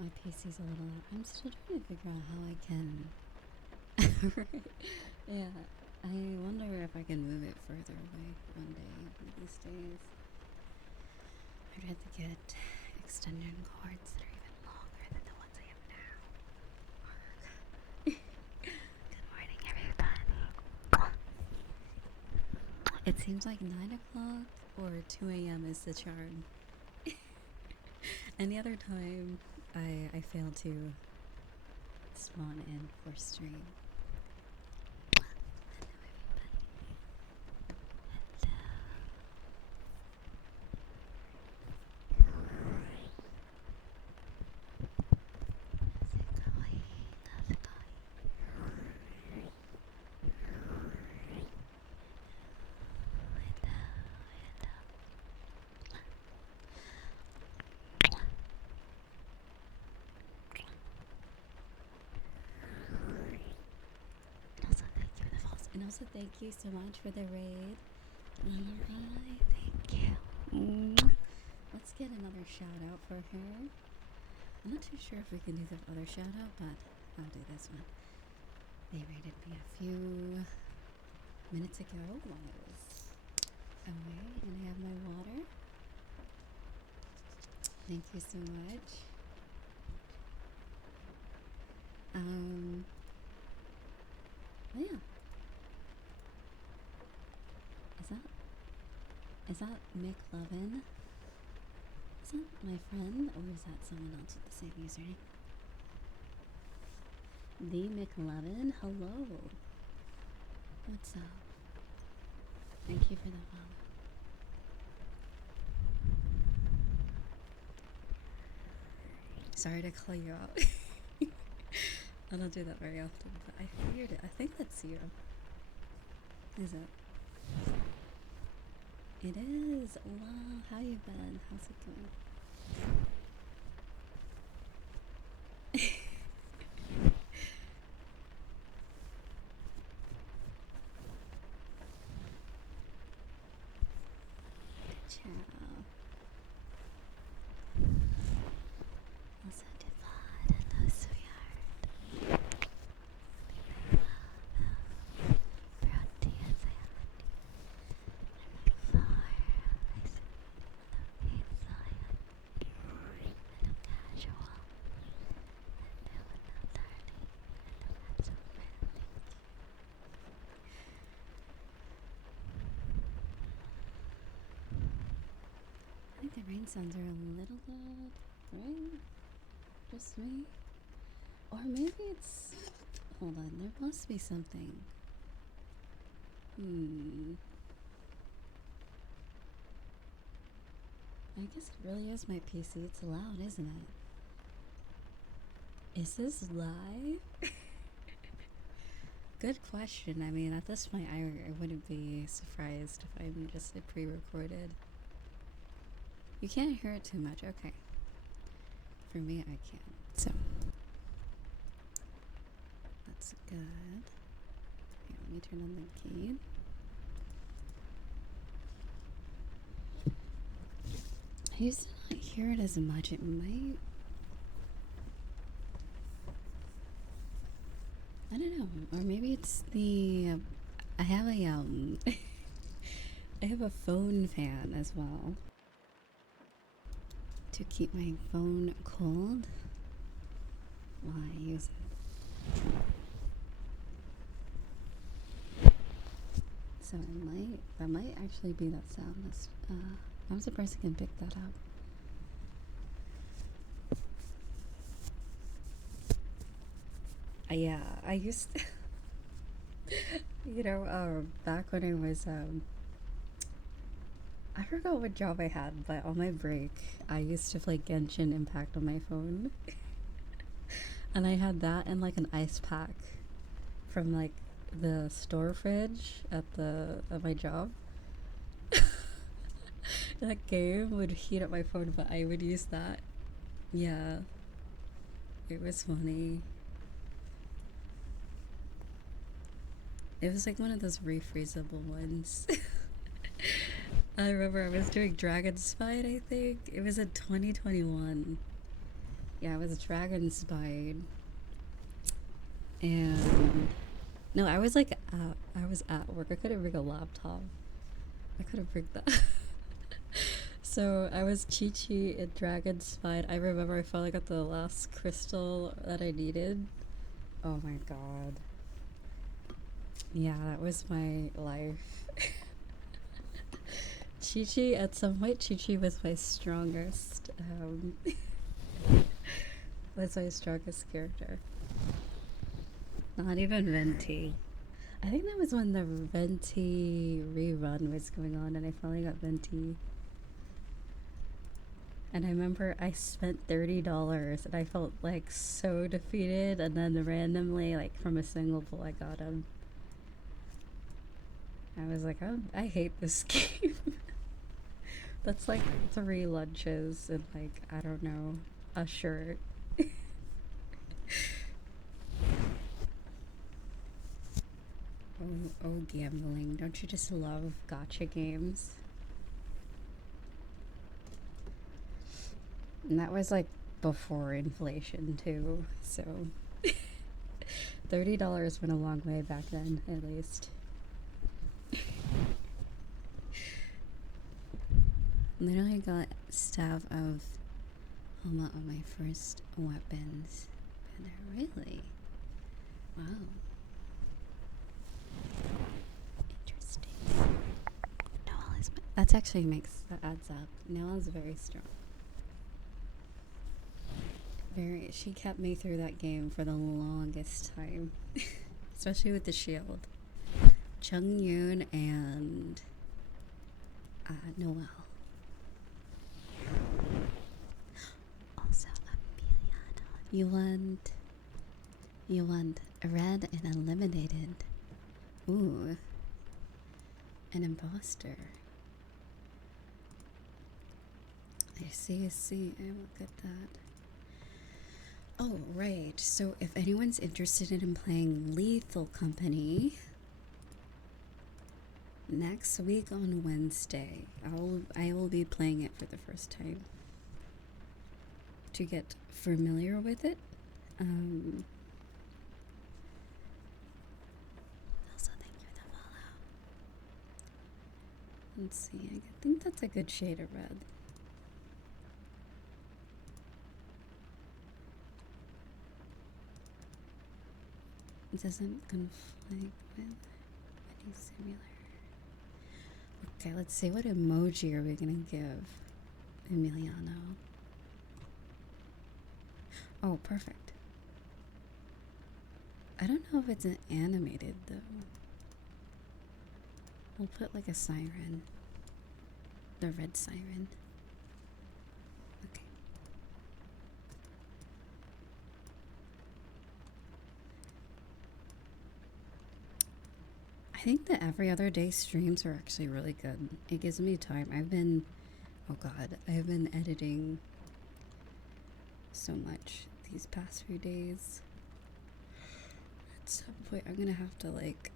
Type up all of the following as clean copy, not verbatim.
My PC's a little loud. I'm still trying to figure out how I can. Yeah, I wonder if I can move it further away one day, one of these days. I'd have to get extension cords that are even longer than the ones I have now. Good morning, everybody. It seems like 9 o'clock or 2 a.m. is the charm. Any other time, I fail to spawn in for stream. And also thank you so much for the raid. Alright, thank you. Let's get another shout out for her. I'm not too sure if we can do the other shout out, but I'll do this one. They raided me a few minutes ago while I was away, and I have my water. Thank you so much. Oh yeah. Is that McLovin? Is that my friend, or is that someone else with the same username? The McLovin? Hello. What's up? Thank you for the follow. Sorry to call you out. I don't do that very often, but I figured it. I think that's you. Is it? It is. Wow, how you been? How's it going? Ciao. Also divide and no sweetheart. I think the rain sounds are a little loud, right? Just me? Or maybe it's... Hold on, there must be something. I guess it really is my PC. It's loud, isn't it? Is this live? Good question. I mean, at this point, I wouldn't be surprised if I'm just pre-recorded. You can't hear it too much. Okay. For me, I can. So. That's good. Here, let me turn on the gain. I used to not hear it as much. It might... I don't know. Or maybe it's the... I have a, I have a phone fan as well. To keep my phone cold while I use it. So that might actually be that sound. I'm surprised I can pick that up. Yeah, I used to, back when I was, I forgot what job I had, but on my break, I used to play Genshin Impact on my phone. And I had that and like an ice pack from like the store fridge at my job. That game would heat up my phone, but I would use that. Yeah. It was funny. It was like one of those refreezable ones. I remember I was doing Dragon's Fight, I think. It was in 2021. Yeah, I was dragon spied. And no, I was like I was at work. I couldn't bring a laptop. I couldn't bring that. So I was Chi-Chi and dragon spied. I remember I finally got the last crystal that I needed. Oh my god. Yeah, that was my life. Chi-Chi, at some point, Chi-Chi was my strongest, was my strongest character. Not even Venti. I think that was when the Venti rerun was going on and I finally got Venti. And I remember I spent $30 and I felt like so defeated, and then randomly, like from a single pull, I got him. I was like, oh, I hate this game. That's like 3 lunches and like, I don't know, a shirt. Oh, gambling. Don't you just love gacha games? And that was like before inflation too, so $30 went a long way back then, at least. Literally got staff of Homa on my first weapons. And they're really, wow, interesting. Noelle is, that's actually that adds up. Noelle is very strong. She kept me through that game for the longest time. Especially with the shield. Chung Yoon and Noelle. Also Emiliano. You want a red and eliminated. Ooh. An imposter. I see. I will get that. Oh, right. So if anyone's interested in playing Lethal Company, next week on Wednesday, I will be playing it for the first time to get familiar with it. Also, thank you for the follow. Let's see. I think that's a good shade of red. It doesn't conflict with any similar. Okay, let's see. What emoji are we gonna give Emiliano? Oh, perfect. I don't know if it's an animated though. We'll put like a siren. The red siren. Okay. I think the every other day streams are actually really good. It gives me time. I've been editing so much these past few days. At some point I'm gonna have to like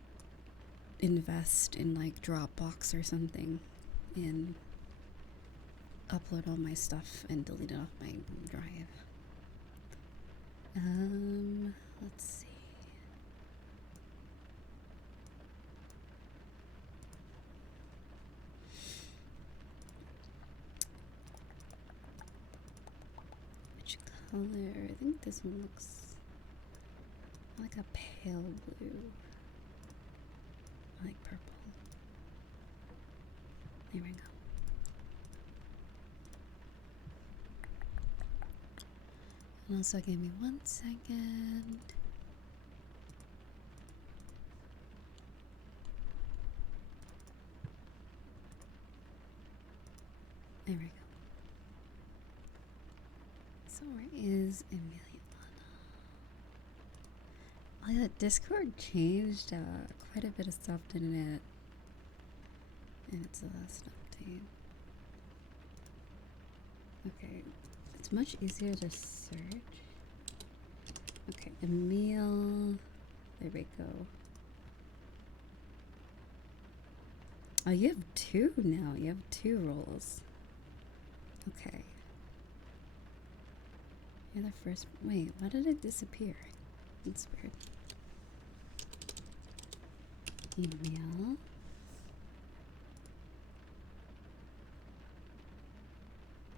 invest in like Dropbox or something and upload all my stuff and delete it off my drive. Let's see. Which color? I think this one looks like a pale blue. I like purple. There we go. And also give me 1 second. There we go. So where is Emiliano? Oh yeah, Discord changed quite a bit of stuff, didn't it? And it's the last update. Okay, it's much easier to search. Okay, Emil. There we go. Oh, you have 2 now. You have 2 roles. Okay. You're the first. Wait, why did it disappear? That's weird. Email.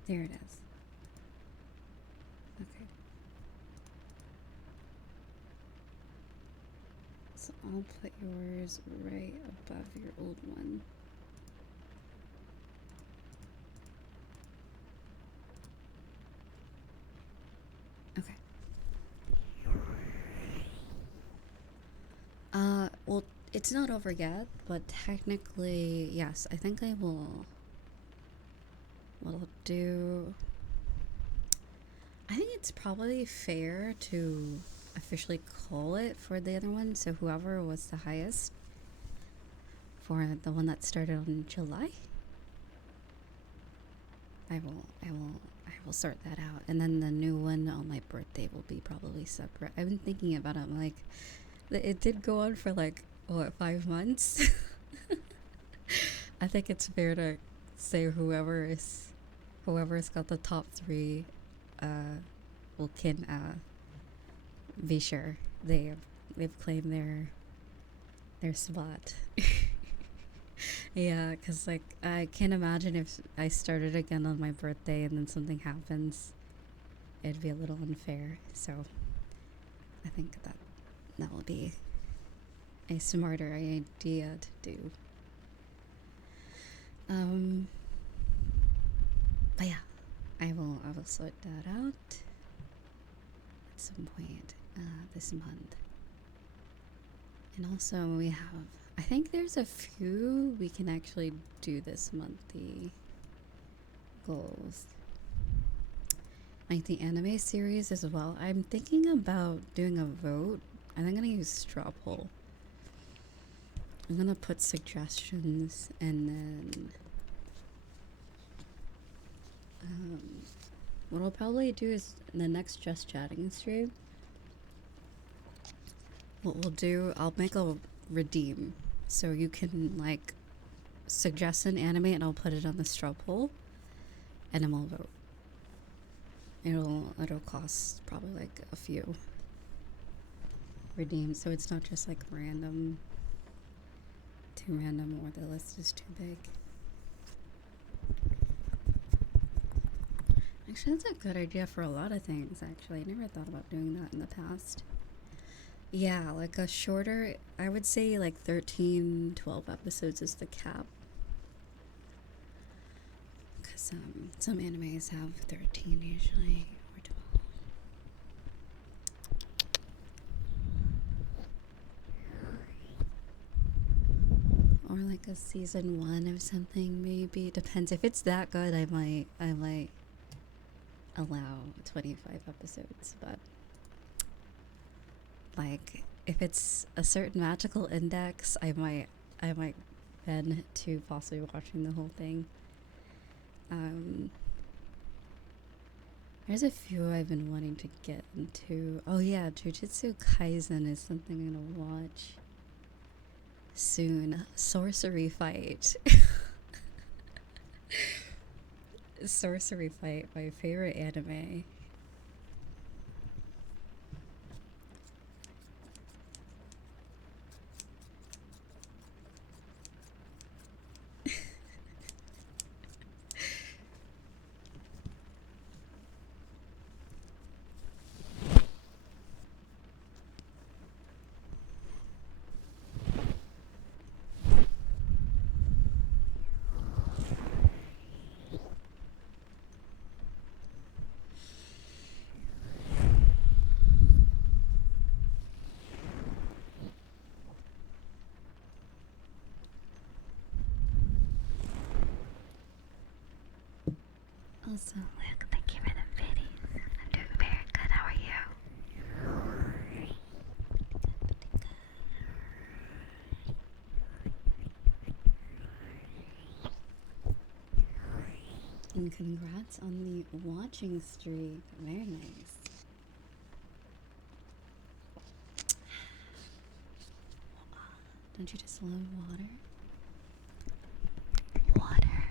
There it is. Okay. So I'll put yours right above your old one. Okay. Well, it's not over yet, but technically, yes, I think I will. What I'll do. I think it's probably fair to officially call it for the other one, so whoever was the highest for the one that started in July, I will sort that out, and then the new one on my birthday will be probably separate. I've been thinking about it. I'm like, it did go on for like what, 5 months. I think it's fair to say whoever's got the top 3 can be sure they've claimed their spot. Yeah, because like I can't imagine if I started again on my birthday and then something happens, it'd be a little unfair. So I think that will be a smarter idea to do. But yeah, I will sort that out at some point this month. And also we have, I think there's a few we can actually do this month, the goals. Like the anime series as well. I'm thinking about doing a vote. I'm gonna use straw poll. I'm gonna put suggestions, and then what I'll probably do is in the next Just Chatting stream, what we'll do, I'll make a redeem, so you can like suggest an anime and I'll put it on the straw poll and then we'll vote. It'll cost probably like a few redeems, so it's not just like too random, or the list is too big. Actually, that's a good idea for a lot of things, actually. I never thought about doing that in the past. Yeah, like a shorter, I would say like 13, 12 episodes is the cap. Because some animes have 13 usually, or 12. Or like a season 1 of something, maybe. Depends. If it's that good, I might allow 25 episodes, but like if it's a certain magical index, I might bend to possibly watching the whole thing. There's a few I've been wanting to get into. Oh yeah, Jujutsu Kaisen is something I'm gonna watch soon. Sorcery Fight. Sorcery Fight, my favorite anime. Also, Luke, thank you for the videos. I'm doing very good. How are you? And congrats on the watching streak. Very nice. Don't you just love water? Water.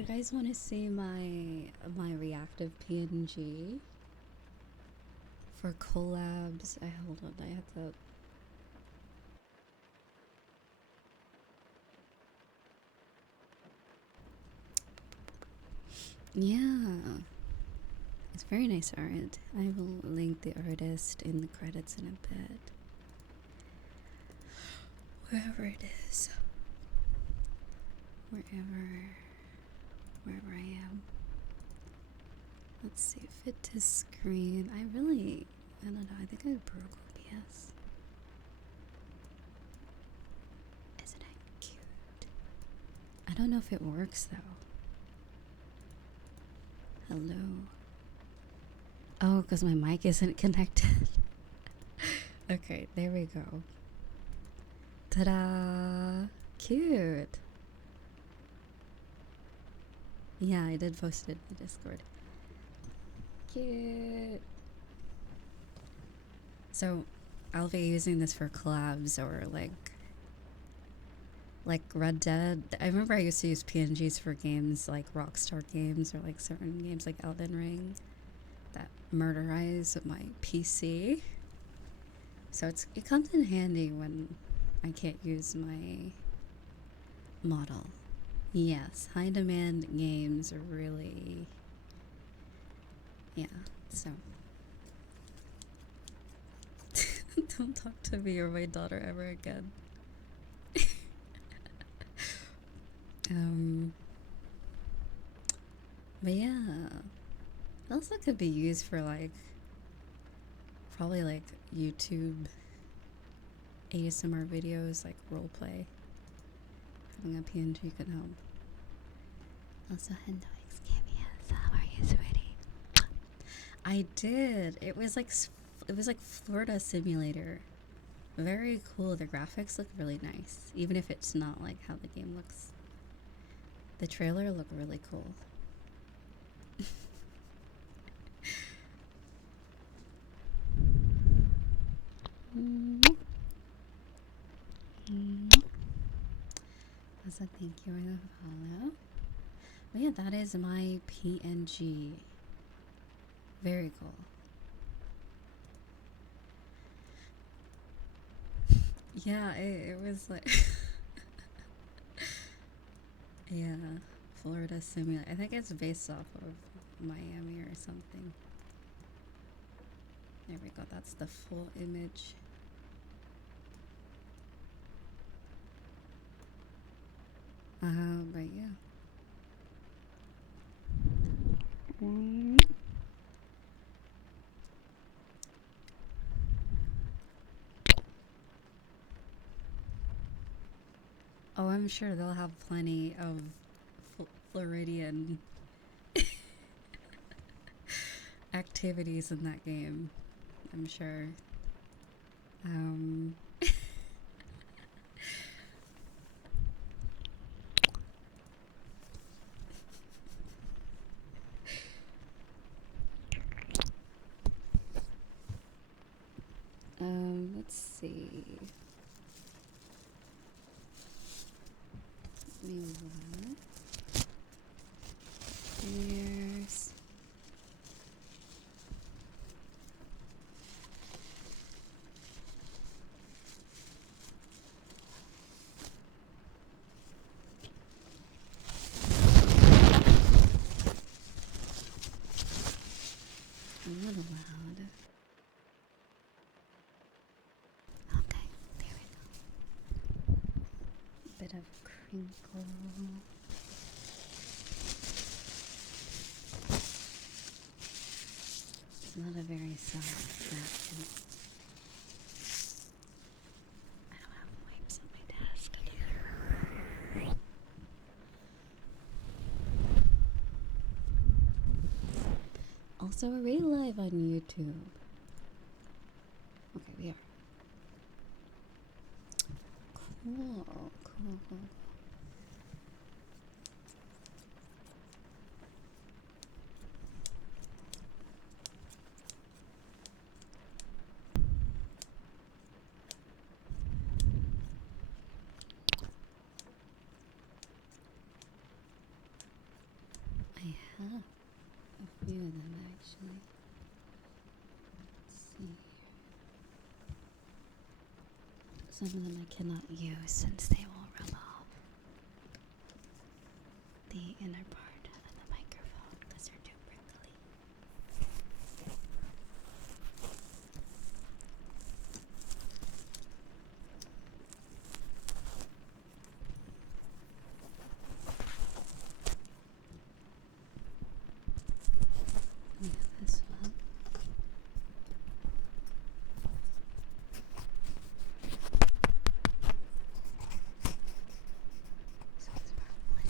you guys want to see my reactive PNG for collabs? Hold on, I have to. Yeah, it's very nice art. I will link the artist in the credits in a bit. Wherever it is. Wherever I am. Let's see, fit to screen. I don't know, I think I broke OBS. Isn't it cute? I don't know if it works though. Hello. Oh, because my mic isn't connected. Okay, there we go. Ta-da! Cute! Yeah, I did post it in Discord. Cute! So, I'll be using this for collabs or like Red Dead. I remember I used to use PNGs for games like Rockstar games or like certain games like Elden Ring that murderize my PC. So it comes in handy when I can't use my model. Yes, high demand games are really, yeah, so. Don't talk to me or my daughter ever again. But yeah, it also could be used for like, probably like YouTube ASMR videos, like roleplay. Having a PNG could help. Also, Hendoix cameos. How are you, sweetie? I did. It was like Florida Simulator. Very cool. The graphics look really nice, even if it's not like how the game looks. The trailer looked really cool. Also, thank you for the follow. But yeah, that is my PNG. Very cool. Yeah, it was like yeah, Florida Simulator. I think it's based off of Miami or something. There we go. That's the full image. But yeah. Oh, I'm sure they'll have plenty of Floridian activities in that game. I'm sure. Let's see. Here's a little loud. Okay, there we go. A bit of crinkle. Not a very soft napkin. I don't have wipes on my desk. Also, are we live on YouTube? Okay, we are. Cool. Some of them I cannot use since they will rub off the inner part of the microphone because they're too prickly. Yeah, this one. So it's probably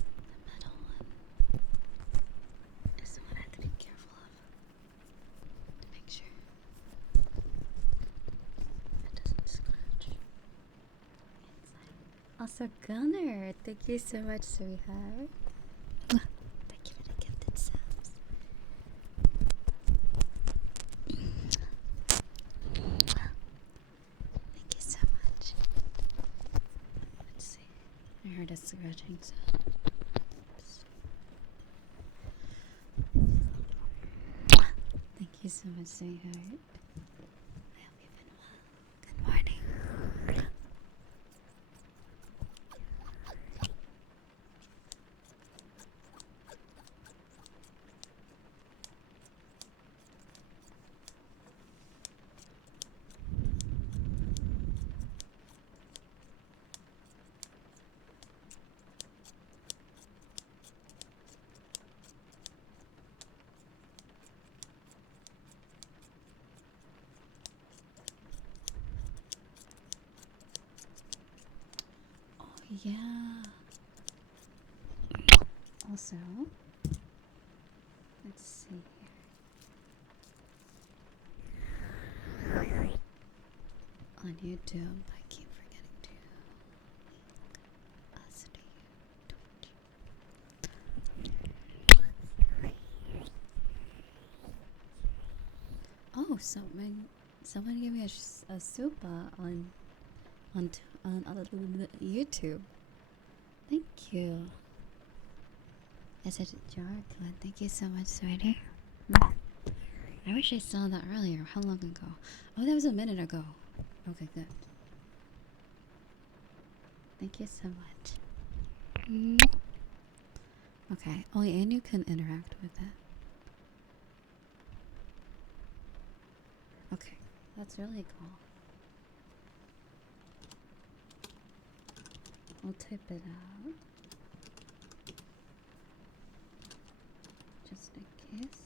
the metal one is the one I have to be careful of to make sure it doesn't scratch inside. Also, Gunner, thank you so much, sweetheart. Thank you for the gifted subs. Thank you so much. Let's see. I heard a scratching sound. Thank you so much, sweetheart. I hope you've been well. Good morning. Yeah. Also, let's see here. On YouTube, I keep forgetting to link us to Twitch. Oh, someone gave me a super on YouTube. Thank you. I said Jarkland. Thank you so much, sweetie. I wish I saw that earlier. How long ago? Oh, that was a minute ago. Okay, good. Thank you so much. Okay. Oh, and you can interact with it. Okay, that's really cool. I'll type it out. Just in case.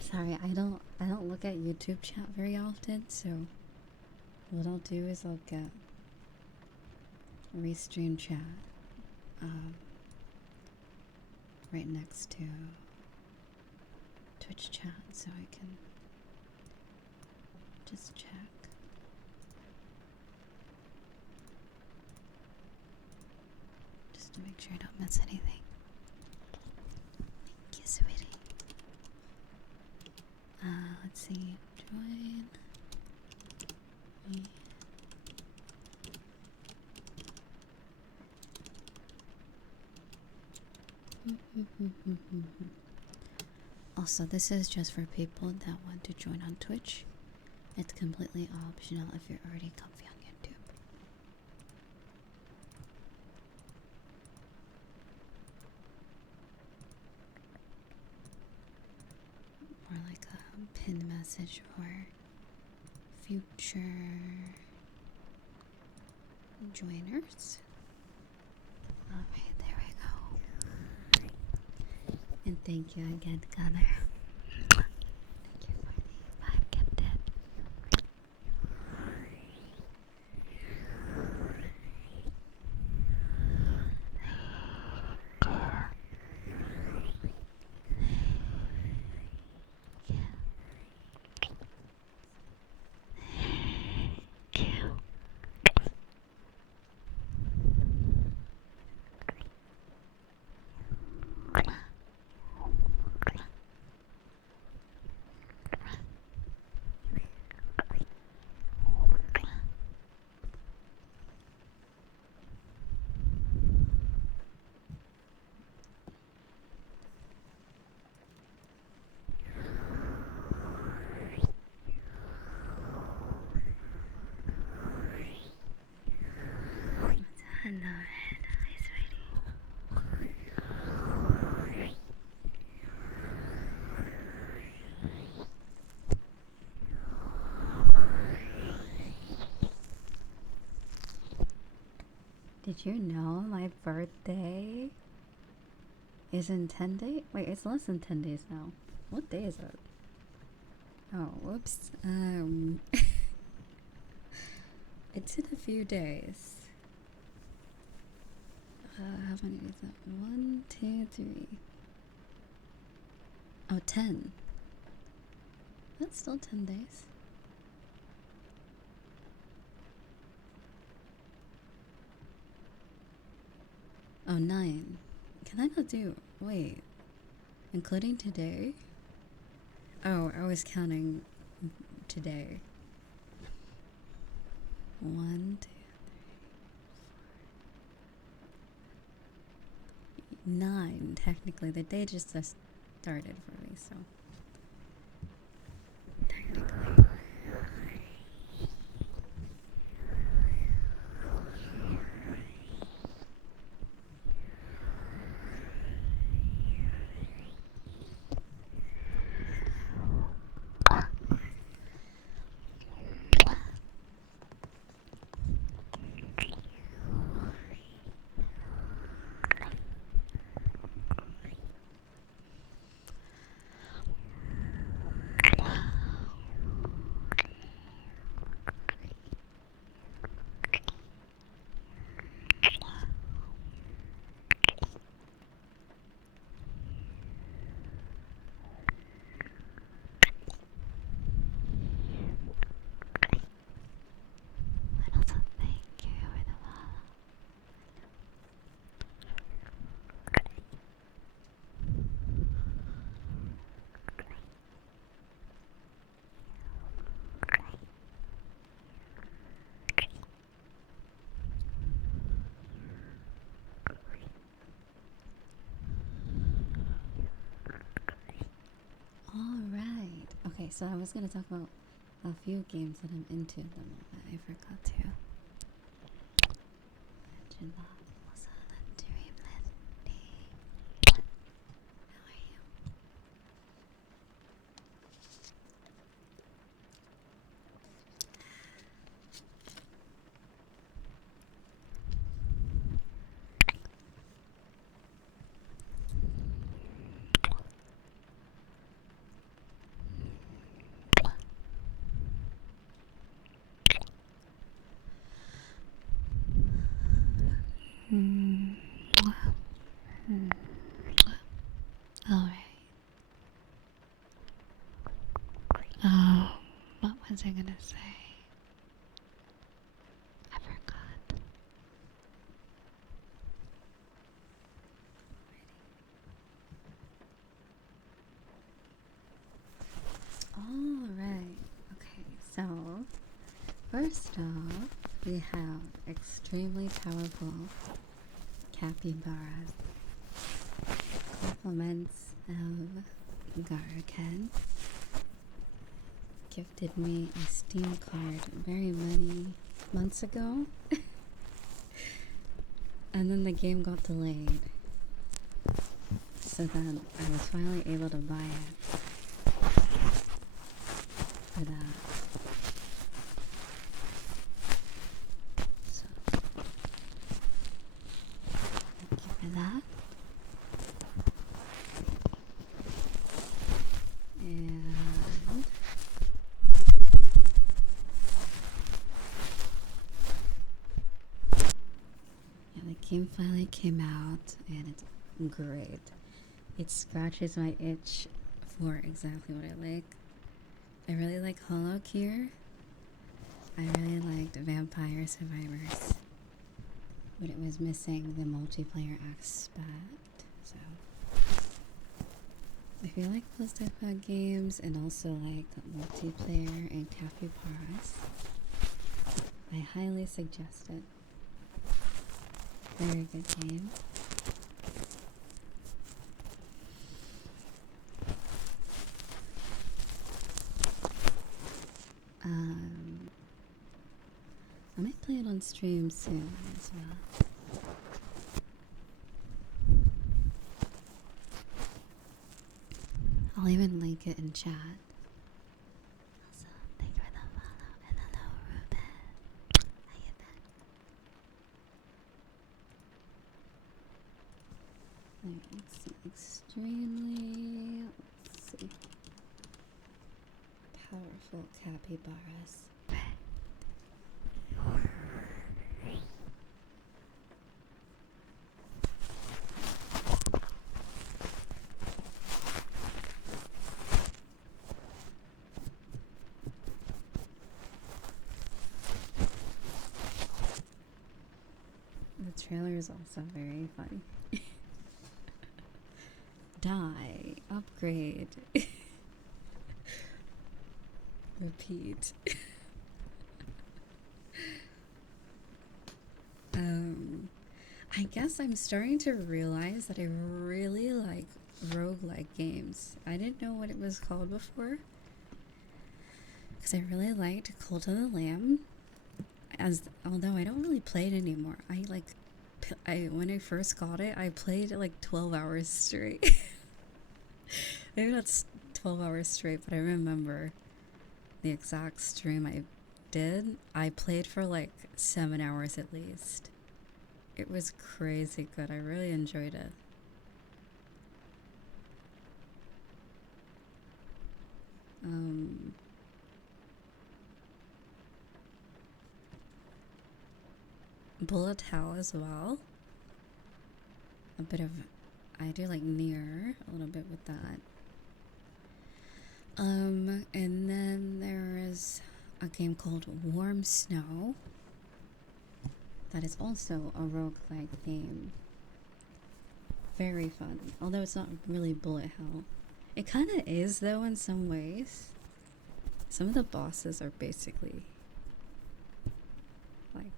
Sorry, I don't look at YouTube chat very often, so what I'll do is I'll get restream chat right next to Twitch chat so I can just check. Just to make sure I don't miss anything. Thank you, sweetie. Let's see. Join me. Also, this is just for people that want to join on Twitch. It's completely optional if you're already comfy on YouTube. More like Pin message for future joiners. Alright, there we go. And thank you again, Gunner. Thank you for the 5 captain. Hello, Red. Hi, sweetie. Did you know my birthday is in 10 days? Wait, it's less than 10 days now. What day is it? Oh, whoops. It's in a few days. How many is that? 1, 2, 3. Oh, 10. That's still 10 days. Oh, 9. Can I not do... Wait. Including today? Oh, I was counting today. 1, 2, 3, 4. 9, technically. The day just started for me, so... Technically. Alright. Okay, so I was going to talk about a few games that I'm into at the moment. I forgot to. Mention that. Was that a dream? How are you? Alright. What was I gonna say? I forgot. Alright. Okay, so first off, we have extremely powerful capybaras. Compliments of Garaken gifted me a Steam card very many months ago. And then the game got delayed. So then I was finally able to buy it. for that. So, thank you for that. And yeah, the game finally came out, and it's great. It scratches my itch for exactly what I like. I really like Hollow Cure. I really liked Vampire Survivors, but it was missing the multiplayer aspect. So if you like those type of games and also like multiplayer and capybaras, I highly suggest it. Very good game. I might play it on stream soon as well. I'll even link it in chat. Also, thank you for the follow, and hello, Ruben. How you been? Let's see, extremely, let's see, powerful capybaras. The trailer is also very funny. Die, upgrade, repeat. I guess I'm starting to realize that I really like roguelike games. I didn't know what it was called before, because I really liked Cult of the Lamb. Although I don't really play it anymore. When I first got it, I played it like 12 hours straight. Maybe that's 12 hours straight, but I remember the exact stream I did. I played for like 7 hours at least. It was crazy good. I really enjoyed it. Bullet Hell as well. I do like Nier a little bit with that. And then there is a game called Warm Snow that is also a roguelike game. Very fun, although it's not really bullet hell. It kind of is though in some ways. Some of the bosses are basically like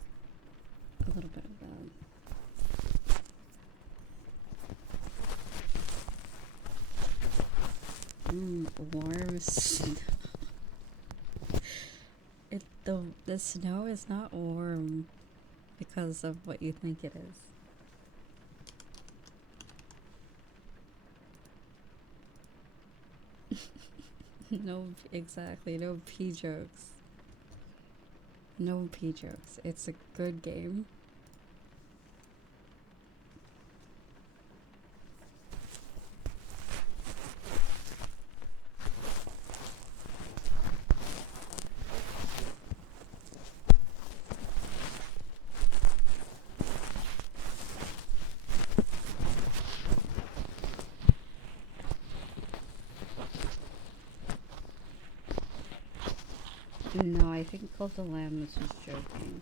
a little bit of that. Warm snow. The snow is not warm because of what you think it is. No, exactly. No pee jokes. No pee jokes. It's a good game. No, I think Cult of the Lamb was just joking.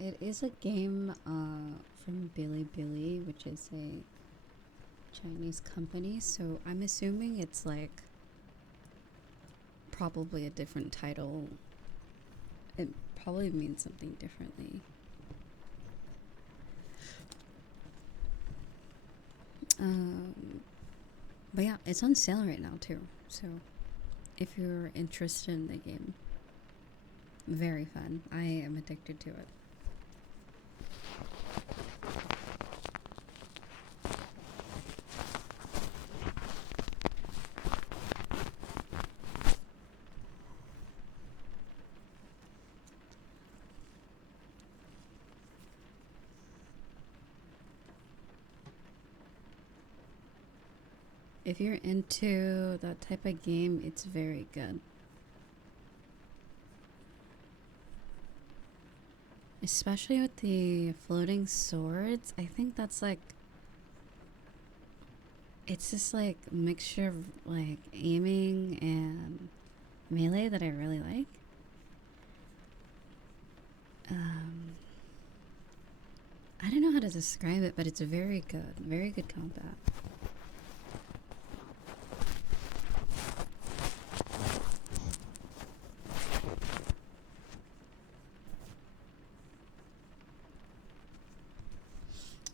It is a game from Bilibili, which is a Chinese company, so I'm assuming it's like probably a different title. It probably means something differently. But yeah, it's on sale right now too, so if you're interested in the game, very fun. I am addicted to it. If you're into that type of game, it's very good. Especially with the floating swords, I think that's like, it's just like a mixture of like aiming and melee that I really like. I don't know how to describe it, but it's very good combat.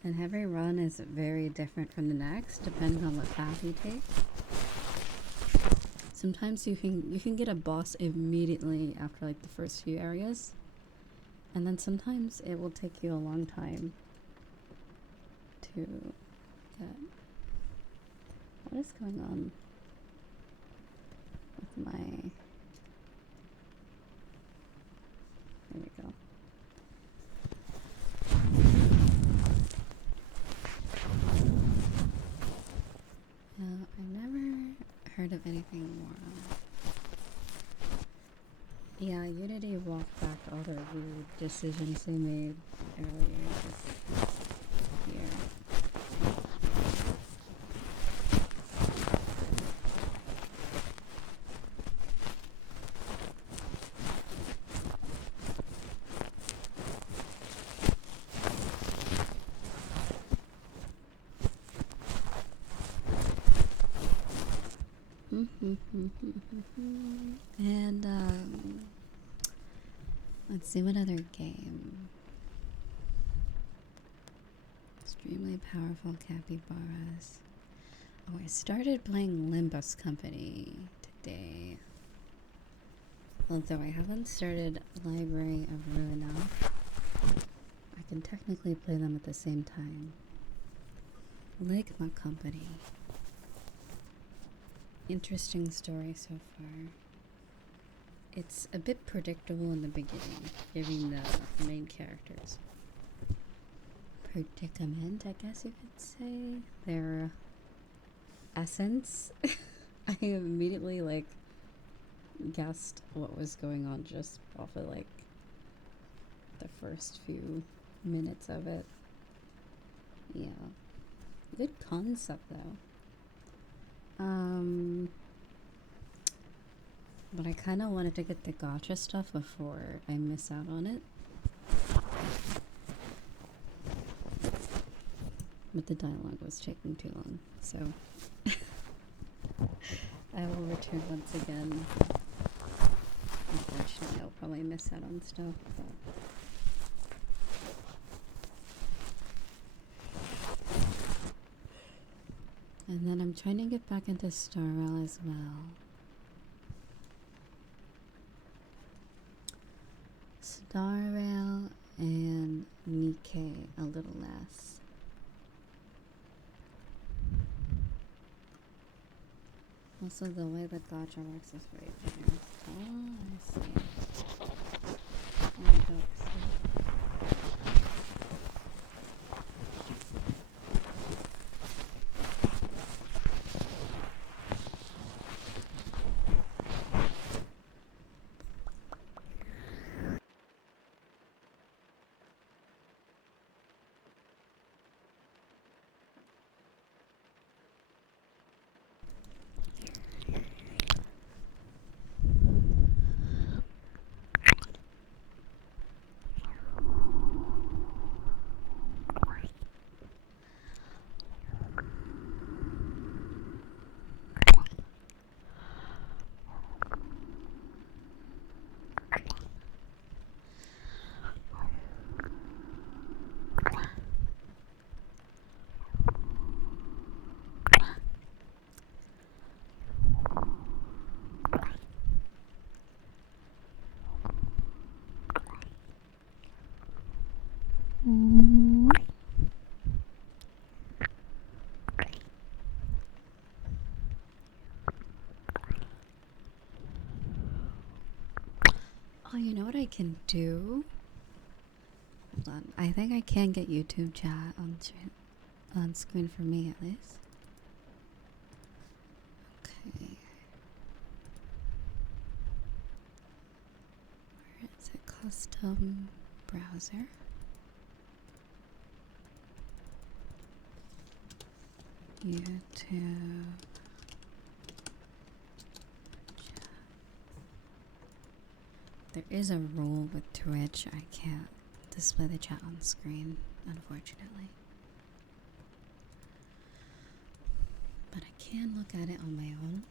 And every run is very different from the next, depending on what path you take. Sometimes you can get a boss immediately after like the first few areas, and then sometimes it will take you a long time to get. What is going on with my? There we go. I never heard of anything more. Yeah, Unity walked back all the weird decisions they made earlier this year. And let's see, what other game? Extremely powerful capybaras. Oh, I started playing Limbus Company today. Although I haven't started Library of Ruina, I can technically play them at the same time. Ligma Company. Interesting story so far. It's a bit predictable in the beginning, given the main characters. Predicament, I guess you could say. Their essence. I immediately like guessed what was going on just off of like the first few minutes of it. Yeah. Good concept though. But I kind of wanted to get the gacha stuff before I miss out on it. But the dialogue was taking too long, so I will return once again. Unfortunately, I'll probably miss out on stuff, but and then I'm trying to get back into Star Rail as well. Star Rail and Nikkei a little less. Also, the way the gacha works is right there. Oh, I see. I don't see. Oh, you know what I can do? Hold on. I think I can get YouTube chat on screen for me at least. custom browser. YouTube. There is a rule with Twitch. I can't display the chat on screen, unfortunately. But I can look at it on my own.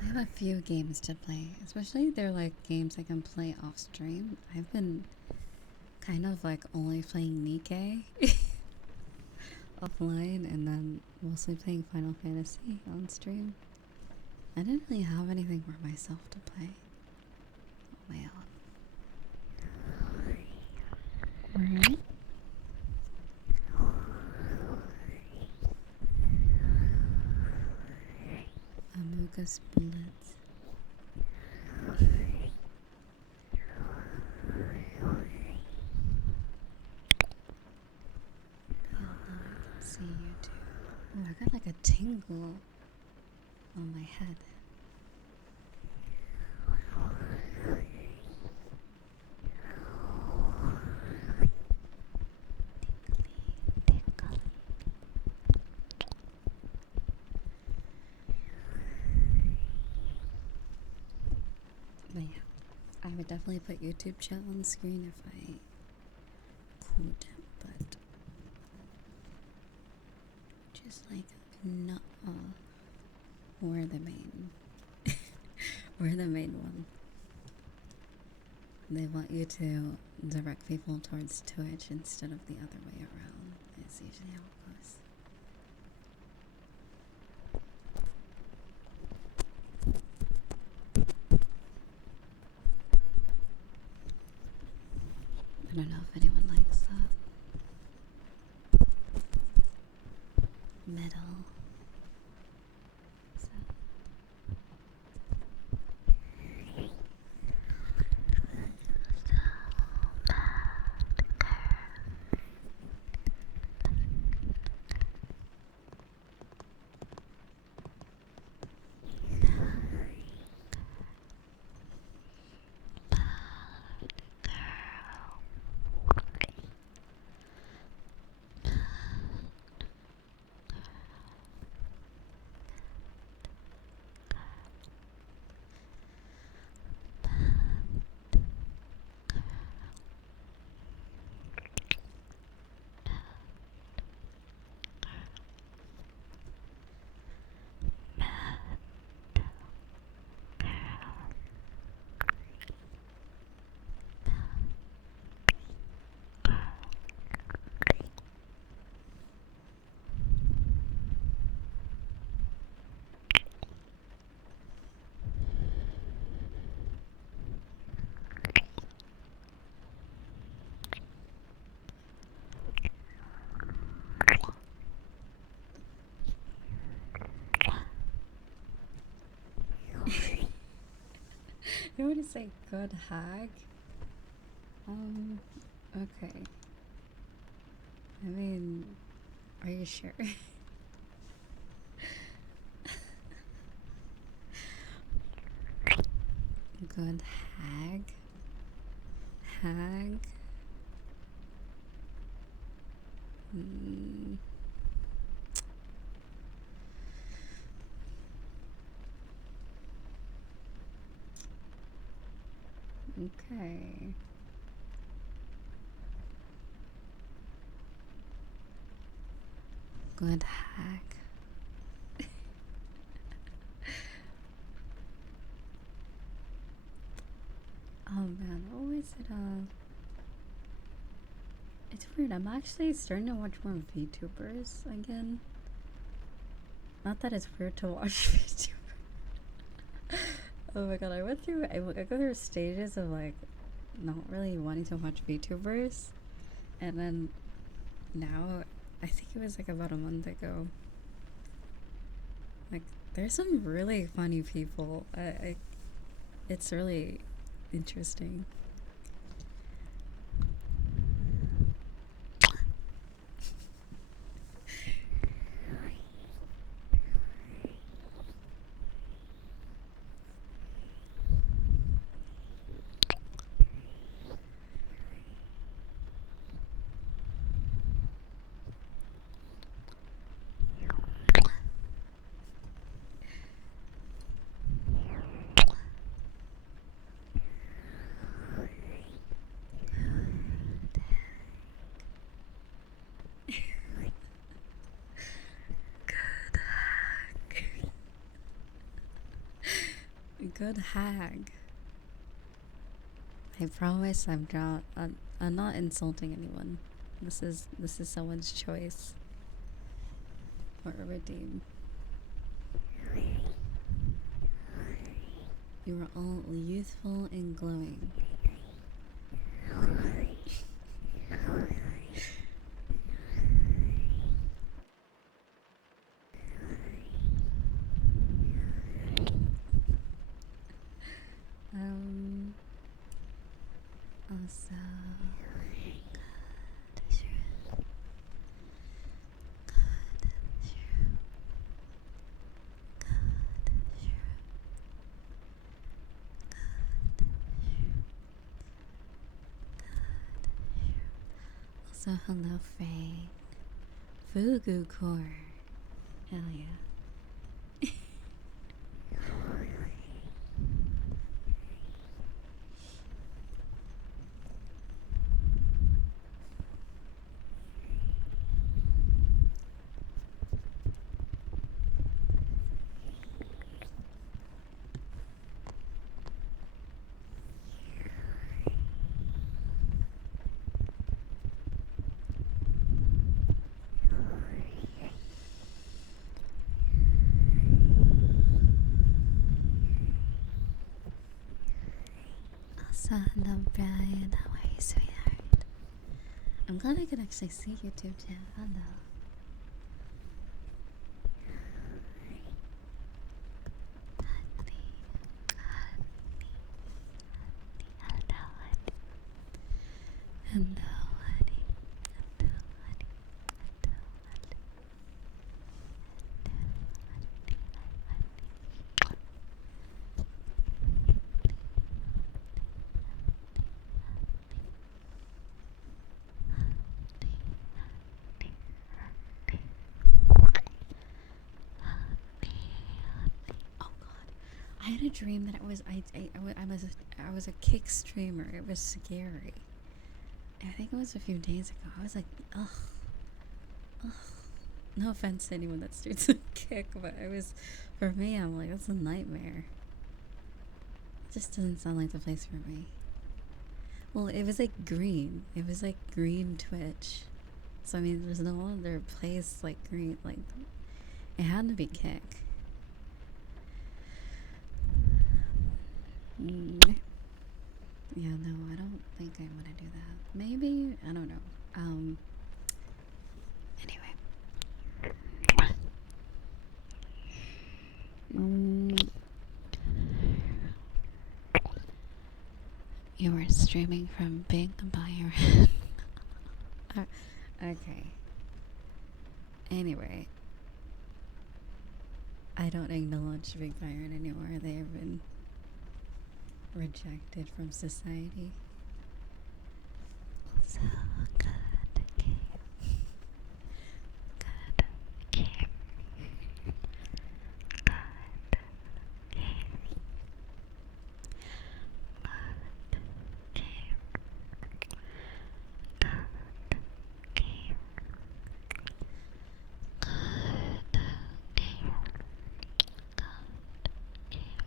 I have a few games to play, especially they're like games I can play off stream. I've been kind of like only playing Nikkei offline and then mostly playing Final Fantasy on stream. I didn't really have anything for myself to play on my own. Alright. Amuga Splits. See you too. Oh, I got like a tingle on my head. But yeah, I would definitely put YouTube chat on the screen if I could, but just like not we're the main we're the main one. They want you to direct people towards Twitch instead of the other way around. It's usually how it goes. I don't know if anyone likes that. Metal. So. You want to say good hag? Okay. I mean, are you sure? Good hag? Hag? Mm. Okay. Good hag. Oh man, what was it? It's weird. I'm actually starting to watch more VTubers again. Not that it's weird to watch VTubers. Oh my god, I go through stages of like not really wanting to watch VTubers, and then now, I think it was like about a month ago. Like, there's some really funny people. It's really interesting. Good hag. I promise I'm not insulting anyone. This is someone's choice or a redeem. You are all youthful and glowing. Also, also hello, Faye. Fugu core. Hell yeah. Also, hello, Brian. How are you, sweetheart? I'm glad I could actually see YouTube too. Hello. Hello, honey. Oh god, I had a dream that I was a kick streamer. It was scary. I think it was a few days ago. I was like, ugh. No offense to anyone that streams a kick, but for me, I'm like, that's a nightmare. It just doesn't sound like the place for me. Well, it was like green. It was like green Twitch. So I mean, there's no other place like green. Like, it had to be kick. Yeah, no, I don't think I want to do that. Maybe, I don't know. Anyway. You were streaming from Big Byron. Okay. Anyway, I don't acknowledge Big Byron anymore. They have been rejected from society. Also, good game. Good game. Good game. Good game. Good game. Good game.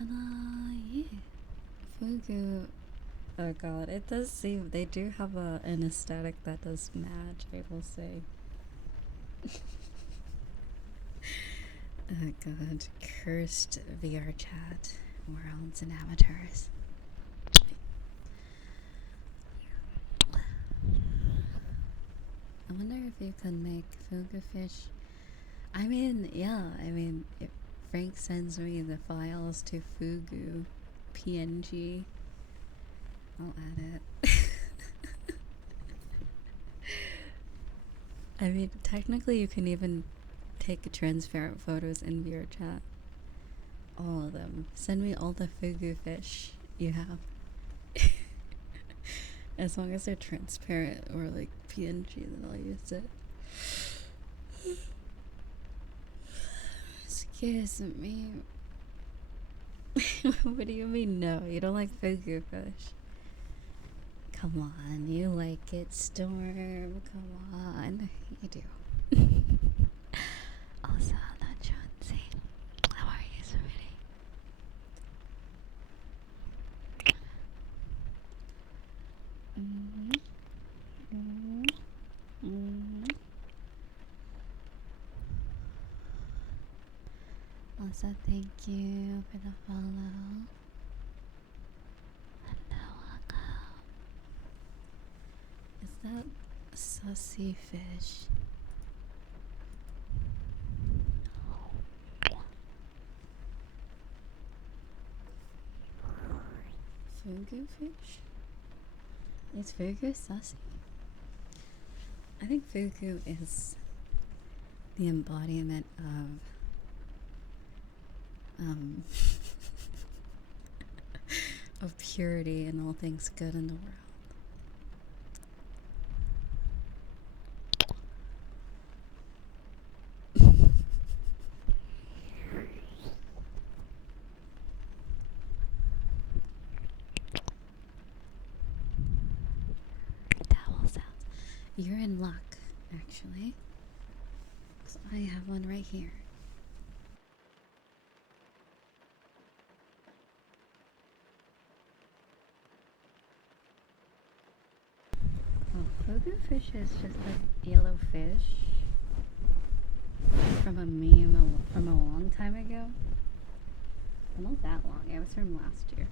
Yeah. Fugu. Oh god, it does seem they do have an aesthetic that does match, I will say. Oh god, cursed VR chat, worlds and amateurs. I wonder if you can make fugu fish. I mean, yeah, if Frank sends me the files to Fugu PNG, I'll add it. I mean, technically you can even take transparent photos in VR chat. All of them. Send me all the Fugu fish you have. As long as they're transparent or like PNG, then I'll use it. Excuse me. What do you mean no? You don't like Fugu fish? Come on, you like it, Storm. Come on. You do. Also, not Chauncey. How are you, sweetie? Also, thank you for the follow. Hello, welcome. Is that sussy fish? Fugu fish? Is Fugu sussy? I think Fugu is the embodiment of purity and all things good in the world. Towel sounds. You're in luck, actually. 'Cause I have one right here. Fugu fish is just a yellow fish from a meme from a long time ago. Well, not that long. It was from last year.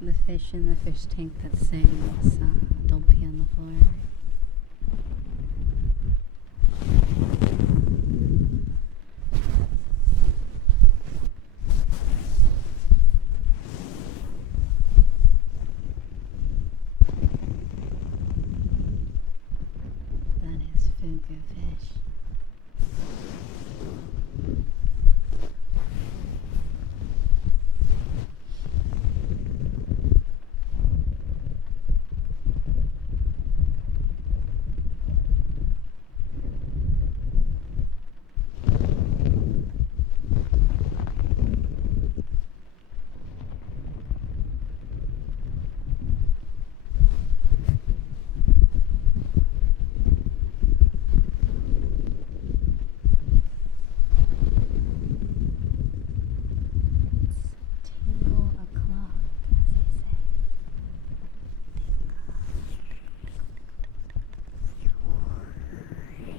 The fish in the fish tank that sings, "Don't pee on the floor." That is Fugu fish.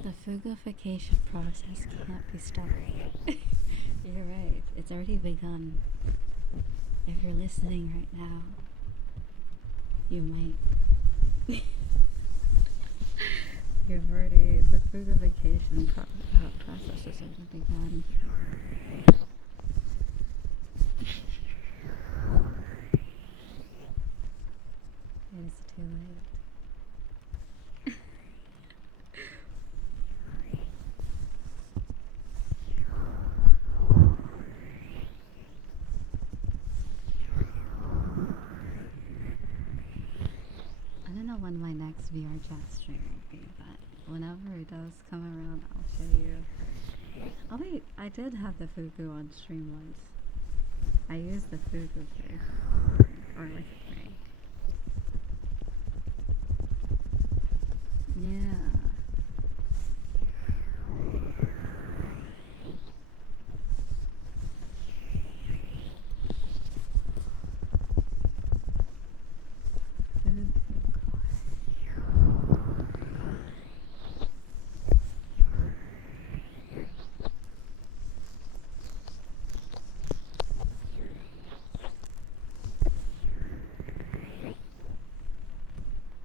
The fugification process can't be stopped. You're right. It's already begun. If you're listening right now, you might. You've already. The fruitification process has already begun. It is too late. I don't know when my next VR chat stream will be, but whenever it does come around, I'll show you. Oh wait, I did have the Fugu on stream once. I used the Fugu face. Or with Frank. Yeah.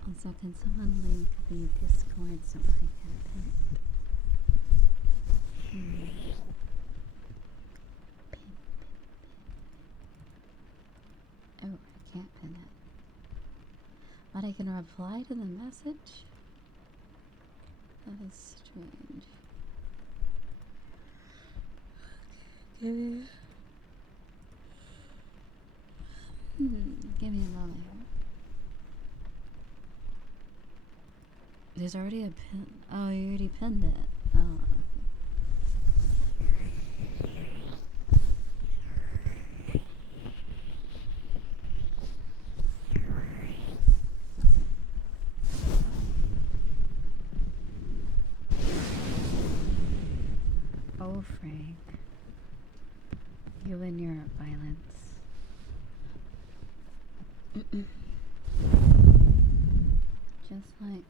Also, can someone link the Discord so I can pin it? Pin. Oh, I can't pin it. But I can reply to the message? That is strange. Okay, give me a moment. There's already a pin. Oh, you already pinned it. Oh, oh, Frank. You and your violence. Just like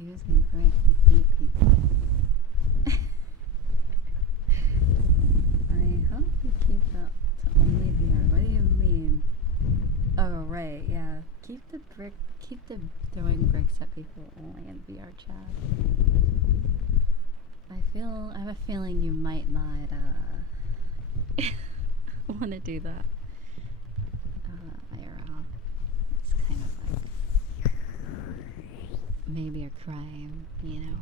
using brick to beat people. I hope you keep that to only VR. What do you mean? Oh, right, yeah. Keep the throwing bricks at people only in VR chat. I have a feeling you might not, want to do that. IRL. It's kind of like maybe a crime, you know?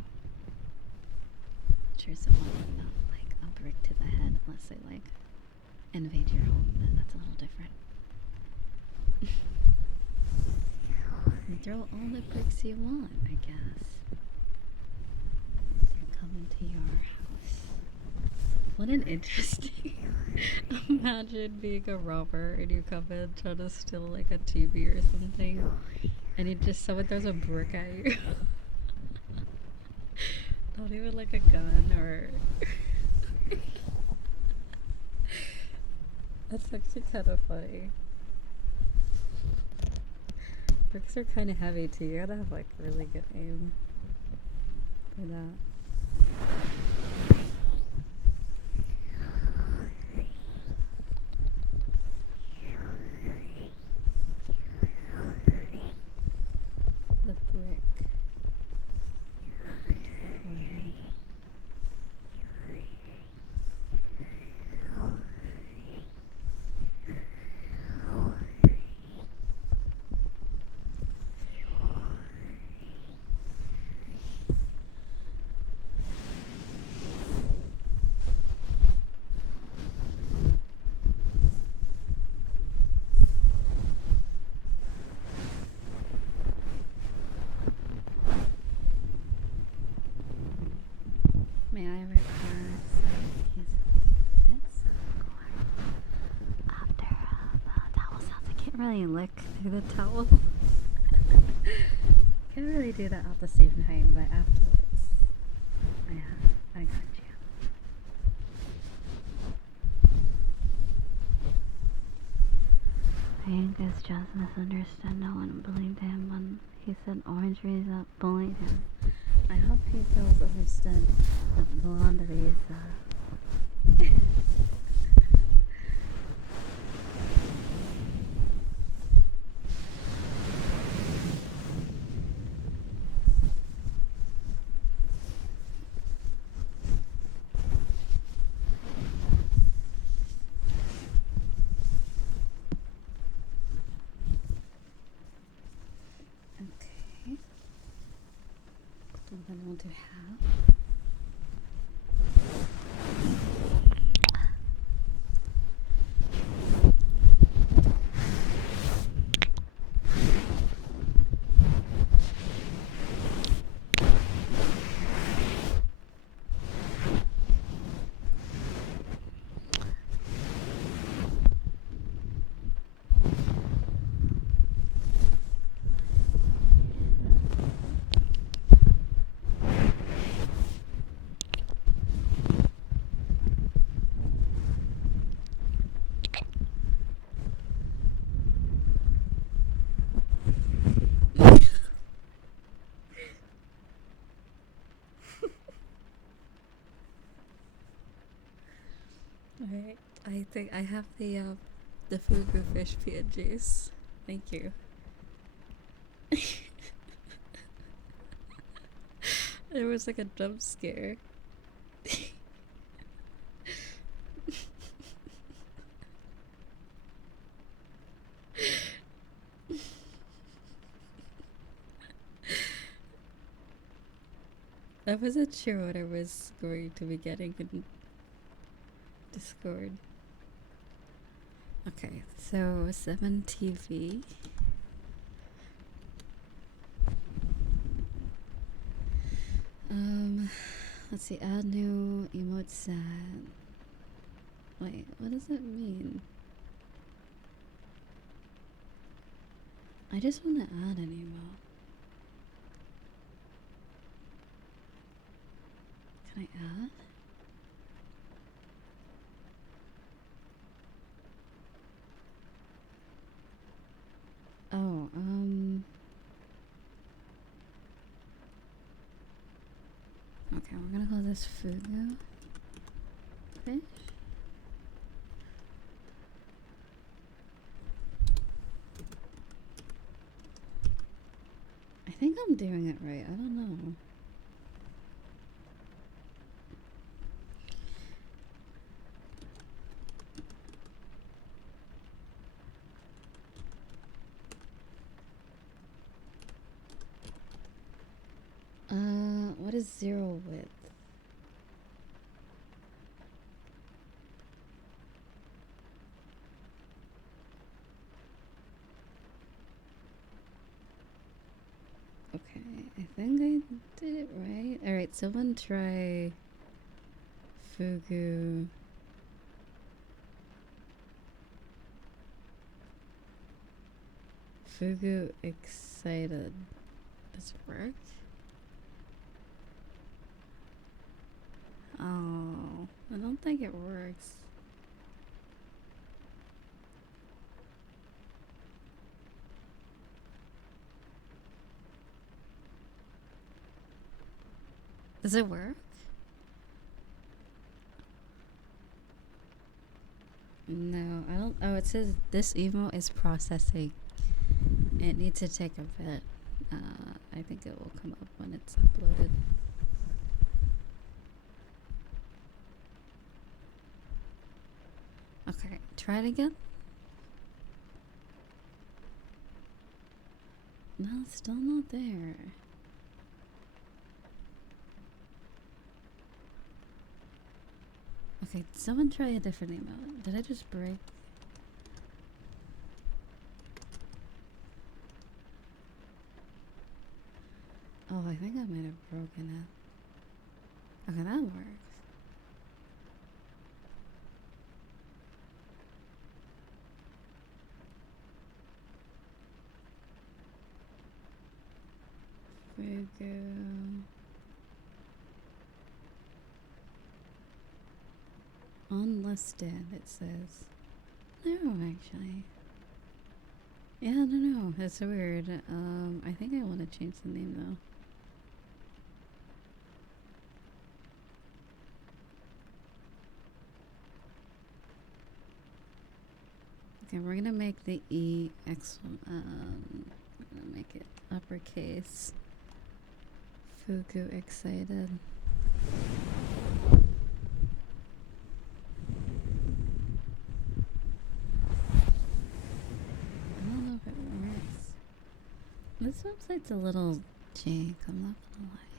I'm sure someone would not like a brick to the head unless they like invade your home, then that's a little different. And throw all the bricks you want, I guess. They're coming to your house. What an interesting... Imagine being a robber and you come in trying to steal like a TV or something, and someone throws a brick at you. Not even like a gun or... That's actually kind of funny. Bricks are kind of heavy too. You gotta have like really good aim for that. The brick. May I request his minutes? After the towel sounds, I can't really lick through the towel. Can't really do that at the same time, but afterwards. Yeah, I got you. I think it's just misunderstood. No one believed him when he said Orange Reza bullied him. I hope he feels understood that Blonde Reza want to have. Alright, I think I have the Fugu fish PNGs. Thank you. There was like a jump scare. I wasn't sure what I was going to be getting in Discord. Okay, so 7 TV. Let's see, add new emote set. Wait, what does it mean? I just want to add an emote. Can I add? Oh, okay, we're gonna call this Fugu fish. I think I'm doing it right. I don't know. What is zero width? Okay, I think I did it right. Alright, someone try Fugu. Fugu excited. Does it work? Oh, I don't think it works. Does it work? No, I don't. Oh, it says this email is processing. It needs to take a bit. I think it will come up when it's uploaded. Okay, try it again. No, it's still not there. Okay, someone try a different email. Did I just break? Oh, I think I might have broken it. Okay, that works. Fugu. Unlisted, it says. No, actually. Yeah, I don't know. It's weird. I think I want to change the name though. Okay, we're gonna make the E we're gonna make it uppercase. Fugu excited. I don't know if it works. This website's a little jank, I'm not gonna lie.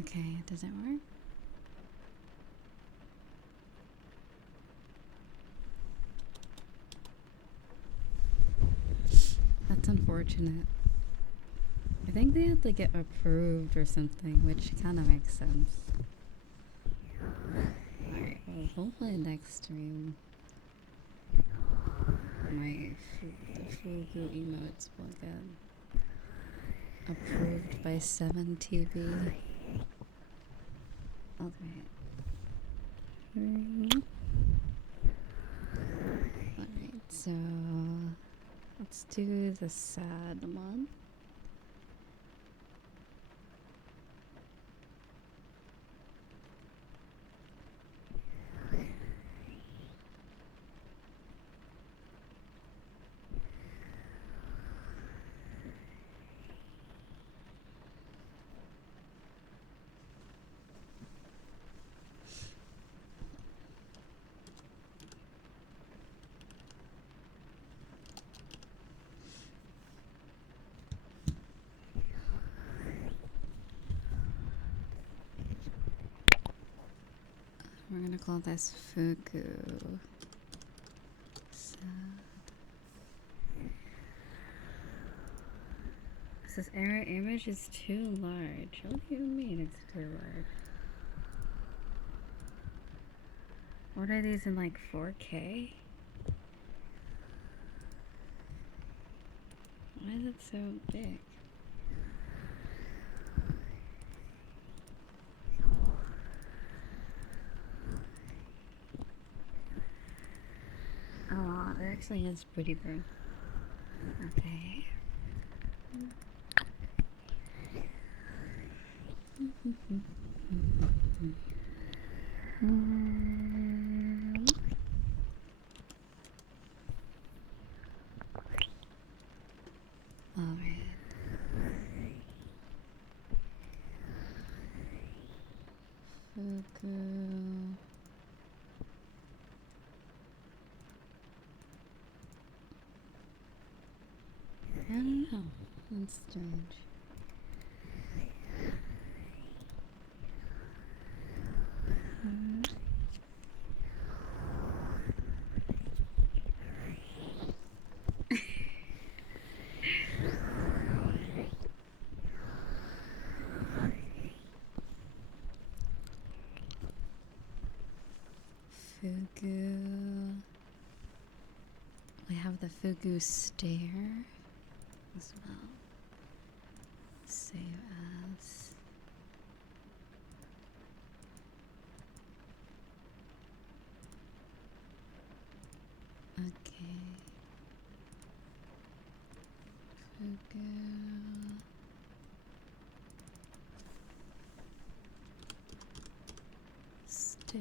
Okay, does it work? That's unfortunate. I think they have to get approved or something, which kind of makes sense. Alright, well, hopefully next stream the Fugu emotes will get approved by 7TV. Alright. Alright, so let's do the sad one. We're gonna call this Fugu. This error image is too large. What do you mean it's too large? What are these in like 4K? Why is it so big? Oh, it actually is pretty big. Okay. Alright. Fugu. I don't know. That's strange. Fugu. We have the Fugu stare as well. Save as. Okay. Fugu. Stare.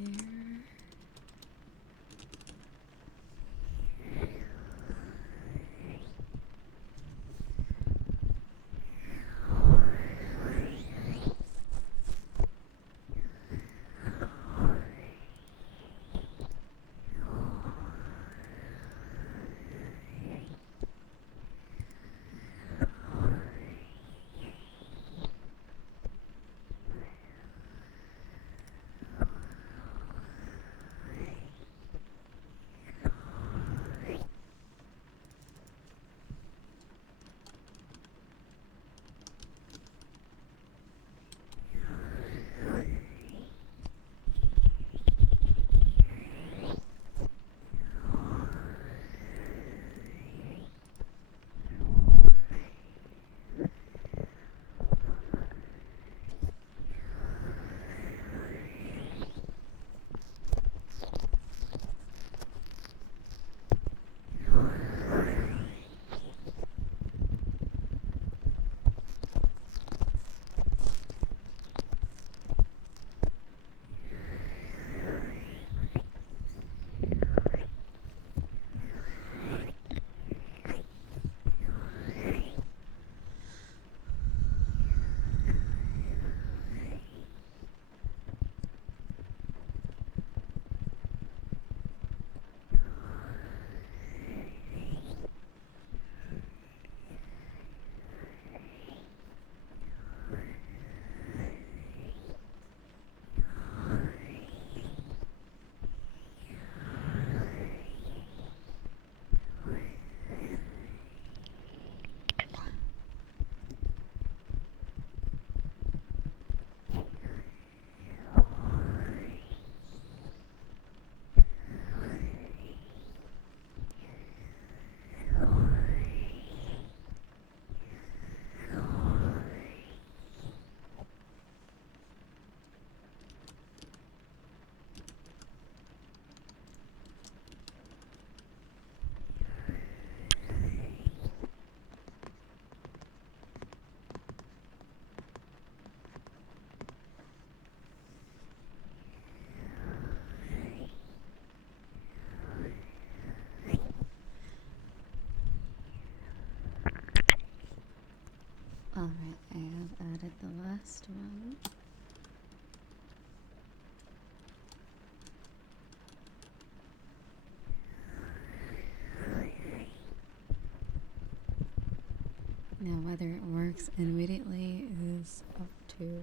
whether it works immediately is up to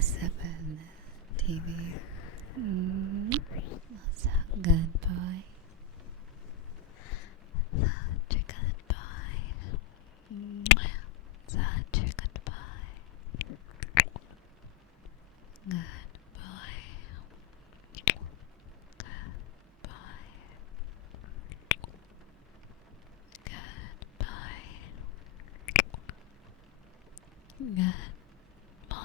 7 TV. That's a good boy. Such a good boy. Such a good boy. Good boy. Good boy. Good boy. Good boy.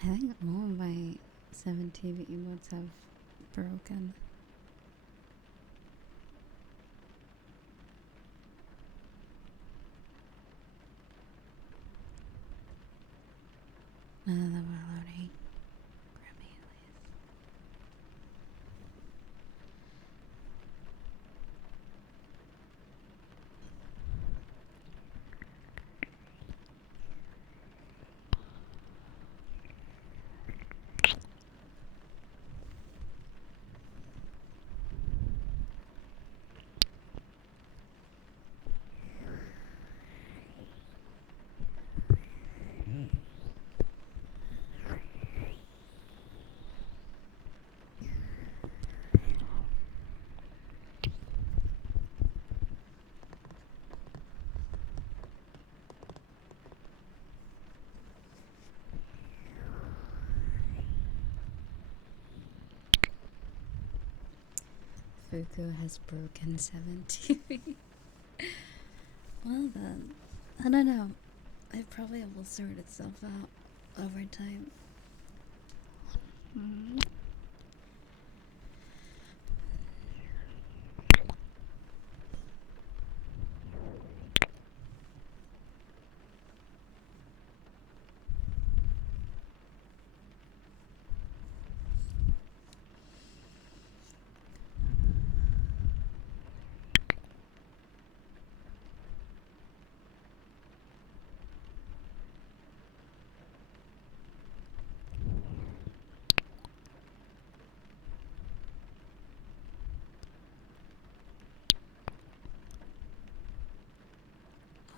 I think all of my 7 TV emotes have broken. None of them are loading. Grab me at least. Fugu has broken 7 TV. Well then, I don't know. It probably will sort itself out over time.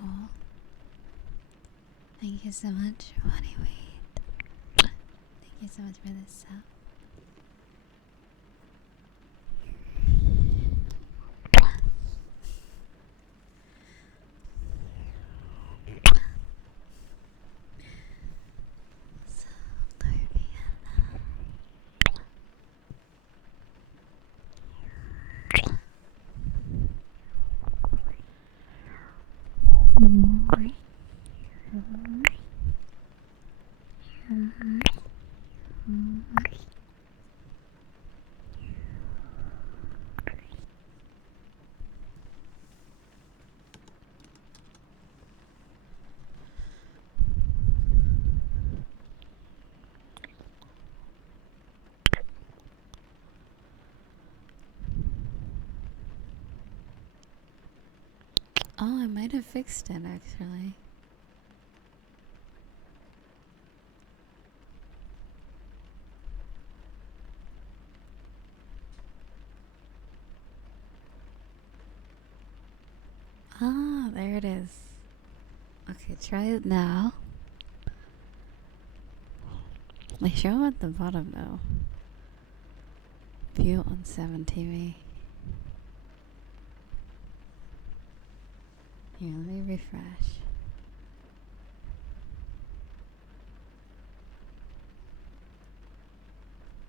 Oh, thank you so much, Bonnie Wade. Thank you so much for this sub. So, Oh, I might have fixed it actually. Ah, there it is. Okay, try it now. They show at the bottom though. View on 7 TV. Here, let me refresh.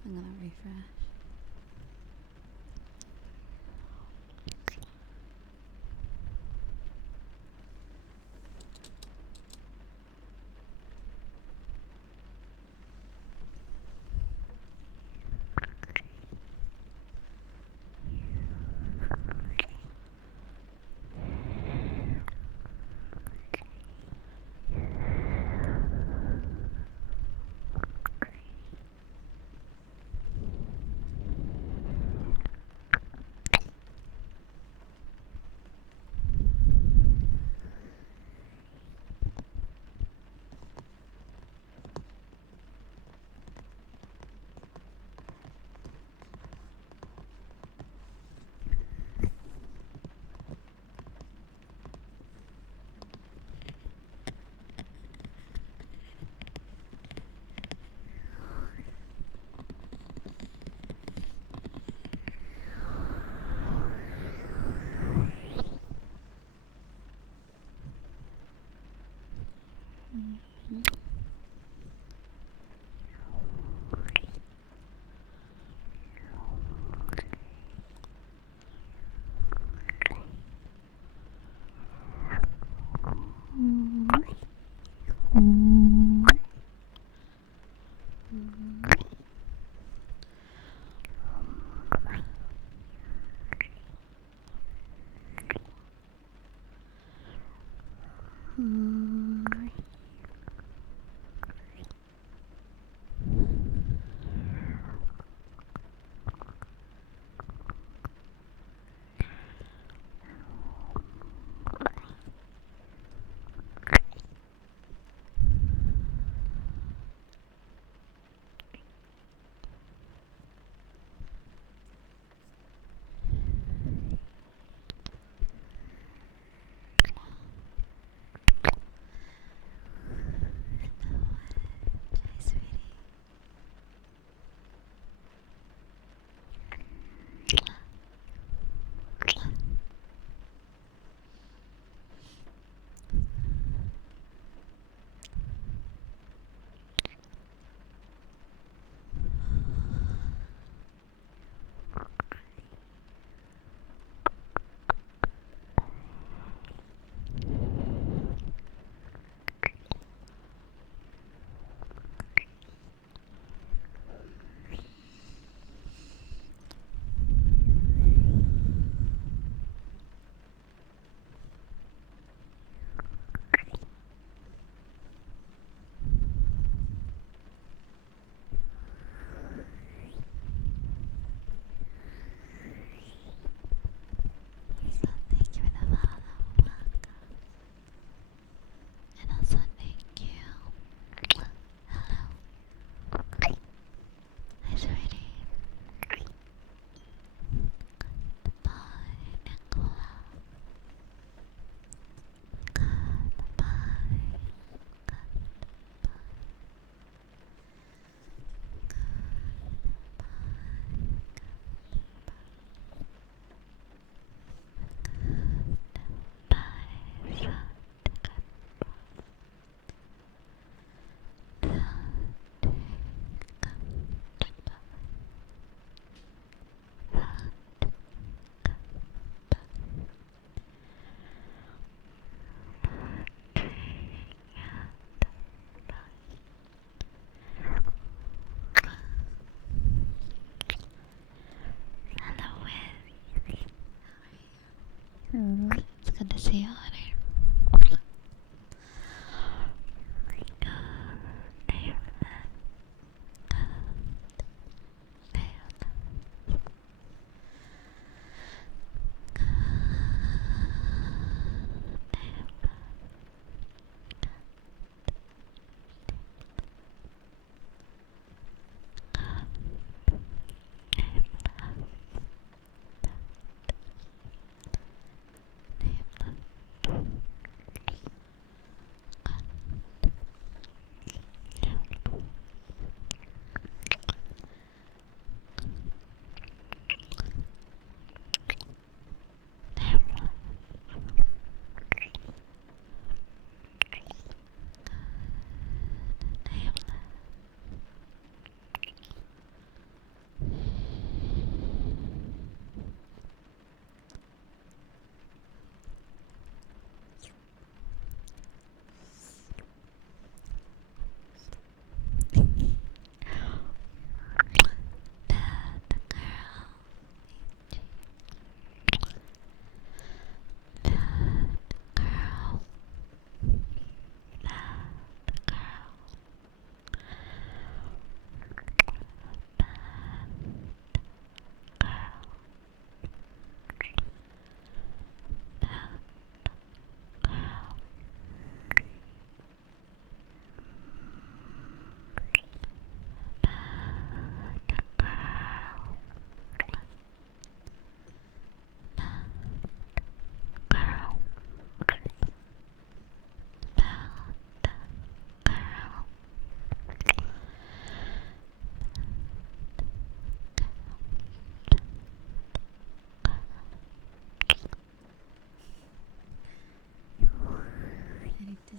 I'm gonna refresh.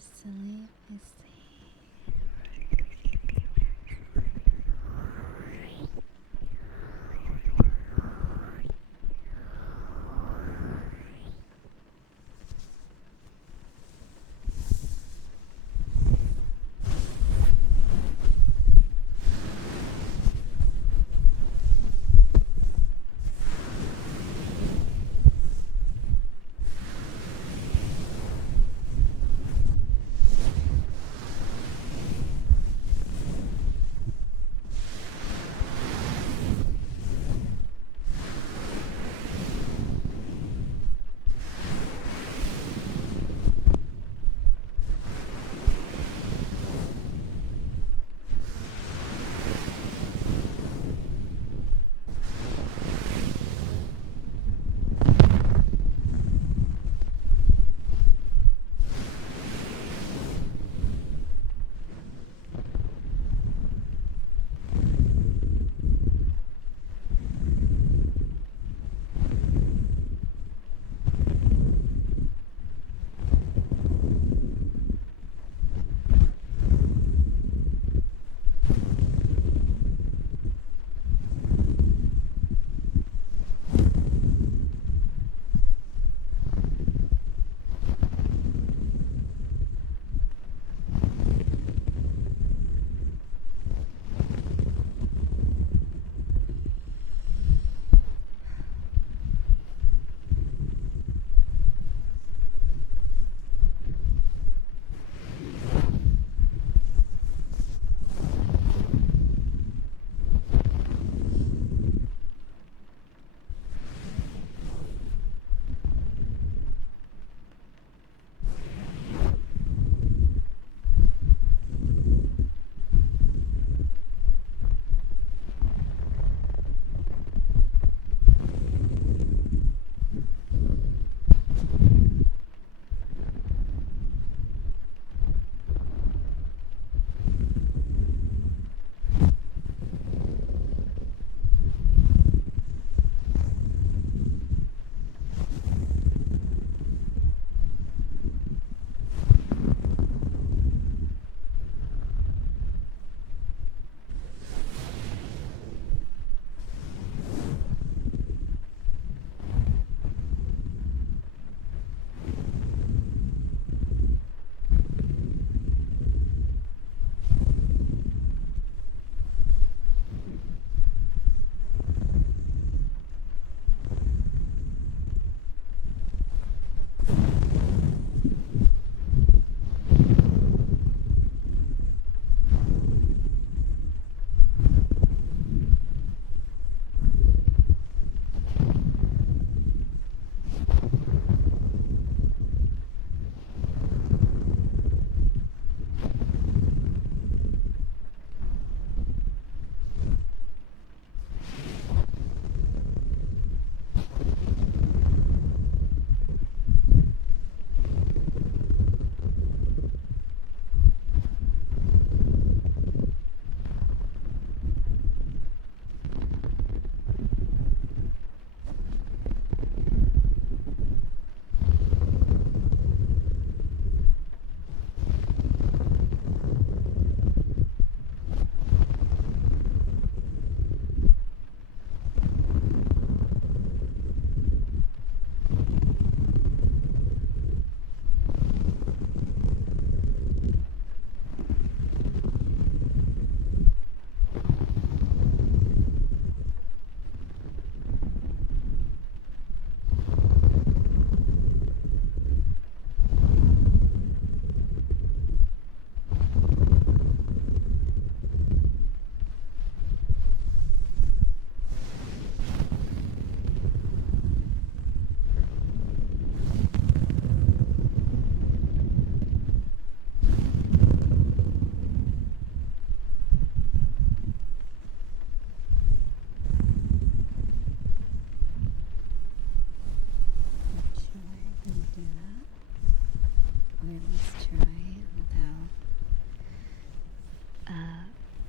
sleep, I sleep.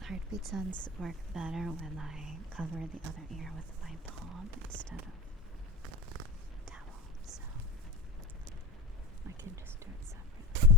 Heartbeat sounds work better when I cover the other ear with my palm instead of towel, so I can just do it separately.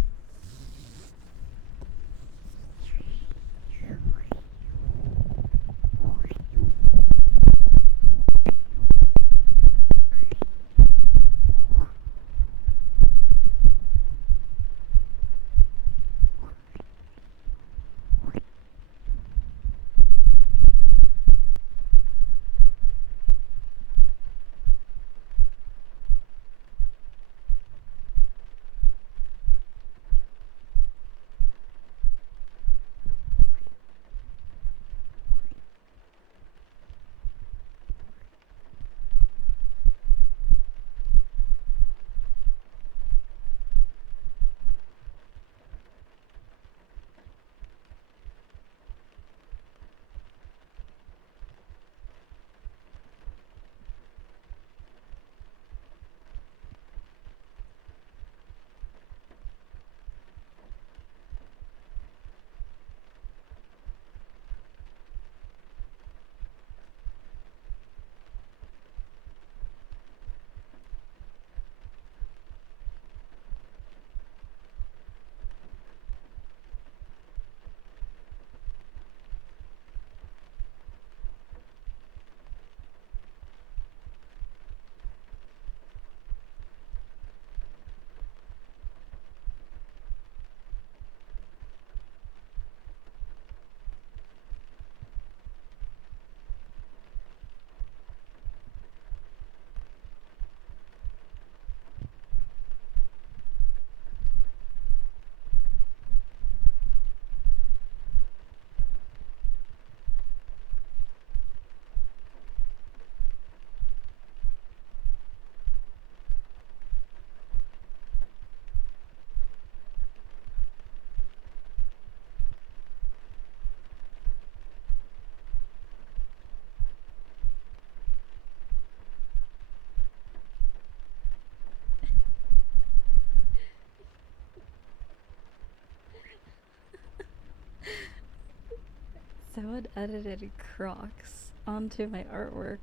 someone edited Crocs onto my artwork.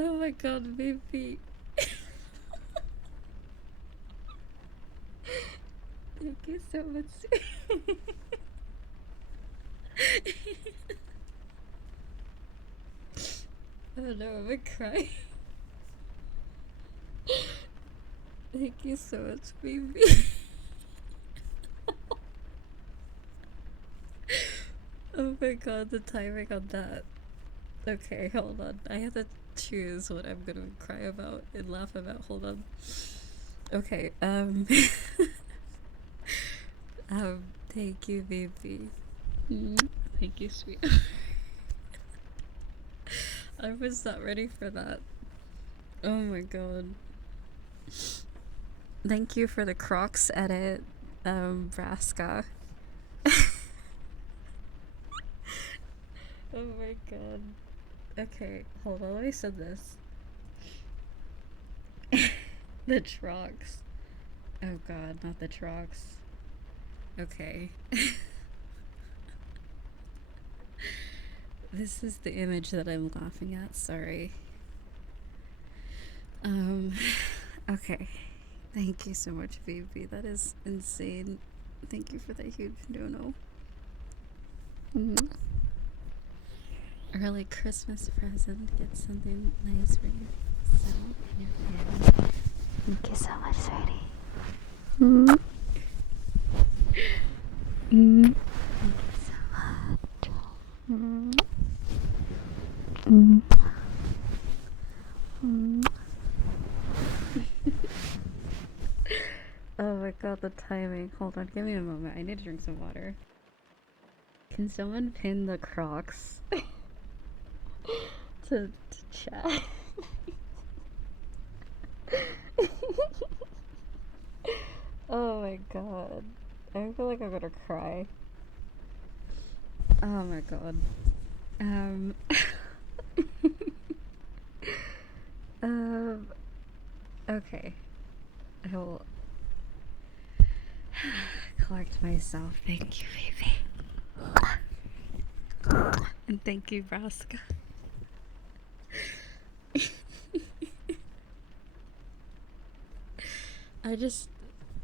Oh my god, baby. Thank you so much. Oh no, I'm gonna cry. Thank you so much, baby. Oh my god, the timing on that. Okay, hold on. I have to choose what I'm gonna cry about and laugh about. Hold on. Okay, thank you, baby. Thank you, sweet. I was not ready for that. Oh my god. Thank you for the Crocs edit, Braska. Oh my god. Okay, hold on, let me send this. The Trocs. Oh god, not the Trocs. Okay. This is the image that I'm laughing at, sorry. Okay. Thank you so much, baby. That is insane. Thank you for that huge dono. Early Christmas present. Get something nice for yourself and your family. Thank you so much, sweetie. Thank you so much. Oh my god, the timing. Hold on, give me a moment. I need to drink some water. Can someone pin the Crocs to chat? Oh my god. I feel like I'm gonna cry. Oh my god. Okay. I will collect myself. Thank you, baby. And thank you, Braska.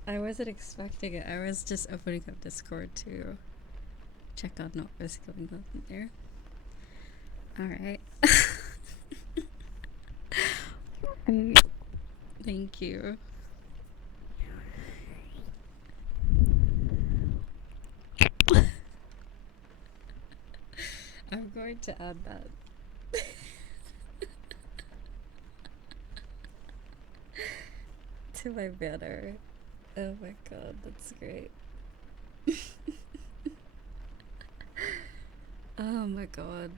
I wasn't expecting it. I was just opening up Discord to check on what was going on in there. Alright. Thank you. I'm going to add that. To my banner. Oh my god, that's great. Oh my god.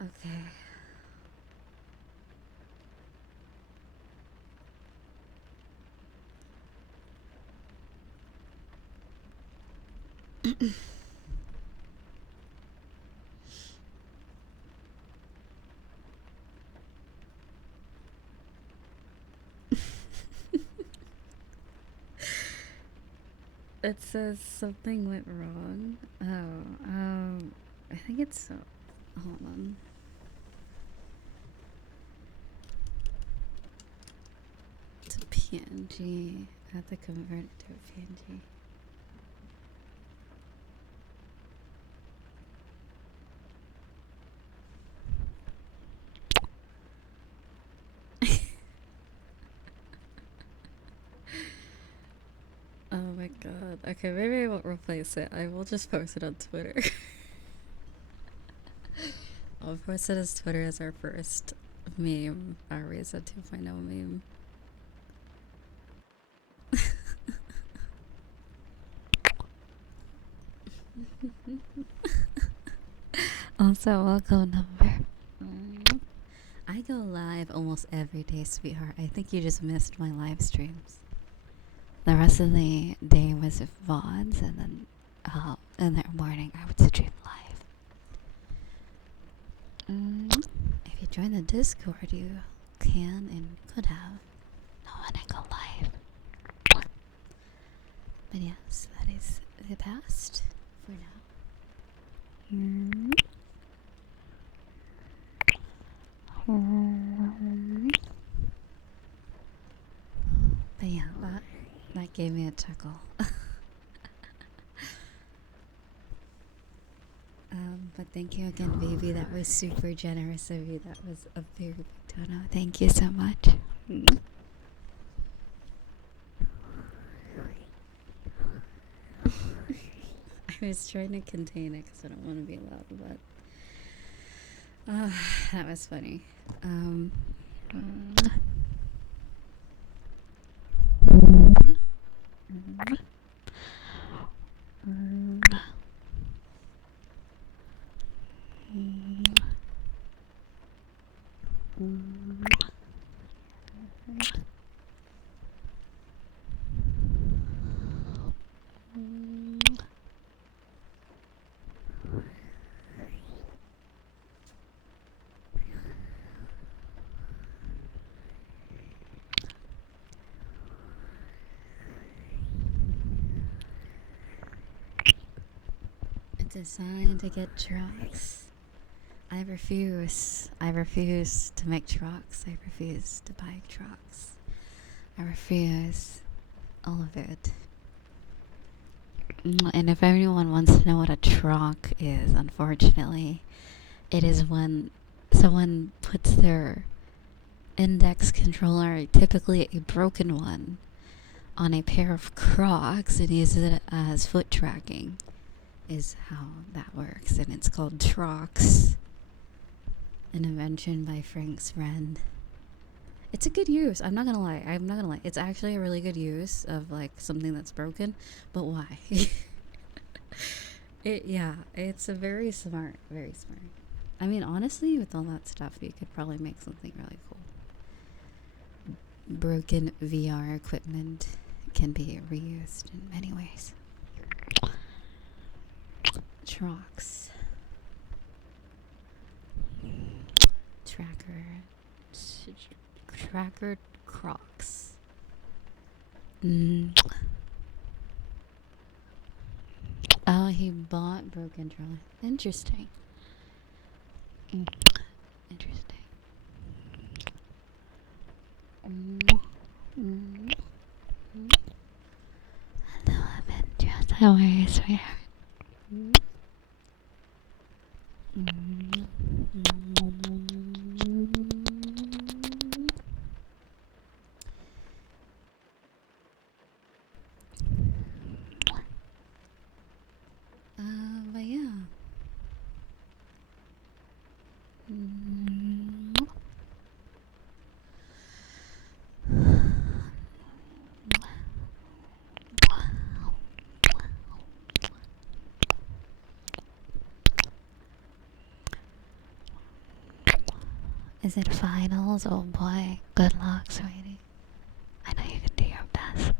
Okay. It says something went wrong. Oh, I think it's hold on. It's a PNG. I have to convert it to a PNG. my god. Okay, maybe I won't replace it. I will just post it on Twitter. I'll post it as Twitter as our first meme, our Reza 2.0 meme. Also, welcome number. I go live almost every day, sweetheart. I think you just missed my live streams. The rest of the day was VODs, and then in the morning I would stream live. If you join the Discord, you can and could have known when I go live. But yes, that is the past for now. But yeah, that gave me a chuckle. But thank you again, baby. That was super generous of you. That was a very big dono. Thank you so much. I was trying to contain it because I don't want to be loud, but that was funny. It's a sign to get trucks. I refuse. I refuse to make trucks. I refuse to buy trucks. I refuse all of it. And if anyone wants to know what a truck is, unfortunately, it is when someone puts their index controller, typically a broken one, on a pair of Crocs and uses it as foot tracking, is how that works. And it's called Trocs, an invention by Frank's friend. It's a good use. I'm not gonna lie. It's actually a really good use of like something that's broken. But why? It's a very smart. I mean, honestly, with all that stuff, you could probably make something really cool. Broken VR equipment can be reused in many ways. Trocs. Tracker Crocs. Oh, he bought broken trolley. Interesting. Interesting. Hello, Avengers. How are you, sweetheart? But yeah. Is it finals? Oh boy. Good luck, sweetie. I know you can do your best.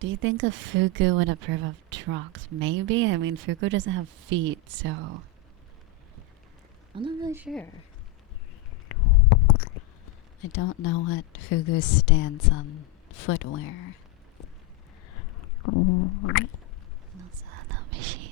Do you think a Fugu would approve of Trocs? Maybe. I mean, Fugu doesn't have feet, so I'm not really sure. I don't know what Fugu's stance on footwear. Also, hello, machine.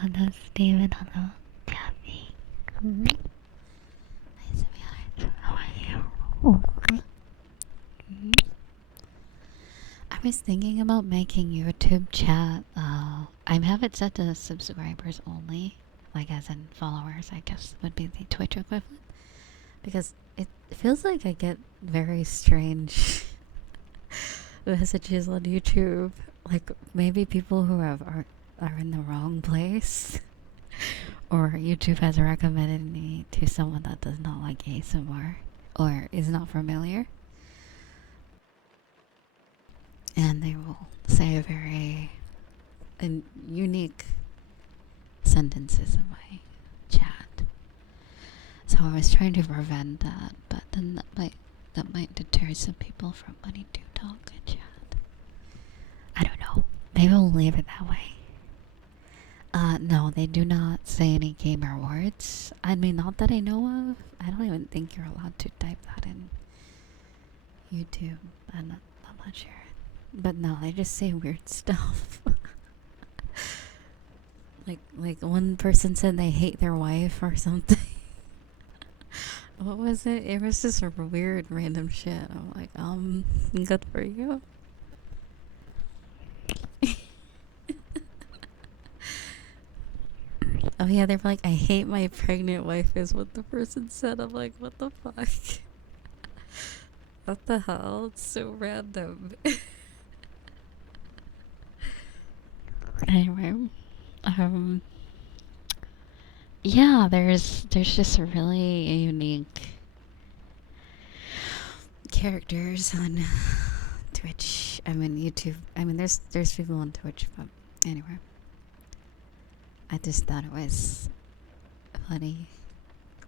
Hello, Steven. Hello, Gabby. Hi, sweetheart. How are you? I was thinking about making YouTube chat. I have it set to subscribers only, like as in followers, I guess would be the Twitch equivalent. Because it feels like I get very strange messages on YouTube. Like maybe people who are in the wrong place. Or YouTube has recommended me to someone that does not like ASMR or is not familiar. And they will say very unique sentences in my chat. So I was trying to prevent that, but then that might deter some people from wanting to talk in chat. I don't know. Maybe we'll leave it that way. No, they do not say any gamer words. I mean, not that I know of. I don't even think you're allowed to type that in YouTube. I'm not sure. But no, they just say weird stuff. like one person said they hate their wife or something. What was it? It was just weird random shit. I'm like, good for you. Oh yeah, they're like, I hate my pregnant wife is what the person said. I'm like, what the fuck? What the hell? It's so random. Anyway, yeah, there's just really unique characters on Twitch. I mean YouTube. I mean there's people on Twitch, but anyway. I just thought it was funny.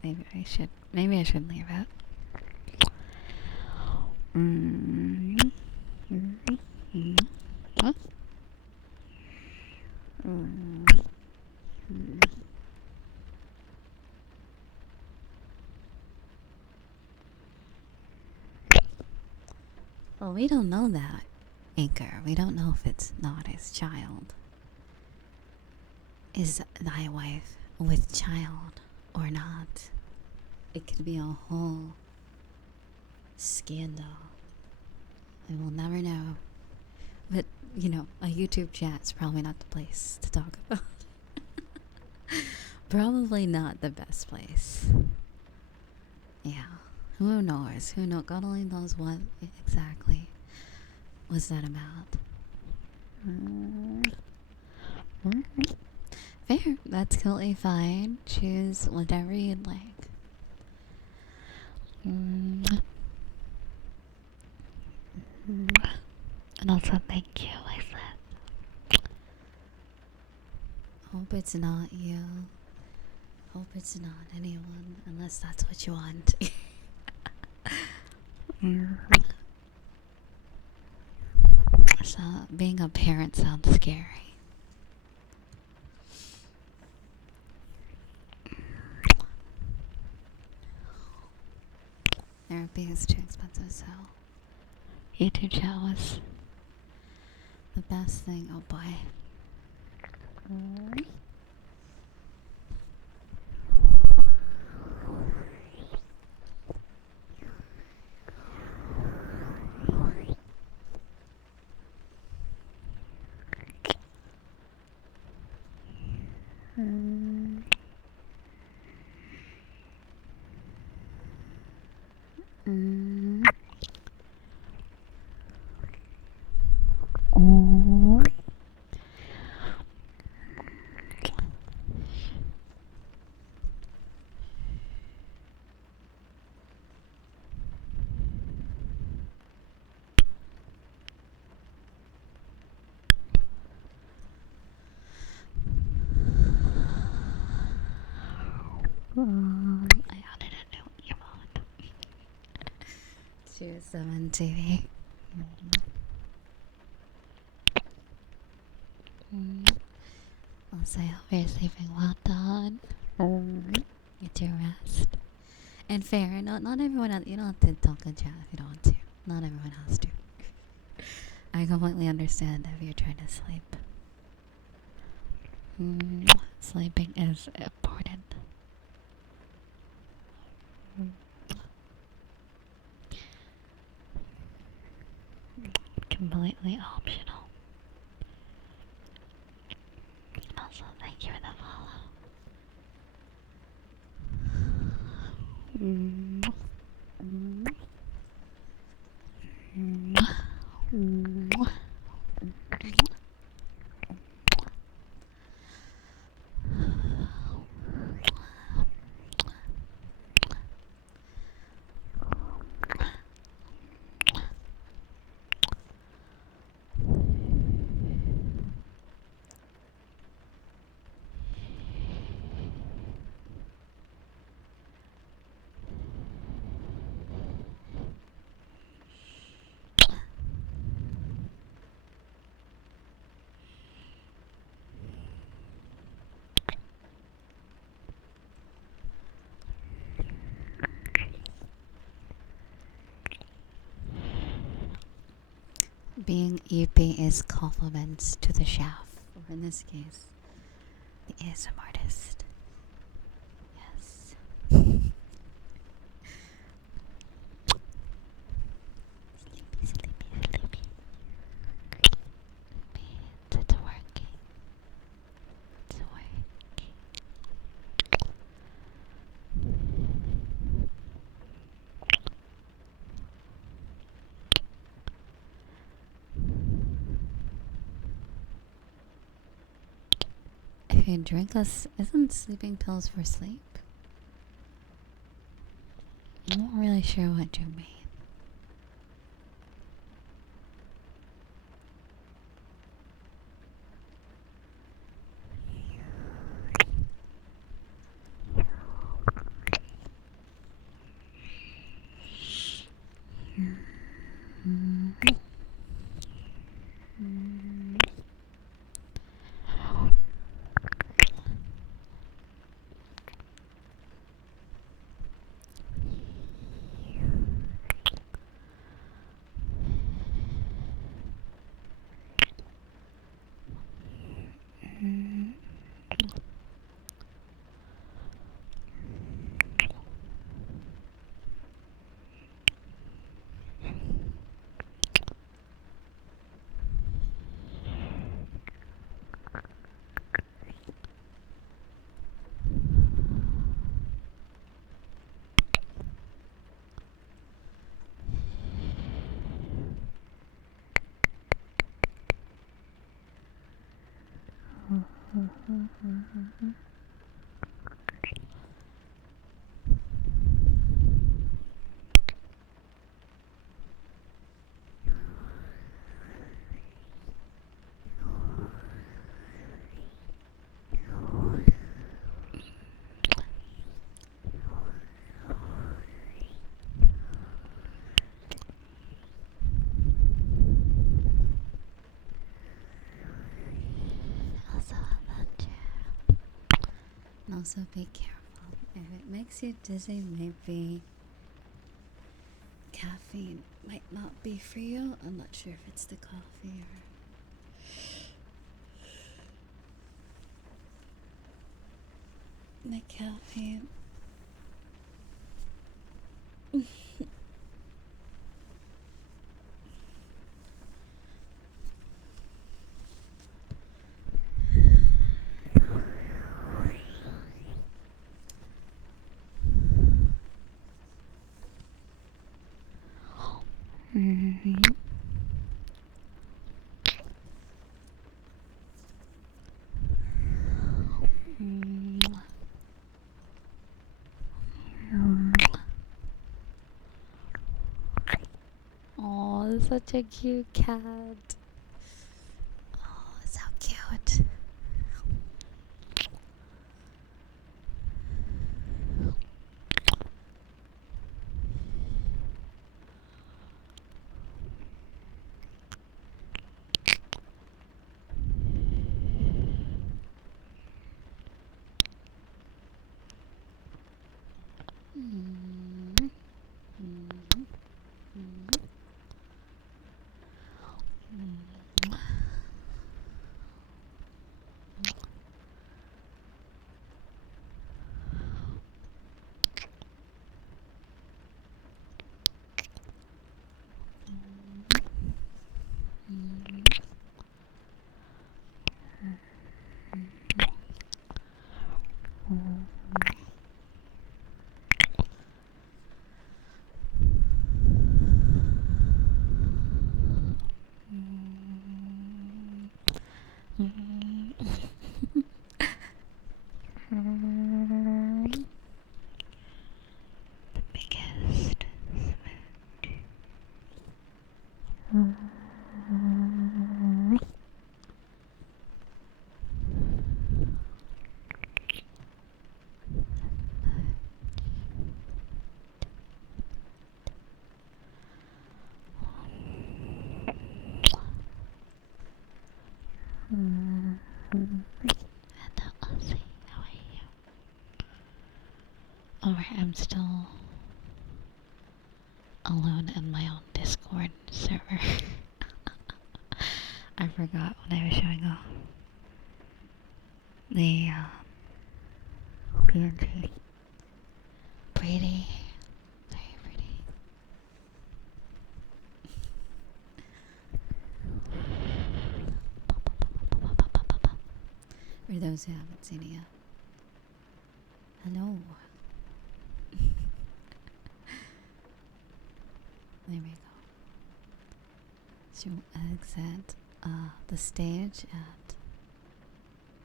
Maybe I should leave it. What? Well, we don't know that, Anchor. We don't know if it's not his child. Is thy wife with child or not? It could be a whole scandal. We will never know. But, you know, a YouTube chat's probably not the place to talk about. Probably not the best place. Yeah. Who knows? God only knows what exactly was that about. Fair. That's totally fine. Choose whatever you'd like. And also, thank you, I said. Hope it's not you. Hope it's not anyone, unless that's what you want. So, being a parent sounds scary. Therapy is too expensive, so YouTube chat was the best thing I'll buy. I added a new emote. 27 TV. Also, I hope you're sleeping well, Dawn. Get your rest. And fair, not everyone else, you don't have to talk in chat if you don't want to. Not everyone has to. I completely understand if you're trying to sleep. Sleeping is important. Completely optional. Also, thank you for the follow. Being EP is compliments to the chef, or in this case, the ASM artist. Yes. Sleepy, sleepy, sleepy. It's working. It's working. If you drink less, isn't sleeping pills for sleep? I'm not really sure what you mean. And also be careful. If it makes you dizzy, maybe caffeine might not be for you. I'm not sure if it's the coffee or the caffeine. Oh, such a cute cat. Oh, so cute. The biggest Alright, I'm still alone in my own Discord server. I forgot when I was showing off the PNG. Pretty. Very pretty. For those who haven't seen it yet. Hello. There we go. So exit the stage at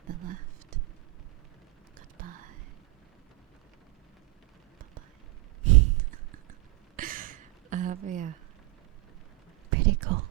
the left. Goodbye. Bye-bye. But yeah. Pretty cool.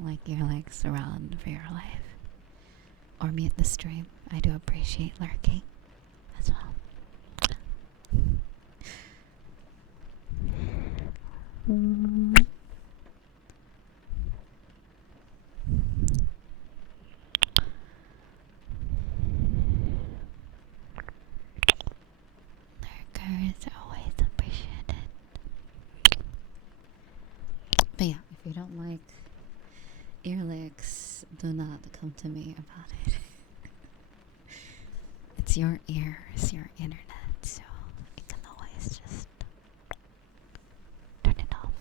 not like earlegs, run for your life. Or mute the stream. I do appreciate lurking as well. Lurkers are always appreciated. But yeah, if you don't like earlicks, do not come to me about it. It's your ears, your internet, so you can always just turn it off.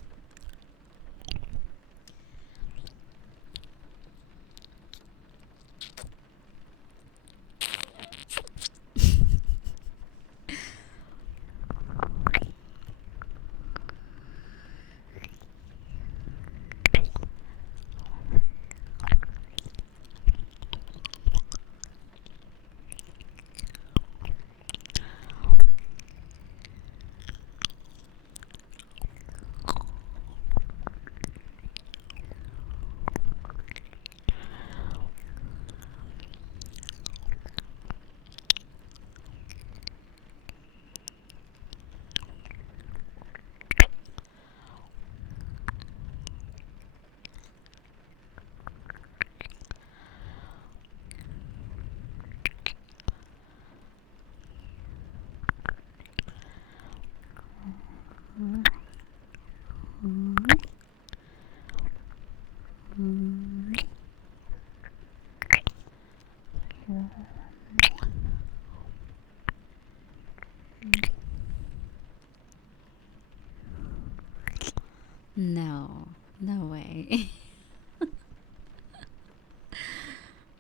No, no way.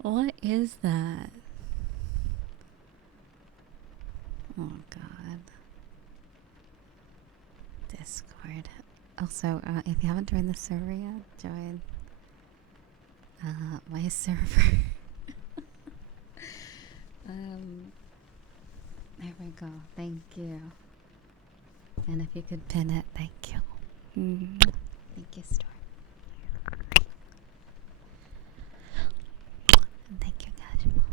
What is that? Oh god. Discord. Also, if you haven't joined the server yet, join my server. There we go. Thank you. And if you could pin it, thank you. Thank you, Storm. And thank you, Casual.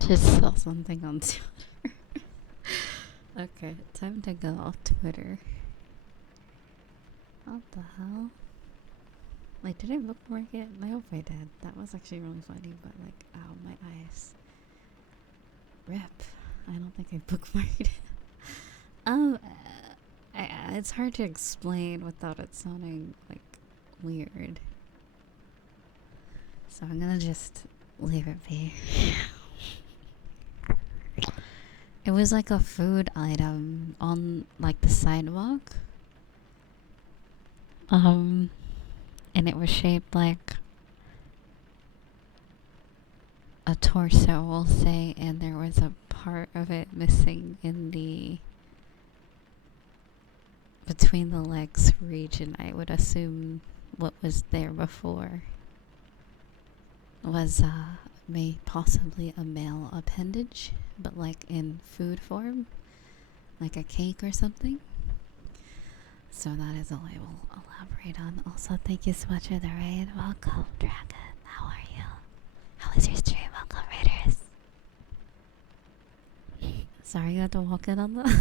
Just saw something on Twitter. Okay, time to go off Twitter. What the hell? Like, did I bookmark it? I hope I did. That was actually really funny, but like, ow, my eyes. Rip. I don't think I bookmarked it. It's hard to explain without it sounding like weird. So I'm gonna just leave it be. It was like a food item on like the sidewalk. And it was shaped like a torso, we'll say, and there was a part of it missing in the between the legs region, I would assume what was there before was possibly a male appendage, but like in food form, like a cake or something. So that is all I will elaborate on. Also, thank you so much for the raid. Welcome, Dragon. How are you? How was your stream? Welcome, Raiders. Sorry you had to walk in on the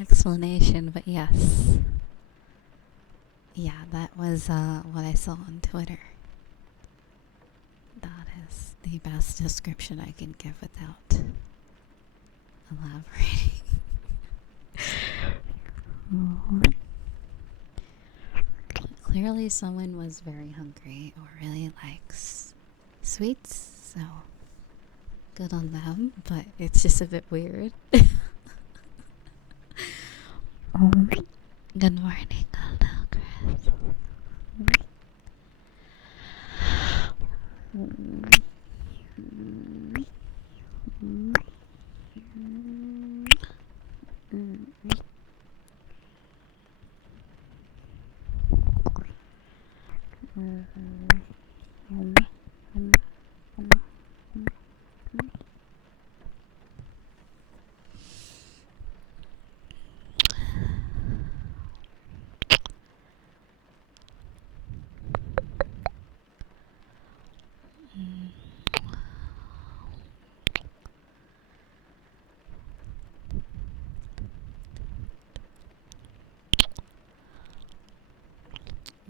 explanation, but yes. Yeah, that was what I saw on Twitter. That is the best description I can give without elaborating. Clearly someone was very hungry or really likes sweets, so good on them, but it's just a bit weird. Good morning, hello, Chris.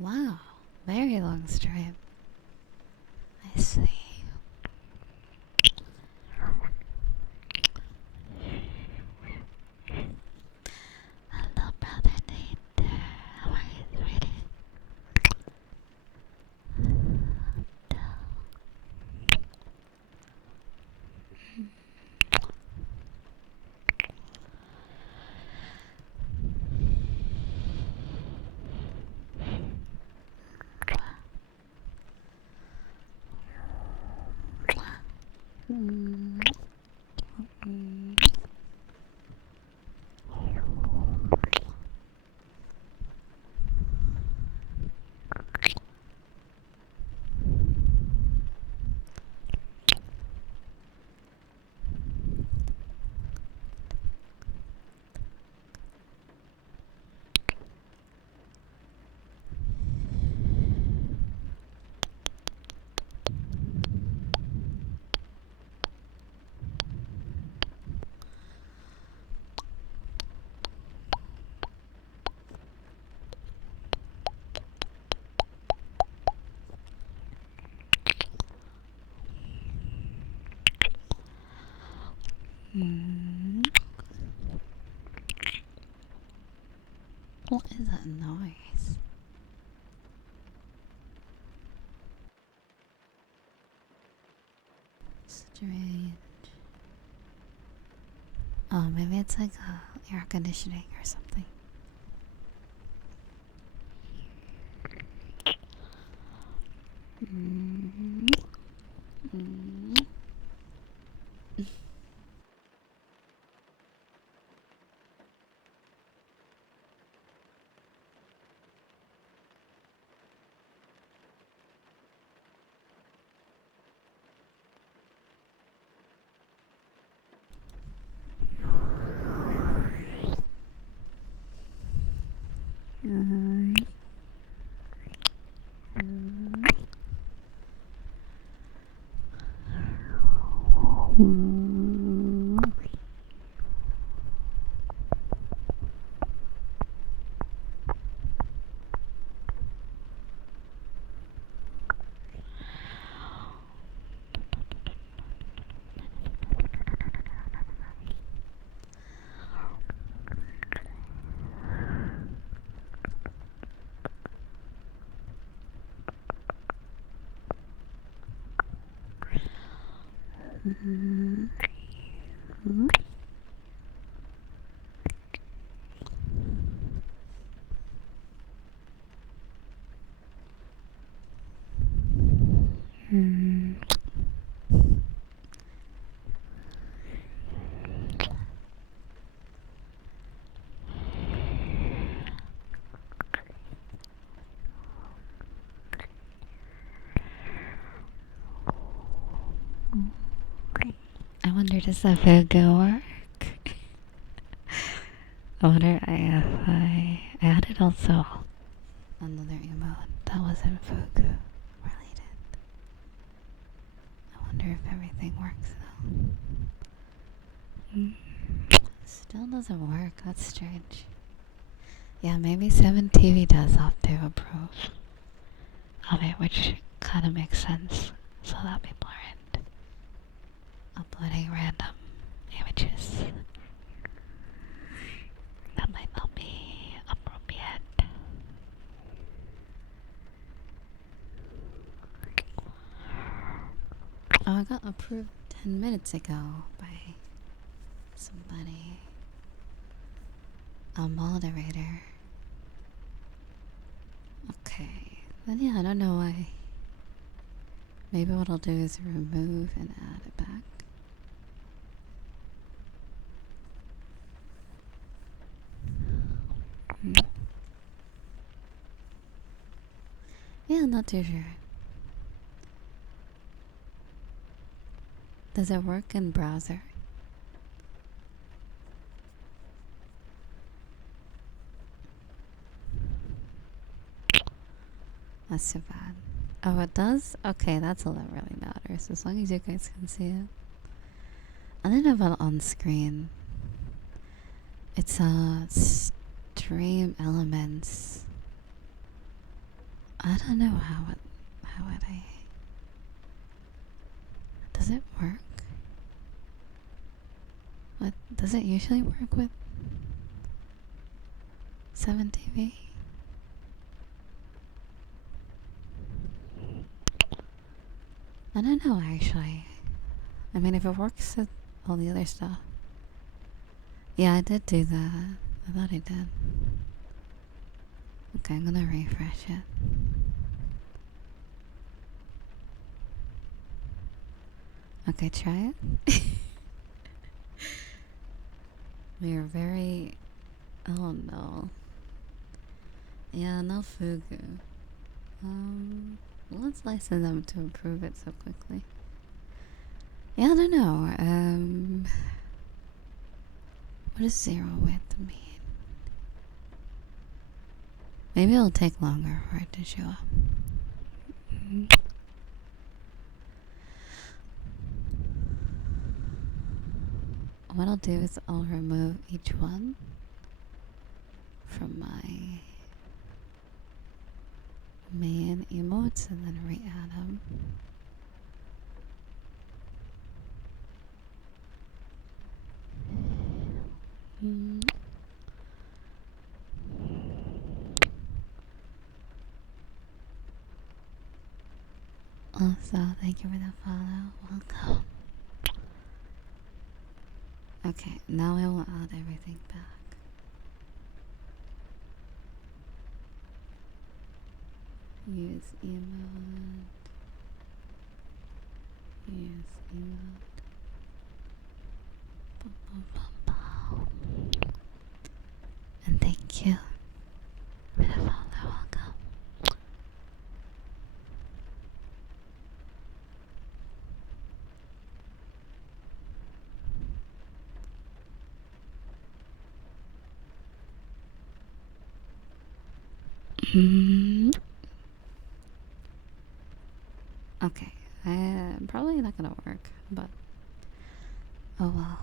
Wow, very long stream. I see. Hello, brother Nate. How are you reading? What is that noise? Strange. Oh, maybe it's like air conditioning or something. wonder, does the Fugu work? I wonder if I added also another emote that wasn't Fugu related. I wonder if everything works though. Still doesn't work, that's strange. Yeah, maybe 7TV does have to approve of it, which kind of makes sense, so that people aren't uploading random images that might not be appropriate. Oh, I got approved 10 minutes ago by somebody. A moderator. Okay. Then yeah, I don't know why. Maybe what I'll do is remove and add it back. Yeah, not too sure. Does it work in browser? That's too bad. Oh, it does? Okay, that's all that really matters, as long as you guys can see it. I don't know about on screen. It's stream elements. I don't know how would I... Does it work? What does it usually work with 7TV? I don't know actually. I mean, if it works with all the other stuff. Yeah, I did do that. I thought I did. Okay, I'm gonna refresh it. Okay, try it. We are very... Oh no. Yeah, no Fugu. Let's license them to approve it so quickly. Yeah, I don't know. What does zero width mean? Maybe it'll take longer for it to show up. What I'll do is I'll remove each one from my main emotes and then re-add them. Also, thank you for the follow. Welcome. Okay, now I will add everything back. Use emote. Use emote. Boom, boom, boom, boom. And thank you for the follow. Welcome. Okay, probably not gonna work, but oh well.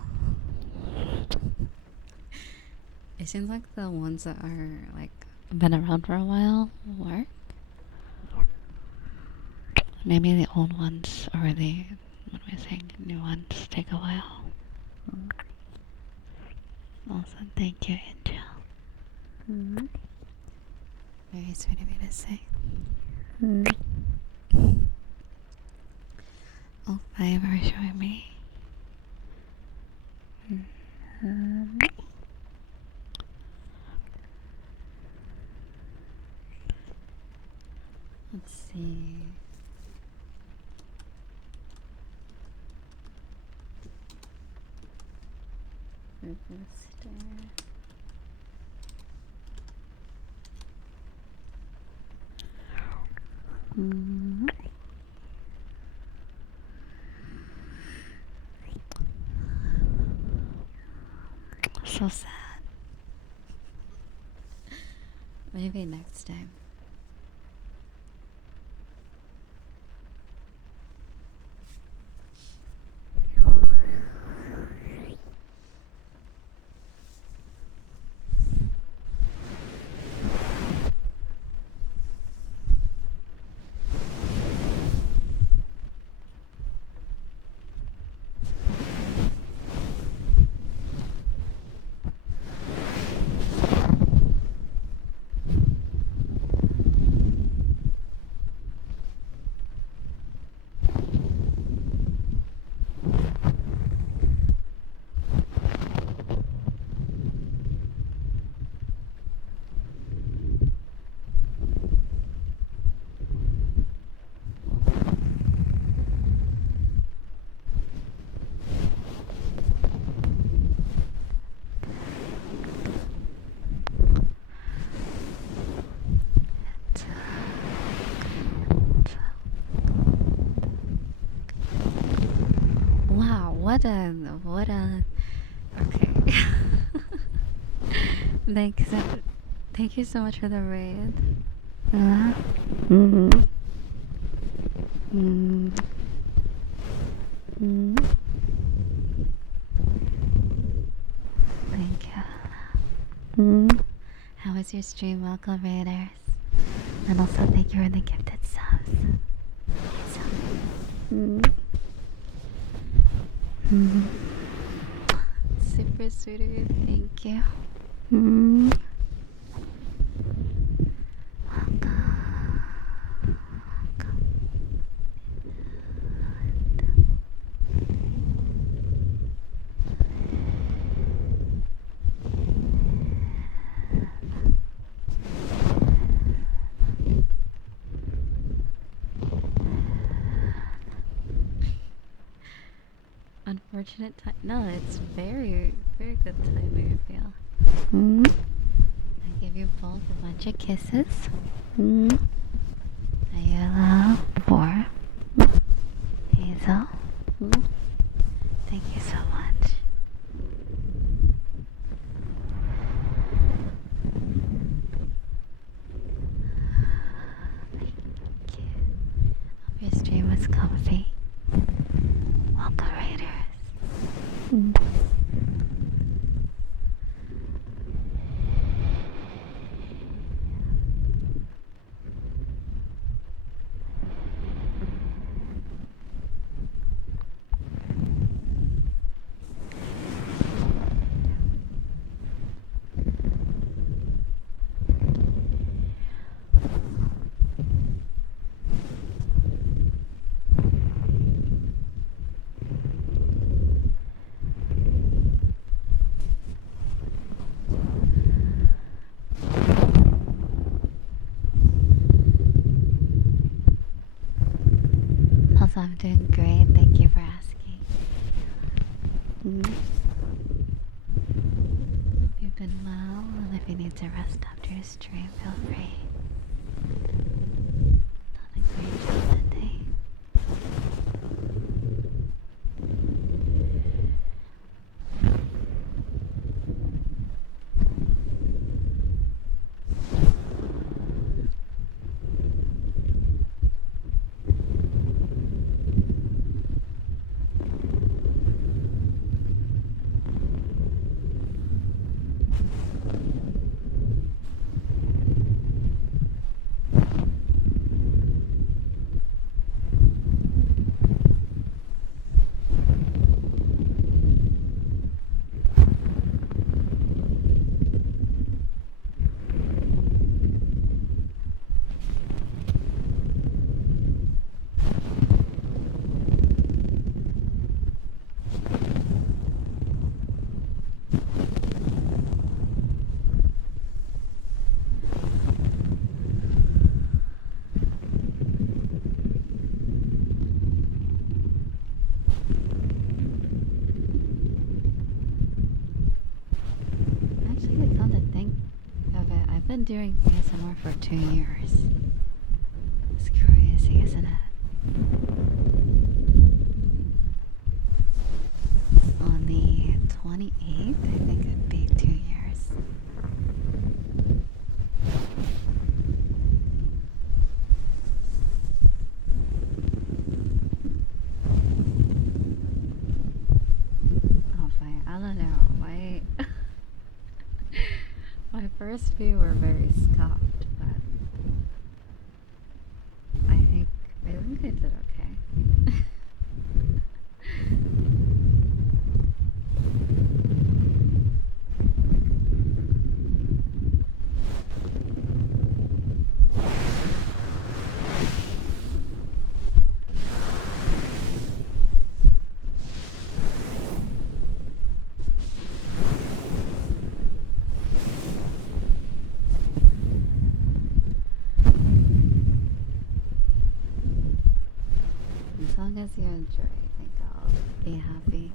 It seems like the ones that are like been around for a while work. Maybe the old ones or the, what am I saying, new ones take a while. Also, thank you, Angel. Very sweet of you to say. Oh, five are showing me. Let's see. Register. so sad. Maybe next time. Wow, what a, okay. Thank you so much for the raid. Thank you. How was your stream? Welcome, raiders. And also thank you for the gifted subs. Super sweet of you. Thank you. Unfortunate time. No, it's very, very good timing, I feel. I give you both a bunch of kisses. Ayala, for Hazel. Thank you so much. Thank you. Hope your stream was comfy. Welcome, raiders. Also, I'm doing great. Thank you for asking. Hope you've been well, and if you need to rest after your stream, feel free. Done a great job today. Actually, come to think of it, I've been doing ASMR for 2 years. It's crazy, isn't it? On the 28th, I think it'd be 2 we were very scuffed, but I think I did okay. As long as you enjoy, I think I'll be happy.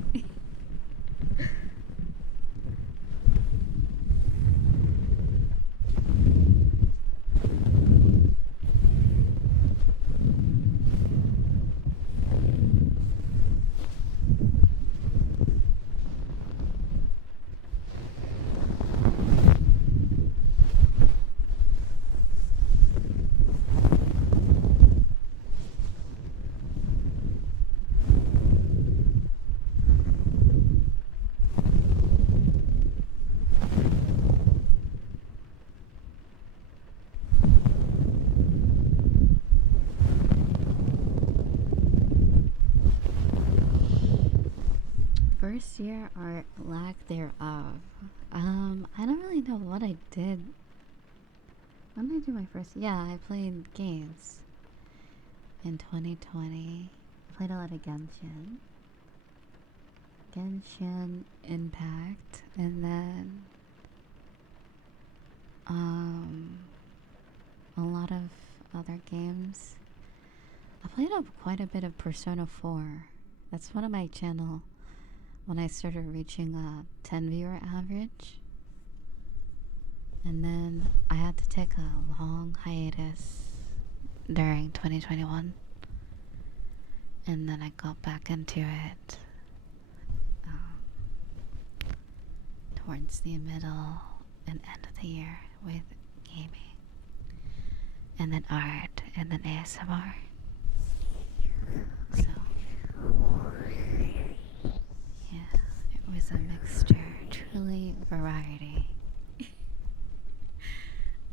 First year or lack thereof. I don't really know what I did. When did I do my first? Yeah, I played games in 2020. I played a lot of Genshin Impact, and then a lot of other games. I played quite a bit of Persona 4. That's one of my channel when I started reaching a 10 viewer average. And then I had to take a long hiatus during 2021. And then I got back into it towards the middle and end of the year with gaming. And then art, and then ASMR. So yeah, it was a mixture, truly variety.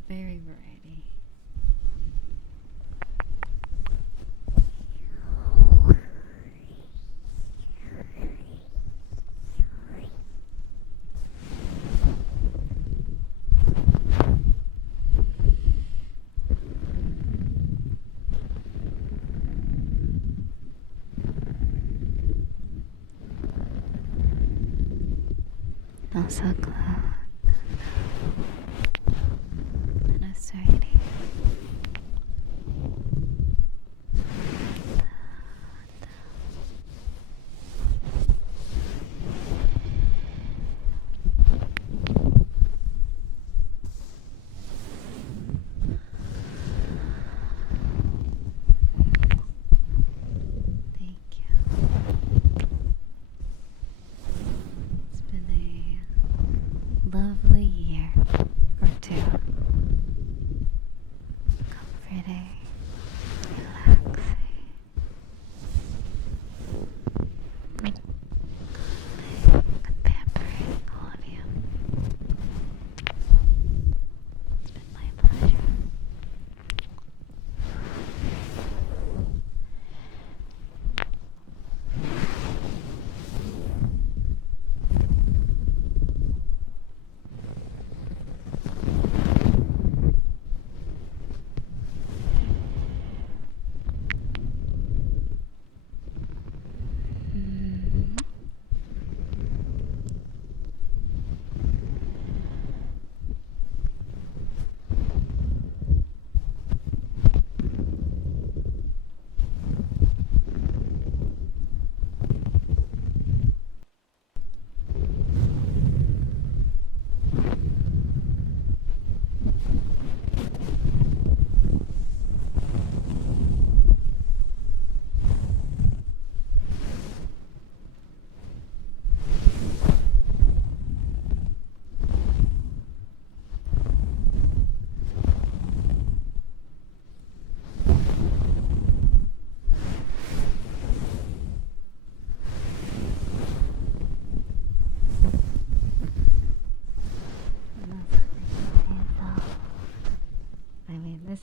Very variety. I'm so glad. And I'm sorry. Lovely year or two. Comforting, relaxing, and pampering all of you. It's been my pleasure.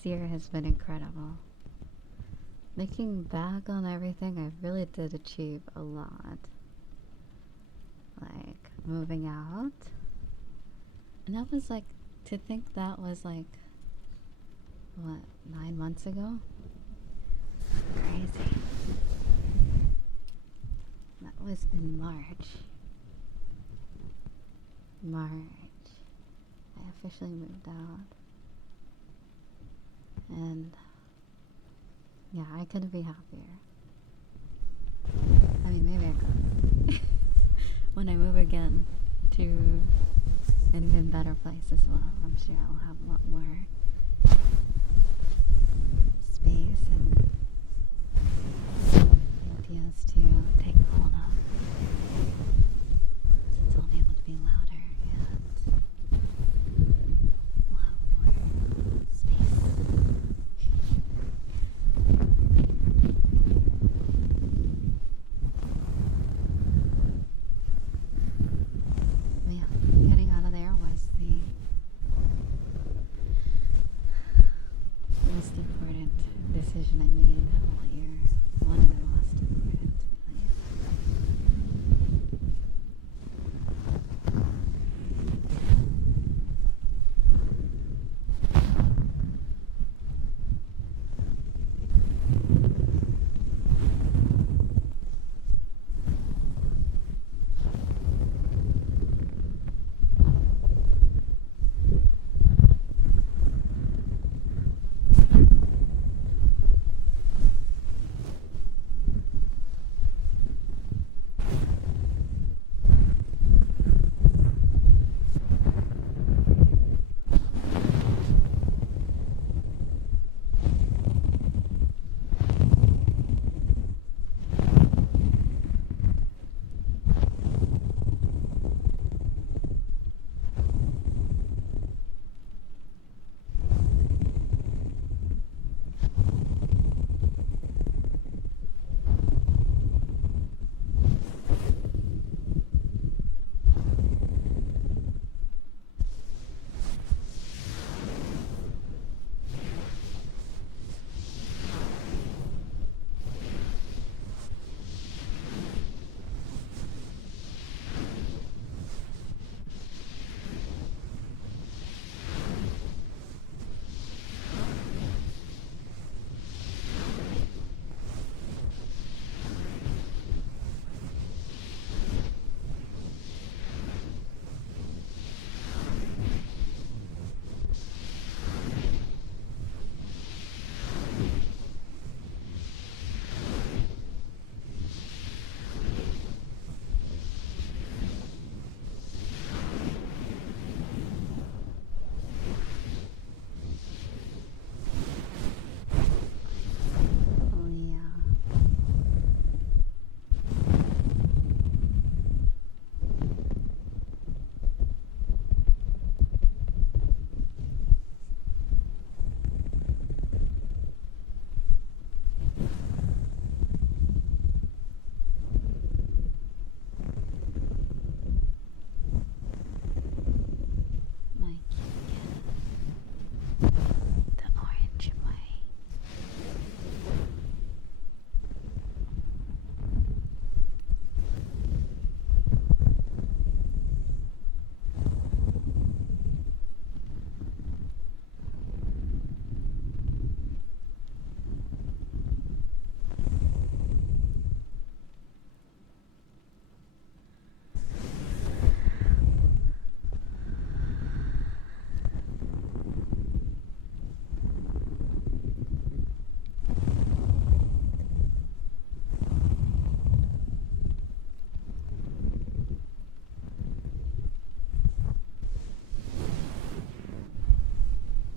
year has been incredible. Looking back on everything, I really did achieve a lot. Like, moving out. And that was like, to think that was like, what, 9 months ago? Crazy. That was in March. I officially moved out. And yeah, I couldn't be happier. I mean, maybe I could. When I move again to an even better place as well, I'm sure I'll have a lot more space and ideas to take hold of. Since I'll be able to be louder and we'll have more space. Yeah, getting out of there was the most important decision I made all year. One of the most important, at least.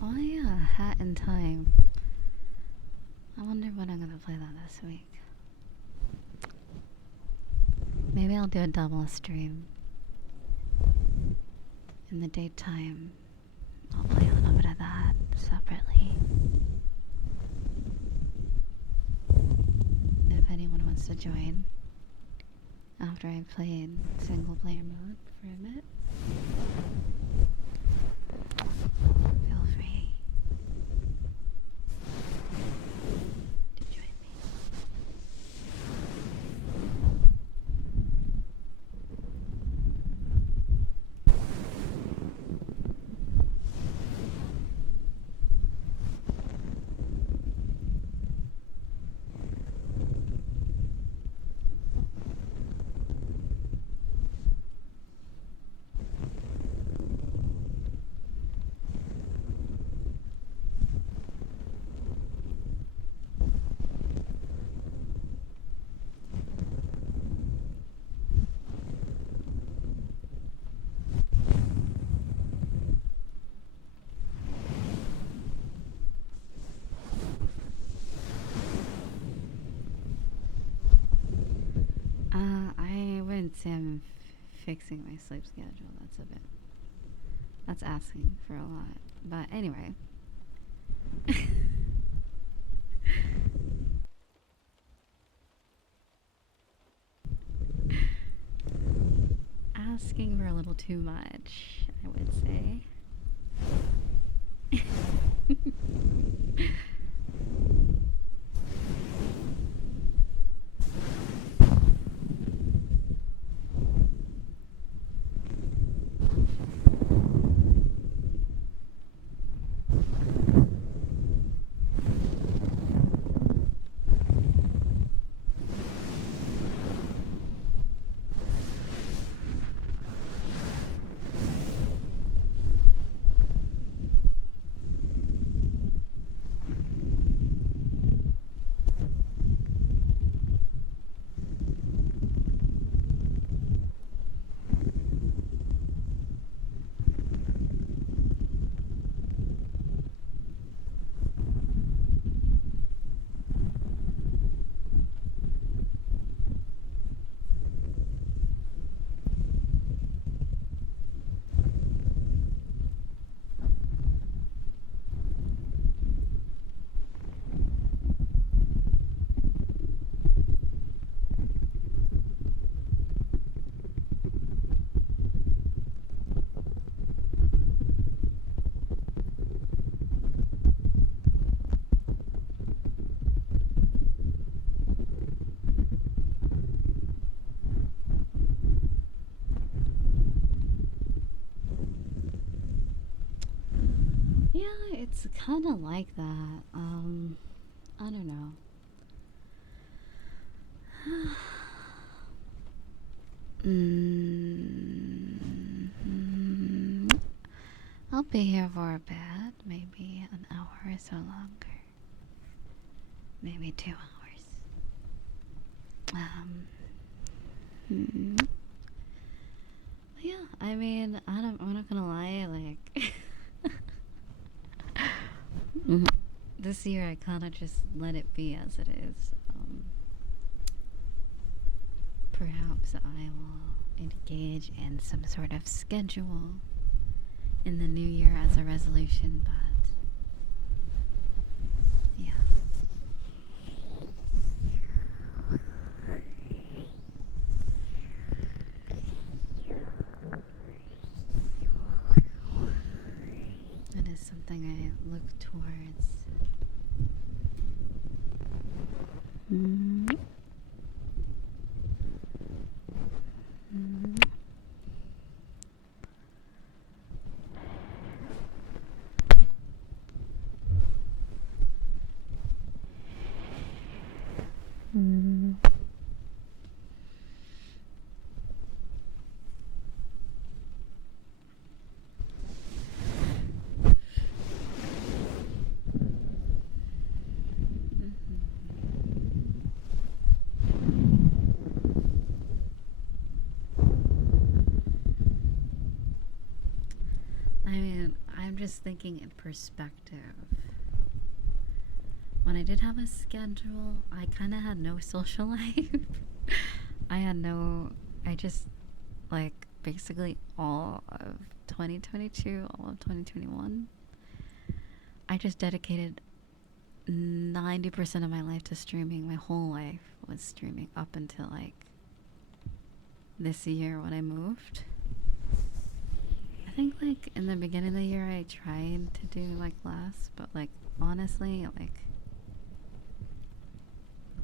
Oh yeah, Hat in Time. I wonder when I'm gonna play that this week. Maybe I'll do a double stream. In the daytime, I'll play a little bit of that separately. If anyone wants to join after I played single player mode for a bit, feel free. say I'm fixing my sleep schedule. That's asking for a lot. But anyway. Asking for a little too much, I would say. Yeah, it's kind of like that. I don't know. I'll be here for a bit, maybe an hour or so longer. Maybe 2 hours. Yeah, I mean, I'm not gonna lie, like, this year I kind of just let it be as it is. Perhaps I will engage in some sort of schedule in the new year as a resolution, but yeah. It is something I look towards. I mean, I'm just thinking in perspective. When I did have a schedule, I kind of had no social life. I just, like, basically all of 2022, all of 2021, I just dedicated 90% of my life to streaming. My whole life was streaming up until, like, this year when I moved. I think, like, in the beginning of the year I tried to do, like, less, but, like, honestly, like,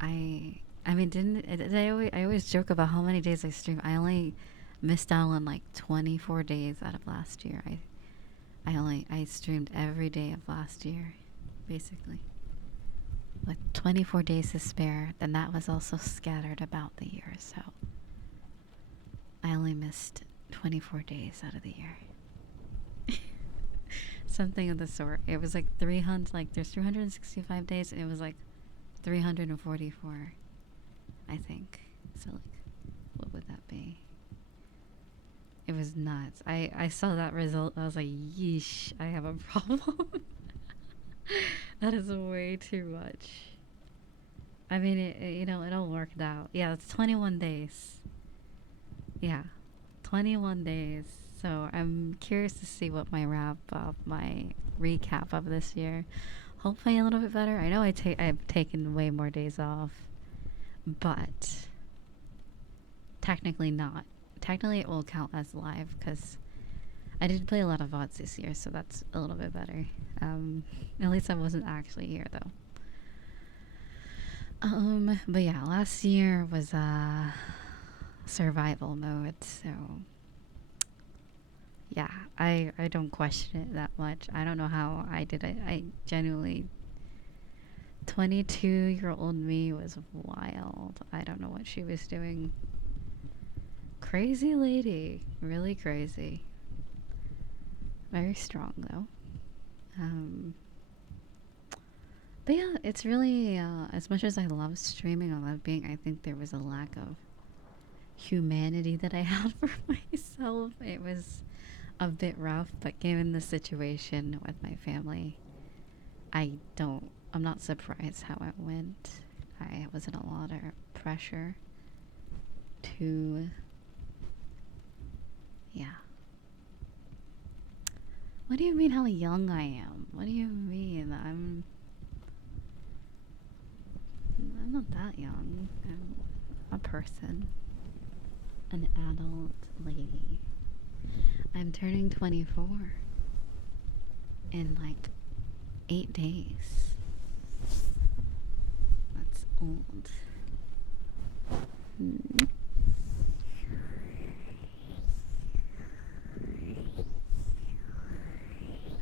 I mean, I always joke about how many days I stream. I only missed out on, like, 24 days out of last year. I streamed every day of last year, basically. With 24 days to spare, and that was also scattered about the year, so I only missed 24 days out of the year. Something of the sort. It was like 300, like, there's 365 days, and it was like 344, I think. So, like, what would that be? It was nuts. I saw that result. I was like, yeesh, I have a problem. That is way too much. I mean, it all worked out. Yeah, it's 21 days. yeah, 21 days. So I'm curious to see what my my recap of this year. Hopefully a little bit better. I know I've taken way more days off, but technically not. Technically it will count as live because I did play a lot of VODs this year, so that's a little bit better. At least I wasn't actually here though. But yeah, last year was survival mode, so yeah, I don't question it that much. I don't know how I did it. I genuinely 22-year-old me was wild. I don't know what she was doing. Crazy lady, really crazy. Very strong though. But yeah, it's really as much as I love streaming, I love being. I think there was a lack of humanity that I had for myself. It was a bit rough, but given the situation with my family, I'm not surprised how it went. I was in a lot of pressure to, yeah. What do you mean how young I am? What do you mean? I'm not that young. I'm a person. An adult lady. I'm turning 24 in like 8 days. That's old.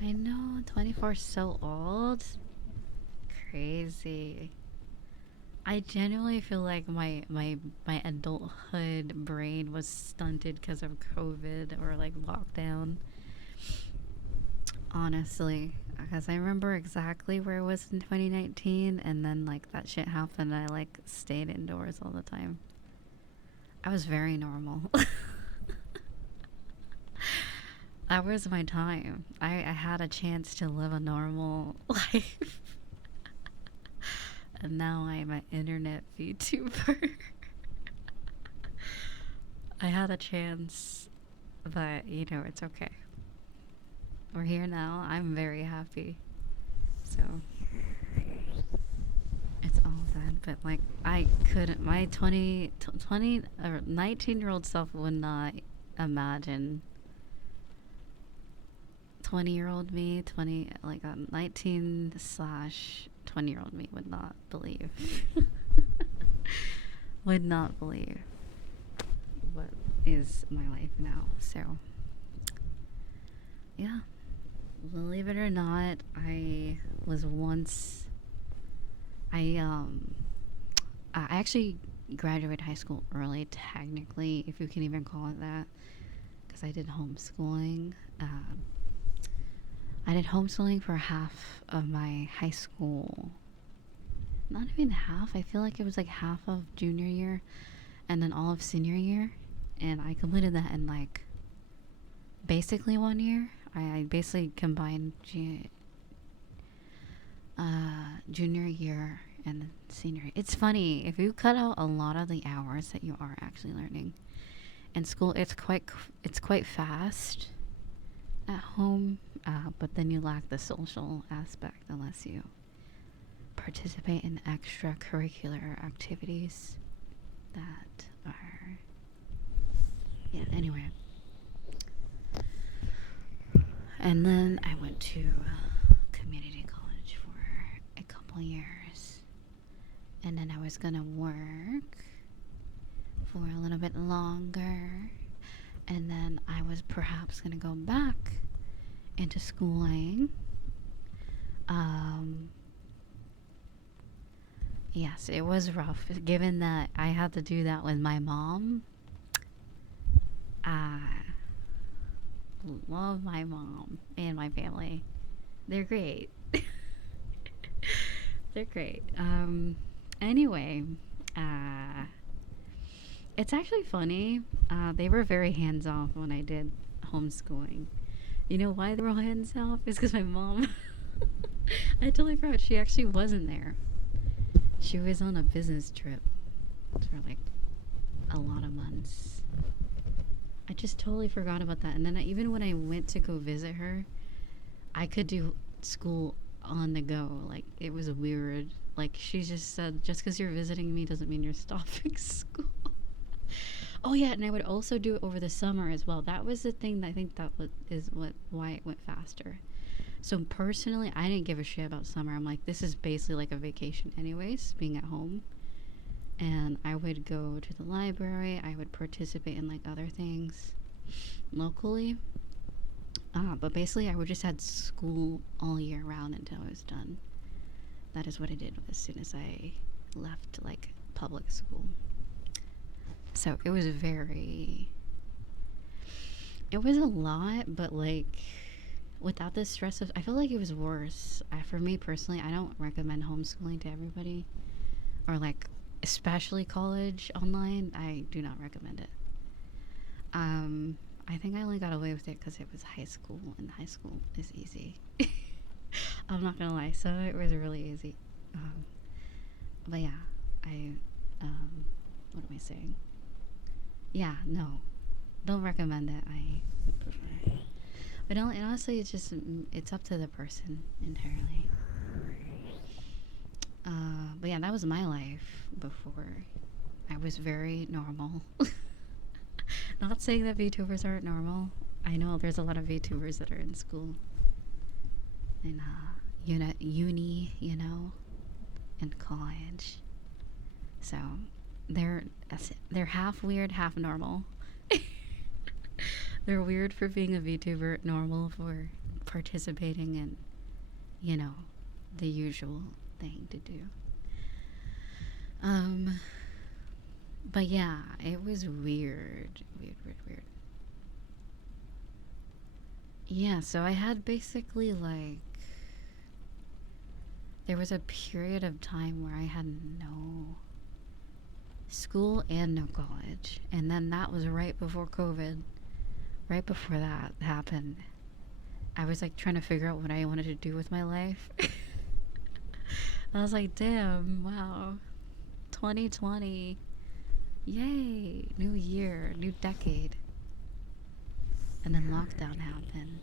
I know, 24 is so old. Crazy. I genuinely feel like my adulthood brain was stunted because of COVID or like lockdown. Honestly, because I remember exactly where I was in 2019, and then like that shit happened. I like stayed indoors all the time. I was very normal. That was my time. I had a chance to live a normal life. And now I'm an internet VTuber. I had a chance, but you know, it's okay. We're here now. I'm very happy. So it's all good. But like, I couldn't, my 20 or 19-year-old self would not imagine 20-year-old me, 20, like a 19/20-year-old me would not believe. Would not believe what is my life now. So, yeah. Believe it or not, I was once, I actually graduated high school early, technically, if you can even call it that, because I did homeschooling. I did homeschooling for half of my high school. Not even half. I feel like it was like half of junior year and then all of senior year. And I completed that in like basically 1 year. I basically combined junior year and senior year. It's funny, if you cut out a lot of the hours that you are actually learning in school, it's quite fast. At home, but then you lack the social aspect unless you participate in extracurricular activities that are, yeah, anyway. And then I went to community college for a couple years, and then I was gonna work for a little bit longer, and then I was perhaps going to go back into schooling. Yes, it was rough, given that I had to do that with my mom. I love my mom and my family. They're great. They're great. Anyway, it's actually funny. They were very hands off when I did homeschooling. You know why they were hands off? It's because my mom, I totally forgot, she actually wasn't there. She was on a business trip for like a lot of months. I just totally forgot about that. And then even when I went to go visit her, I could do school on the go. Like, it was weird. Like, she just said, just because you're visiting me doesn't mean you're stopping school. Oh yeah, and I would also do it over the summer as well. That was the thing that I think that why it went faster. So personally, I didn't give a shit about summer. I'm like, this is basically like a vacation anyways, being at home. And I would go to the library. I would participate in like other things locally. But basically, I would just had school all year round until I was done. That is what I did as soon as I left like public school. So it was it was a lot, but like without the stress of, I feel like it was worse. For me personally, I don't recommend homeschooling to everybody, or like especially college online. I do not recommend it. I think I only got away with it because it was high school, and high school is easy. I'm not gonna lie, some of it was really easy. But yeah, what am I saying? Yeah, no, don't recommend it. I would prefer. But honestly, it's up to the person entirely. But yeah, that was my life before. I was very normal. Not saying that VTubers aren't normal. I know there's a lot of VTubers that are in school, in uni, and college. So they're half weird, half normal. They're weird for being a VTuber, normal for participating in, the usual thing to do. But yeah, it was weird. Yeah, so I had basically like, there was a period of time where I had no school and no college. And then that was right before COVID. Right before that happened, I was like trying to figure out what I wanted to do with my life. I was like, damn, wow, 2020, yay, new year, new decade. And then lockdown happened.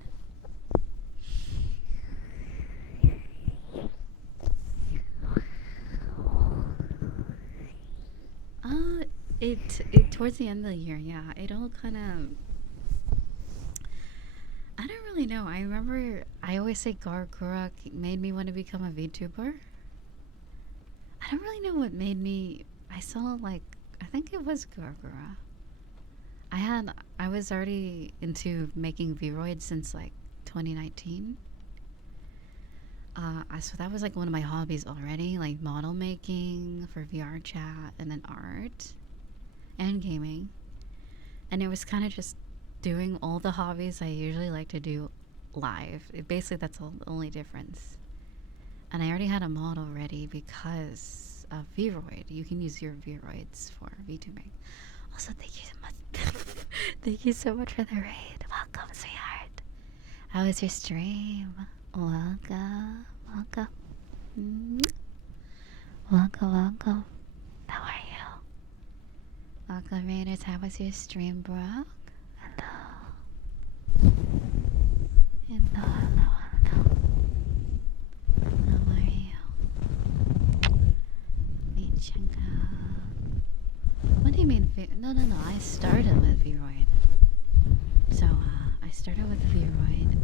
It towards the end of the year, yeah, it all kind of, I don't really know. I remember I always say Gargura made me want to become a VTuber. I don't really know what made me. I saw like, I think it was Gargura. I was already into making Vroids since like 2019. So that was like one of my hobbies already, like model making for VR chat, and then art and gaming. And it was kind of just doing all the hobbies I usually like to do live. Basically, that's the only difference. And I already had a model ready because of Vroid. You can use your Vroids for VTubing. Also, thank you so much. Thank you so much for the raid. Welcome, sweetheart. How was your stream? Welcome. Welcome. How are you? Welcome, Raiders. How was your stream, bro? Hello. How are you? Michenka. What do you mean? No. I started with Vroid. So, I started with Vroid.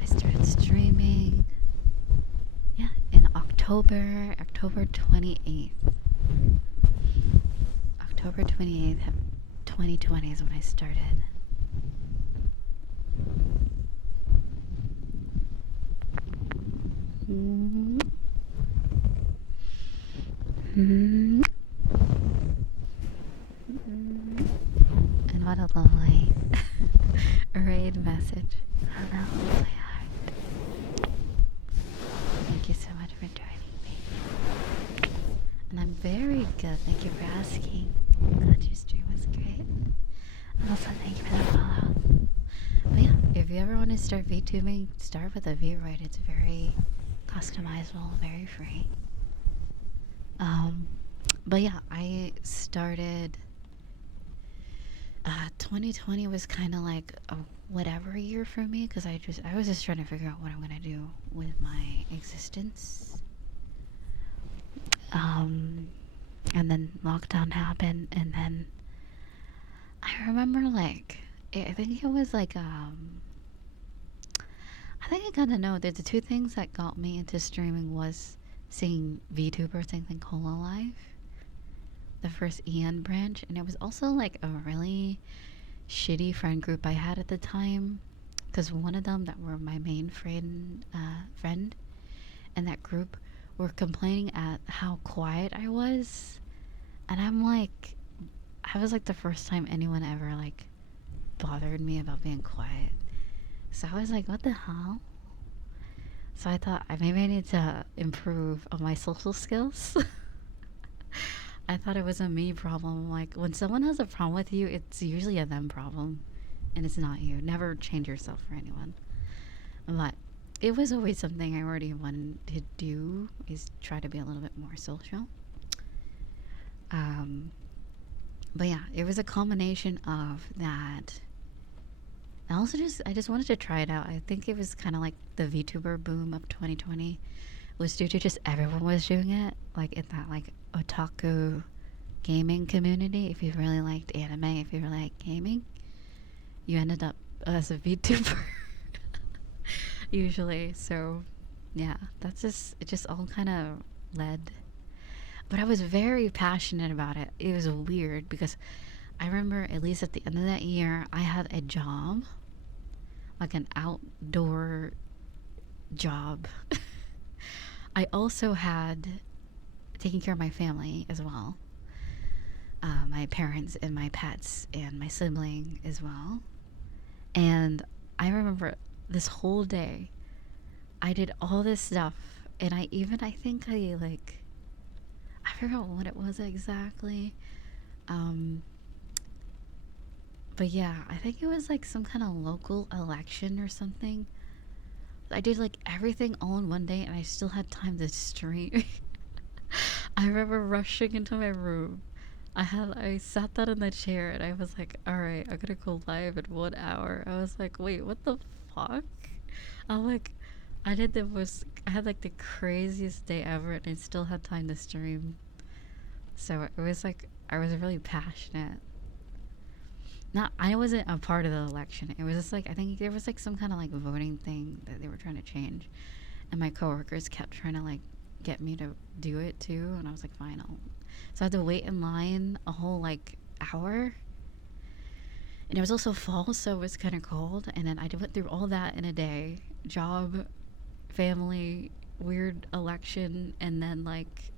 I started streaming. Yeah, in October 28th. October 28th, 2020 is when I started. And what a lovely raid message. Hello, sweetheart. Thank you so much for joining me. And I'm very good. Thank you for asking. Glad your stream was great. And also thank you for the follow. But yeah, if you ever want to start VTubing, start with a Vroid. It's very customizable, very free. But yeah, I started 2020 was kind of like a whatever year for me because I was just trying to figure out what I'm gonna do with my existence. And then lockdown happened, and then I remember like I think it was like I think I gotta know that the two things that got me into streaming was seeing VTubers think Hololive, the first Ian branch, and it was also like a really shitty friend group I had at the time, because one of them that were my main friend in that group were complaining at how quiet I was, and I'm like, I was like the first time anyone ever like bothered me about being quiet. So I was like, what the hell? So I thought maybe I need to improve on my social skills. I thought it was a me problem. Like when someone has a problem with you, it's usually a them problem, and it's not you. Never change yourself for anyone. But it was always something I already wanted to do, is try to be a little bit more social. Um, but yeah, it was a combination of that. And also I just wanted to try it out. I think it was kind of like the VTuber boom of 2020 was due to just everyone was doing it, like in that like otaku gaming community. If you really liked anime, if you really liked gaming, you ended up as a VTuber usually. So yeah, that's just it just all kind of led. But I was very passionate about it. It was weird because I remember at least at the end of that year, I had a job, like an outdoor job. I also had taking care of my family as well, my parents and my pets and my sibling as well. And I remember this whole day, I did all this stuff, and I think I like, I forgot what it was exactly. Um, but yeah, I think it was like some kind of local election or something. I did like everything all in one day, and I still had time to stream. I remember rushing into my room. I sat down in the chair and I was like, all right, I'm gonna go live in 1 hour. I was like, wait, what the fuck? I'm like, I had like the craziest day ever, and I still had time to stream. So it was like, I was really passionate. Not, I wasn't a part of the election. It was just like, I think there was like some kind of like voting thing that they were trying to change. And my coworkers kept trying to like get me to do it too. And I was like, fine, so I had to wait in line a whole like hour. And it was also fall, so it was kind of cold. And then I went through all that in a day: job, family, weird election, and then like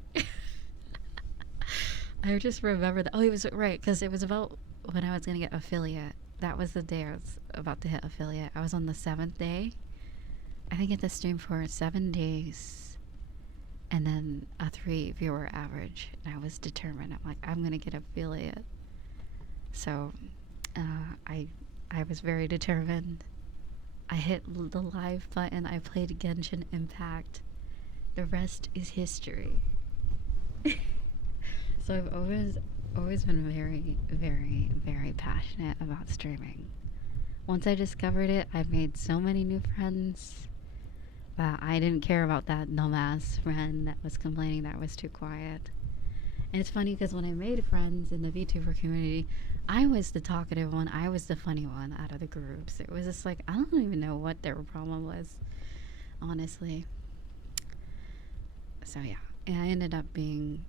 I just remember that. Oh, it was right because it was about when I was gonna get affiliate. That was the day I was about to hit affiliate. I was on the 7th day. I think I had to stream for 7 days, and then a 3 viewer average. And I was determined. I'm like, I'm gonna get affiliate. So, I was very determined. I hit the live button. I played Genshin Impact. The rest is history. So I've always been very, very, very passionate about streaming. Once I discovered it, I've made so many new friends that I didn't care about that dumbass friend that was complaining that I was too quiet. And it's funny because when I made friends in the VTuber community, I was the talkative one. I was the funny one out of the groups. It was just like, I don't even know what their problem was, honestly. So yeah, and I ended up being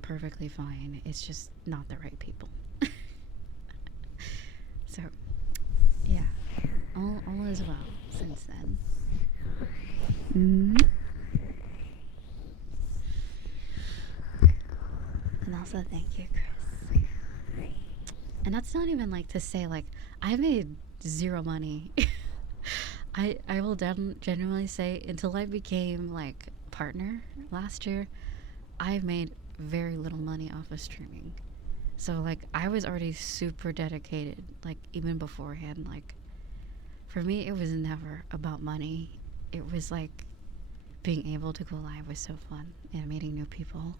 perfectly fine. It's just not the right people. So yeah, all is well since then. And also thank you, Chris. And that's not even like to say like I made zero money. I will genuinely say until I became like partner last year, I made very little money off of streaming. So like I was already super dedicated, like even beforehand. Like for me, it was never about money. It was like being able to go live was so fun, and meeting new people.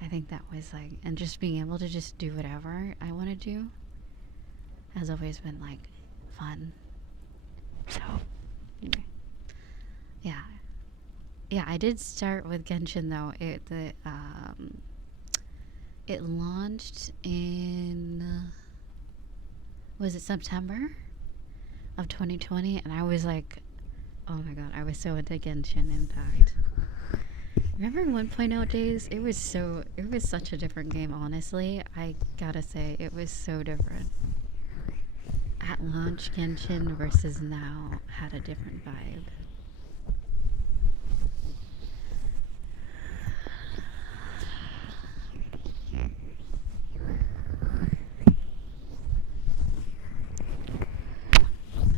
I think that was like, and just being able to just do whatever I want to do. has always been like fun. So yeah, yeah. I did start with Genshin though. It launched in was it September of 2020, and I was like, oh my god, I was so into Genshin. In fact, remember 1.0 days? It was such a different game. Honestly, I gotta say, it was so different. At launch, Genshin versus now had a different vibe.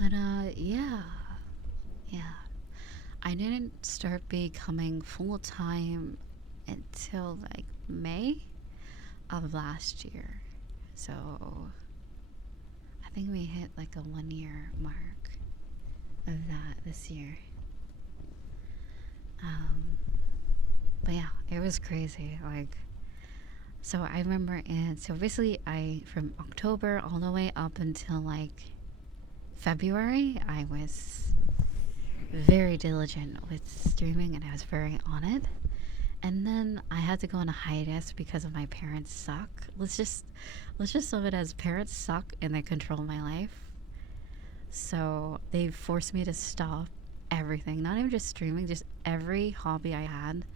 But yeah, yeah. I didn't start becoming full time until like May of last year. So I think we hit like a 1 year mark of that this year. But yeah, it was crazy. Like, so I remember, and so basically, from October all the way up until like February, I was very diligent with streaming and I was very on it. And then I had to go on a hiatus because of my parents suck. Let's just sum it as parents suck and they control my life. So they forced me to stop everything, not even just streaming, just every hobby I had,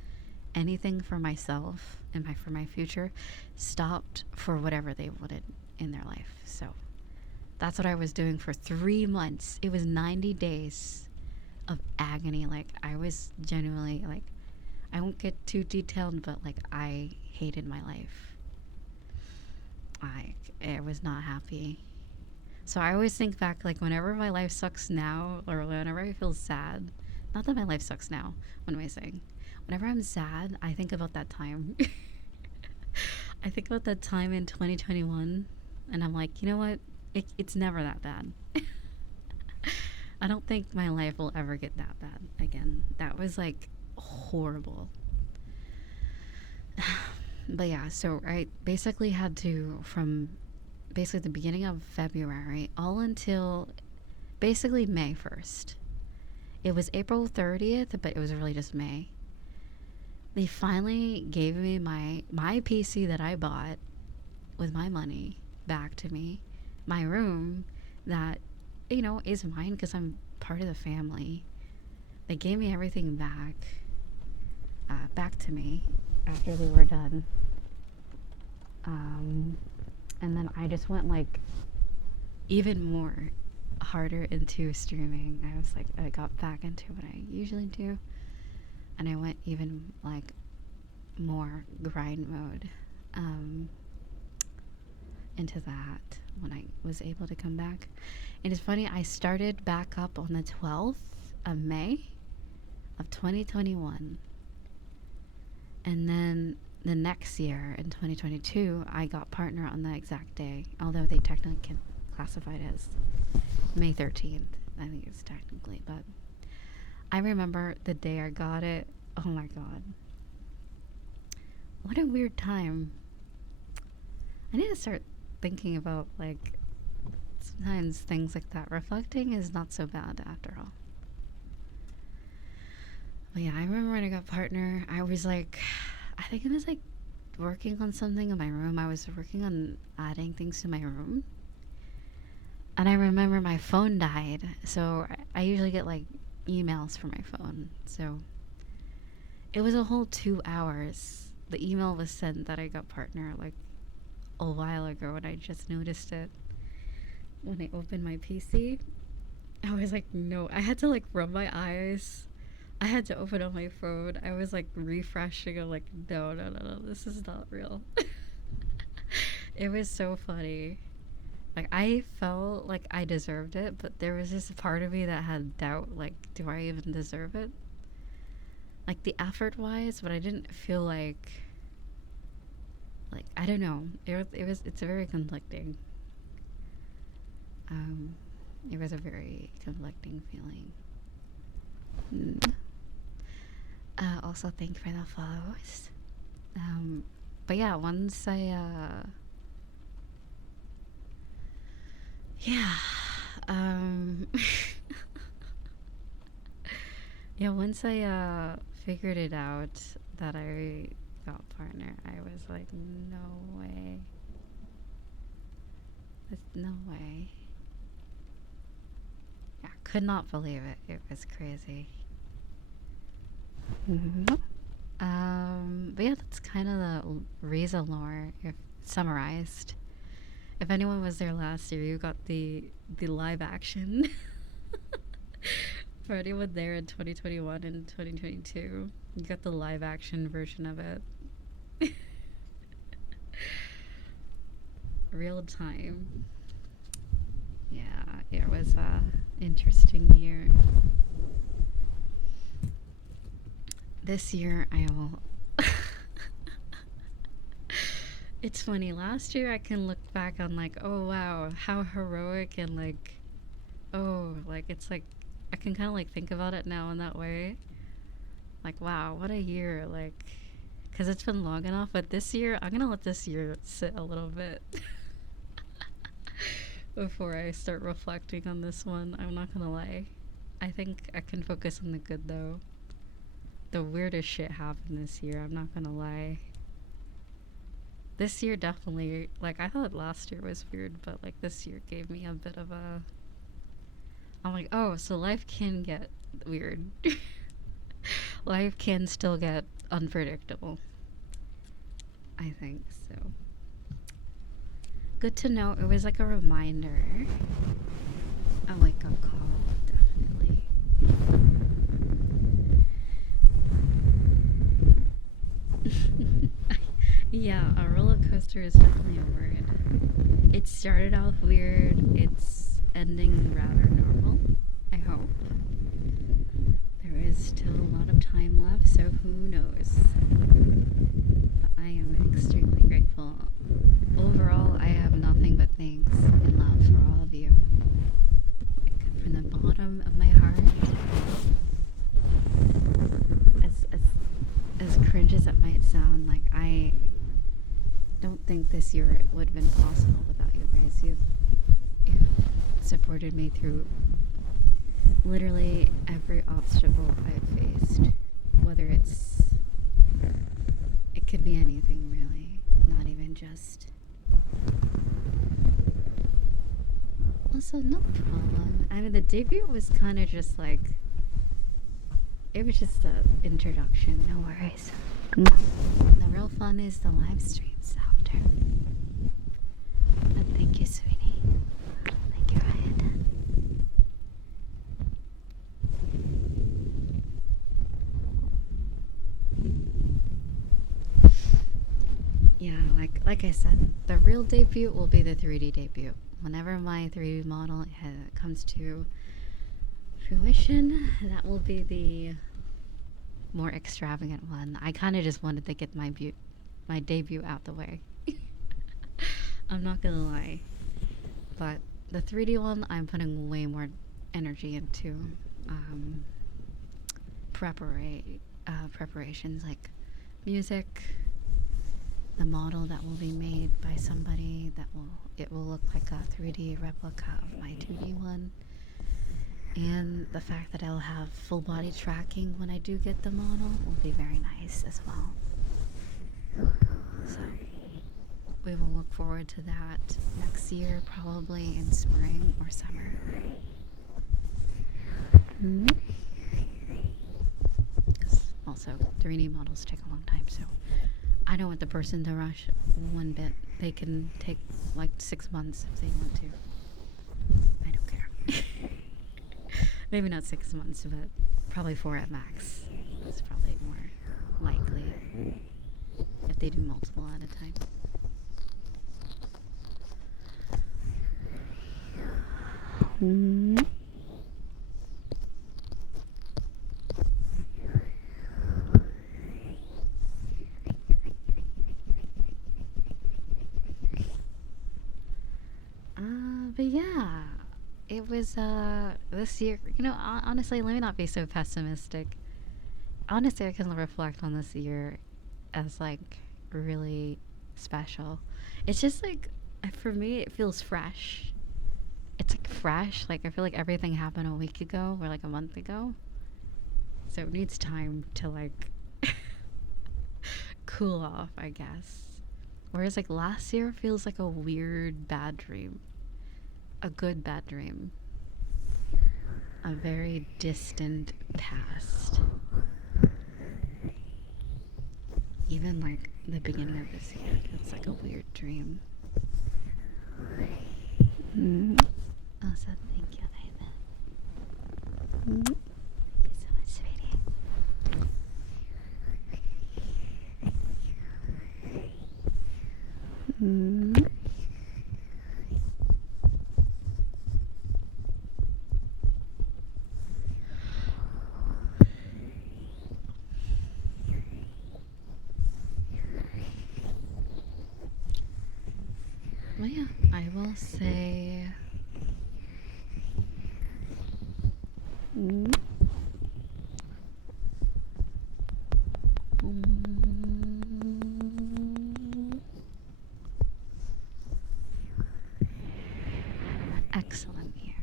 anything for myself and for my future, stopped for whatever they wanted in their life. So that's what I was doing for 3 months. It was 90 days of agony. Like, I was genuinely like, I won't get too detailed, but like, I hated my life. I was not happy. So I always think back, like, whenever my life sucks now, or whenever I feel sad, not that my life sucks now, what am I saying? Whenever I'm sad, I think about that time. I think about that time in 2021, and I'm like, you know what? It's never that bad. I don't think my life will ever get that bad again. That was like horrible. But yeah, so I basically had to, from basically the beginning of February all until basically May 1st. It was April 30th, but it was really just May. They finally gave me my PC that I bought with my money back to me. My room that, you know, is mine because I'm part of the family. They gave me everything back to me after we were done. And then I just went like even more harder into streaming. I got back into what I usually do, and I went even like more grind mode into that when I was able to come back. And it's funny, I started back up on the 12th of May of 2021, and then the next year in 2022 I got partner on the exact day, although they technically can classify it as May 13th, I think it's technically. But I remember the day I got it. Oh my god, what a weird time. I need to start thinking about, like, sometimes things like that. Reflecting is not so bad after all. But yeah, I remember when I got partner, I was like, I think I was like working on something in my room. I was working on adding things to my room. And I remember my phone died. So I usually get like emails from my phone. So it was a whole 2 hours. The email was sent that I got partner like a while ago, and I just noticed it when I opened my PC. I was like, no. I had to like rub my eyes. I had to open up my phone. I was like refreshing. I'm like, no, this is not real. It was so funny. Like, I felt like I deserved it, but there was this part of me that had doubt, like, do I even deserve it? Like, the effort wise, but I didn't feel like I don't know. It's a very conflicting. It was a very conflicting feeling. Also, thank you for the follows. But yeah, once I Yeah. Um. Yeah. Once I figured it out that I got partner, I was like, no way. There's no way. Yeah, could not believe it. It was crazy. But yeah, that's kind of the Riza lore, if summarized. If anyone was there last year, you got the live action. For anyone there in 2021 and 2022, you got the live action version of it. Real time. Yeah, it was a interesting year. This year I will It's funny, last year I can look back on like, oh wow, how heroic and like, oh, like it's like I can kind of like think about it now in that way. Like, wow, what a year, like, because it's been long enough. But this year, I'm gonna let this year sit a little bit before I start reflecting on this one. I'm not gonna lie. I think I can focus on the good though. The weirdest shit happened this year, I'm not gonna lie. This year definitely, like, I thought last year was weird, but like this year gave me a bit of a. I'm like, oh, so life can get weird. Life can still get unpredictable. I think so. Good to know. It was like a reminder. A wake up call, definitely. Yeah, a roller coaster is definitely a word. It started off weird. It's ending rather normal, I hope. There is still a lot of time left, so who knows? But I am extremely grateful. Overall, I have nothing but thanks and love for all of you. Like, from the bottom of my heart. As cringe as it might sound, like, I don't think this year would have been possible without you guys. You've supported me through literally every obstacle I've faced. Whether it could be anything really, not even just. Also, no problem. I mean, the debut was kind of just like, it was just an introduction, no worries. The real fun is the live streams after. But thank you, sweetie. Thank you, Ryan. Yeah, like I said, the real debut will be the 3D debut. Whenever my 3D model comes to fruition, that will be the more extravagant one. I kind of just wanted to get my debut out the way. I'm not gonna lie, but the 3D one, I'm putting way more energy into preparations, like music, the model that will be made by somebody it will look like a 3D replica of my 2D one. And the fact that I'll have full body tracking when I do get the model will be very nice as well. So we will look forward to that next year, probably in spring or summer. Also, 3D models take a long time, so I don't want the person to rush one bit. They can take like 6 months if they want to. I don't care. Maybe not 6 months, but probably 4 at max. It's probably more likely if they do multiple at a time. But yeah, it was this year. Honestly, let me not be so pessimistic. Honestly, I can reflect on this year as like really special. It's just like, for me, it feels fresh. it's like fresh. Like I feel like everything happened a week ago or like a month ago. So it needs time to like cool off, I guess. Whereas like last year feels like a weird bad dream. A good bad dream. A very distant past. Even like the beginning of this year feels like a weird dream. Also, thank you, Nathan. Thank you so much, sweetie. Well, yeah, I will say. Excellent year.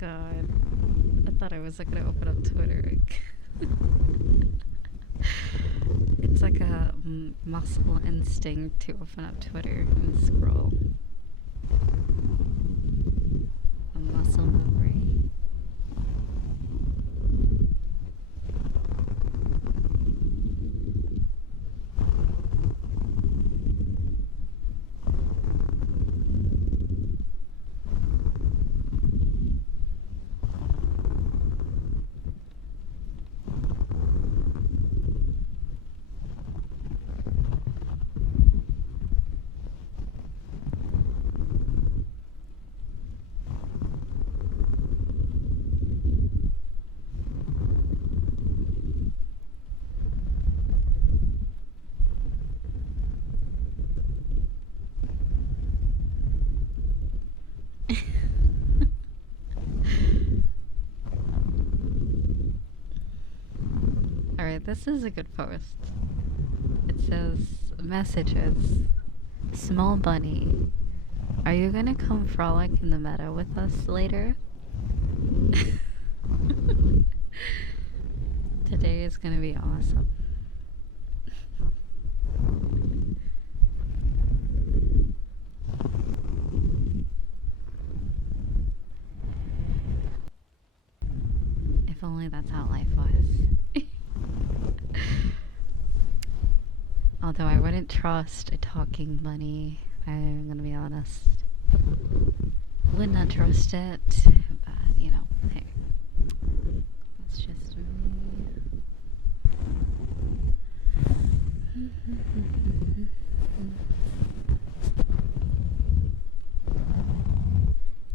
God, I thought I was like gonna open up Twitter. It's like a muscle instinct to open up Twitter and scroll. A muscle memory. Alright, this is a good post. It says, messages. Small bunny, are you gonna come frolic in the meadow with us later? Today is gonna be awesome. If only that's how life was. Although I wouldn't trust a talking bunny, I'm gonna be honest. Would not trust it, but you know, hey. That's just me.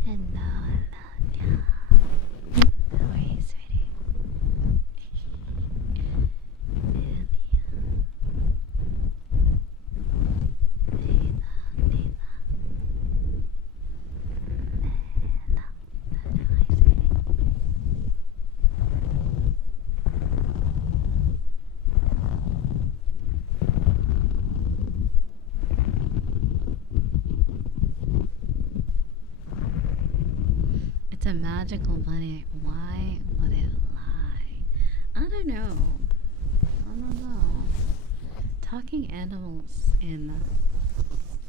Hello, hello. How are you, sweetie? It's a magical bunny. Why would it lie? I don't know. Talking animals in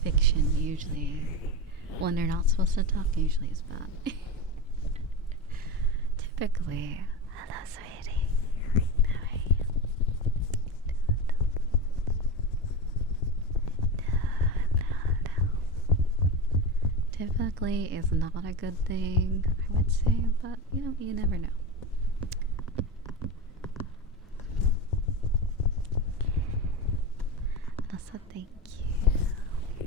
fiction usually, when they're not supposed to talk, usually is bad. Typically. Hello, sweetie. How are you? typically is not a good thing, I would say, but you know, you never know. Also, thank you.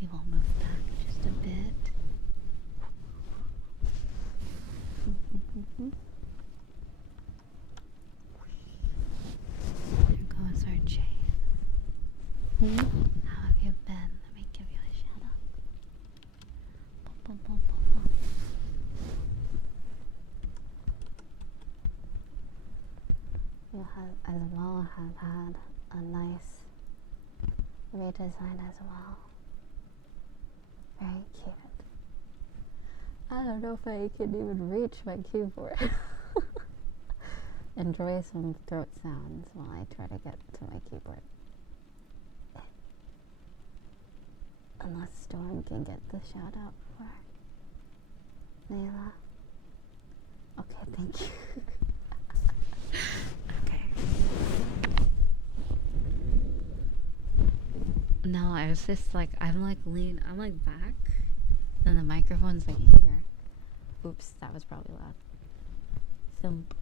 We will move back just a bit. There goes our chain. How have you been? Let me give you a shout out. Bum, bum, bum, bum. You have as well have had a nice redesign as well. Very cute. I don't know if I can even reach my keyboard. Enjoy some throat sounds while I try to get to my keyboard. Unless Storm can get the shout out for Nayla. Okay, thank you. Okay. No, I was just like, I'm like back, and the microphone's like here. Oops, that was probably loud. Thump.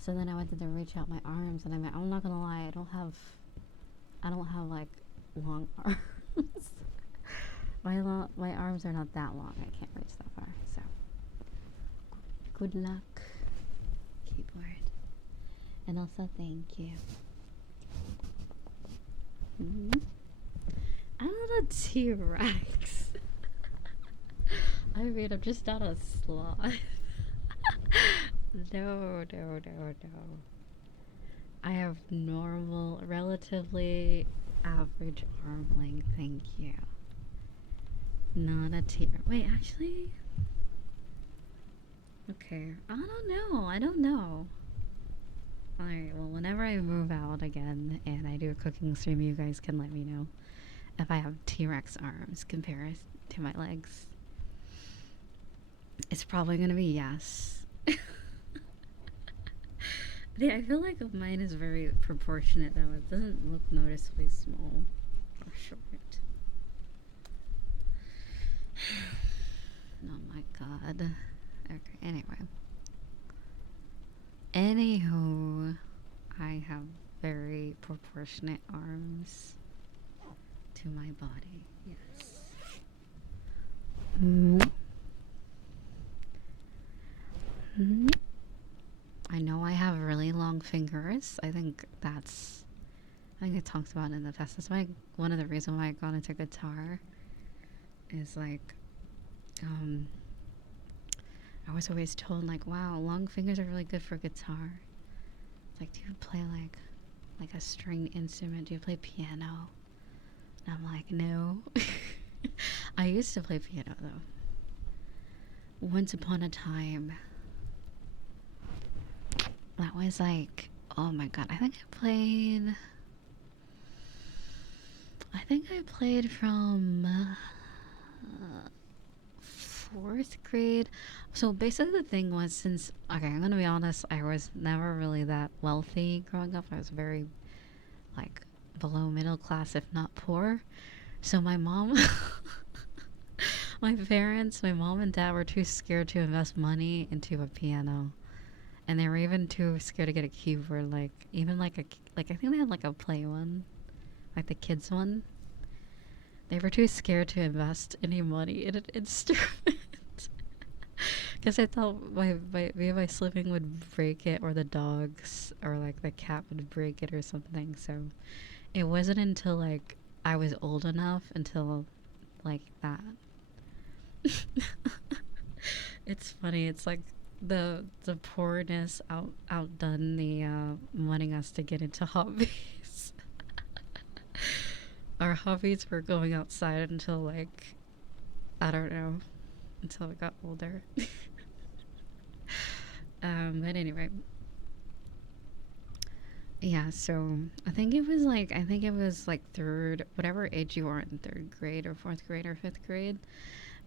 So then I went to reach out my arms, and I'm not gonna lie, I don't have like long arms. My arms are not that long. I can't reach that far. So good luck, keyboard, and also thank you. I'm not a T-Rex. I mean, I'm just not a sloth. No. I have normal, relatively average arm length, thank you. Not a T-Rex. Wait, actually? Okay, I don't know. Alright, well, whenever I move out again and I do a cooking stream, you guys can let me know if I have T-Rex arms compared to my legs. It's probably gonna be yes. I feel like mine is very proportionate though. It doesn't look noticeably small or short. Oh my god. Okay, anyway. Anywho, I have very proportionate arms to my body. Yes. I know I have really long fingers. I think it talks about it in the past. That's why one of the reasons why I got into guitar is like, I was always told like, wow, long fingers are really good for guitar. It's like, do you play like a string instrument? Do you play piano? And I'm like, no. I used to play piano though. Once upon a time. That was like, oh my god, I think I played from 4th grade. So basically the thing was, since, okay, I'm gonna be honest, I was never really that wealthy growing up. I was very like below middle class, if not poor. So my mom my parents, my mom and dad were too scared to invest money into a piano. And they were even too scared to get a keyboard, like even like I think they had like a play one, like the kids one. They were too scared to invest any money in an instrument because I thought my slipping would break it, or the dogs, or like the cat would break it or something. So it wasn't until like I was old enough, until like that. It's funny. It's like the poorness outdone the wanting us to get into hobbies. Our hobbies were going outside until like, I don't know, until we got older. But anyway, yeah. So I think it was like third, whatever age you are in 3rd grade or 4th grade or 5th grade.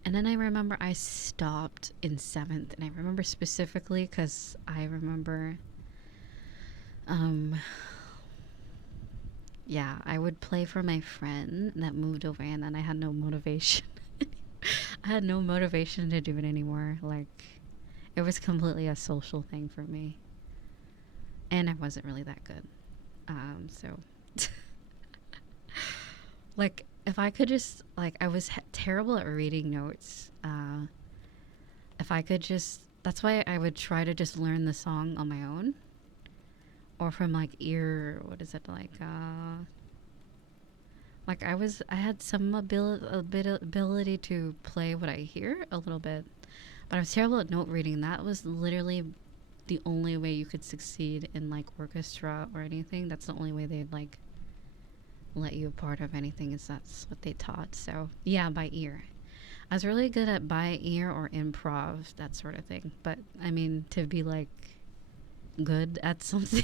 And then I remember I stopped in 7th, and I remember specifically because I remember yeah, I would play for my friend that moved away, and then I had no motivation. I had no motivation to do it anymore. Like, it was completely a social thing for me. And I wasn't really that good. So, like, if I could just, like, I was terrible at reading notes. If I could just, that's why I would try to just learn the song on my own. Or from, like, ear, what is it, like, I had some ability to play what I hear a little bit. But I was terrible at note reading. That was literally the only way you could succeed in, like, orchestra or anything. That's the only way they'd, like, let you a part of anything, is that's what they taught. So, yeah, by ear. I was really good at by ear or improv, that sort of thing. But, I mean, to be, like, good at something,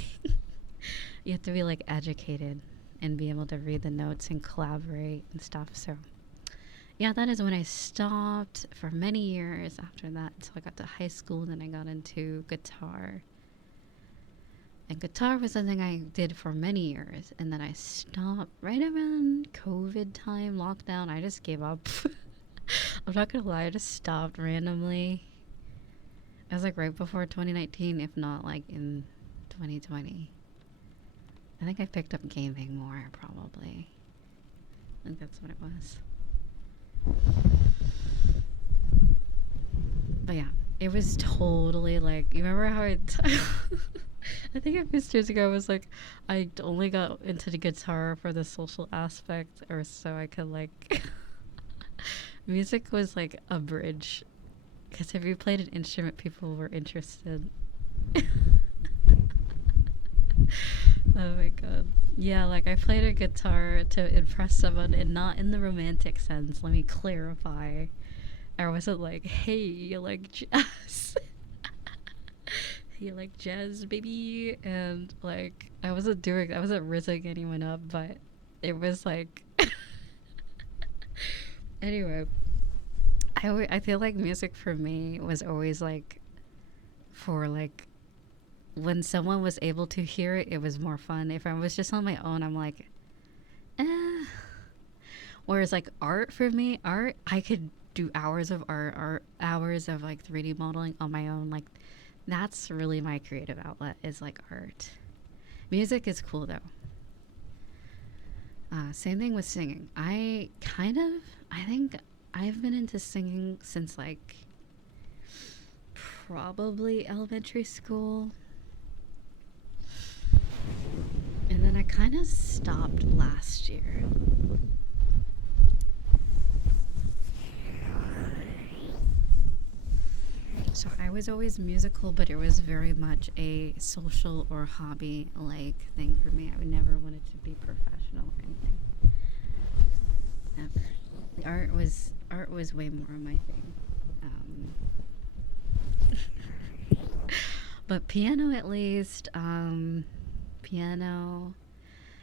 you have to be, like, educated and be able to read the notes and collaborate and stuff. So, yeah, that is when I stopped for many years after that until I got to high school. Then I got into guitar. And guitar was something I did for many years. And then I stopped right around COVID time, lockdown. I just gave up. I'm not going to lie, I just stopped randomly. It was like right before 2019, if not like in 2020. I think I picked up gaming more, probably. I think that's what it was. But yeah, it was totally like, you remember how I think a few years ago I was like, I only got into the guitar for the social aspect, or so I could like music was like a bridge, because if you played an instrument, people were interested. Oh my god. Yeah, like I played a guitar to impress someone, and not in the romantic sense, let me clarify. I wasn't like, hey, you like jazz? You like jazz, baby? And like, I wasn't rizzing anyone up, but it was like, anyway, I feel like music for me was always like, for like, when someone was able to hear it, it was more fun. If I was just on my own, I'm like, eh. Whereas like art for me, I could do hours of art, hours of like 3D modeling on my own. Like, that's really my creative outlet, is like art. Music is cool though. Same thing with singing. I think I've been into singing since like probably elementary school. And then I kind of stopped last year. So I was always musical, but it was very much a social or hobby like thing for me. I would never want it to be professional or anything. Ever. The art was way more my thing. But piano, at least, piano.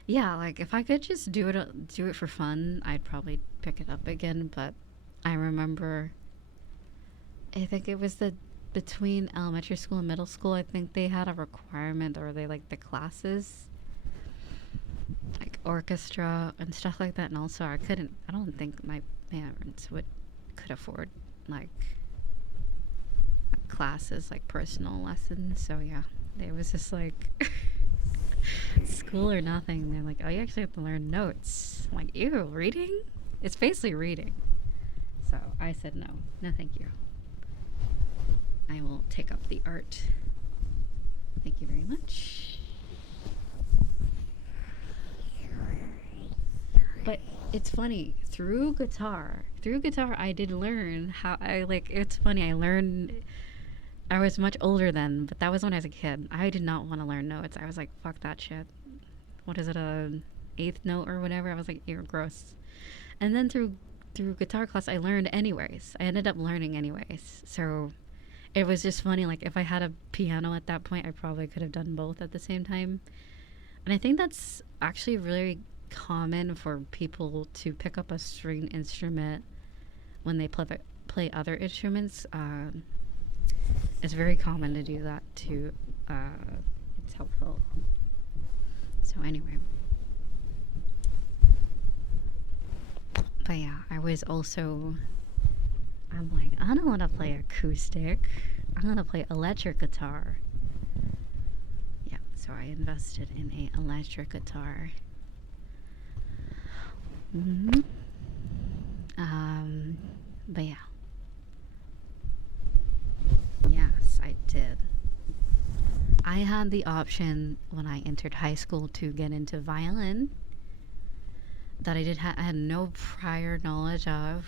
Yeah, like if I could just do it for fun, I'd probably pick it up again. But I remember, I think it was between elementary school and middle school, I think they had a requirement, or they like the classes, like orchestra and stuff like that. And also I don't think my parents could afford like classes, like personal lessons. So yeah, it was just like school or nothing. They're like, oh, you actually have to learn notes. I'm like, ew, reading? It's basically reading. So I said no thank you. I will take up the art. Thank you very much. But it's funny, through guitar I did learn how it's funny, I was much older then, but that was when I was a kid. I did not want to learn notes. I was like, fuck that shit. What is it, a eighth note or whatever? I was like, you're gross. And then through guitar class I learned anyways. I ended up learning anyways. So it was just funny, like if I had a piano at that point, I probably could have done both at the same time. And I think that's actually really common for people to pick up a string instrument when they play other instruments. It's very common to do that too. It's helpful. So anyway, But yeah, I was also, I'm like, I don't want to play acoustic. I want to play electric guitar. Yeah, so I invested in a electric guitar. But yeah. Yes, I did. I had the option when I entered high school to get into violin that I had no prior knowledge of.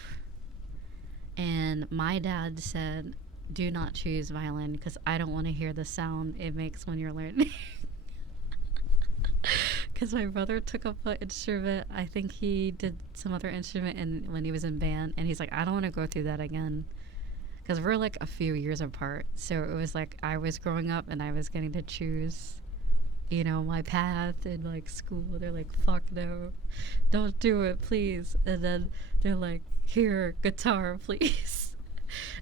And my dad said, do not choose violin because I don't want to hear the sound it makes when you're learning. Because my brother took up an instrument. I think he did some other instrument and when he was in band. And he's like, I don't want to go through that again. Because we're like a few years apart. So it was like I was growing up and I was getting to choose, you know, my path in like school. They're like, fuck no, don't do it, please. And then they're like, here, guitar, please.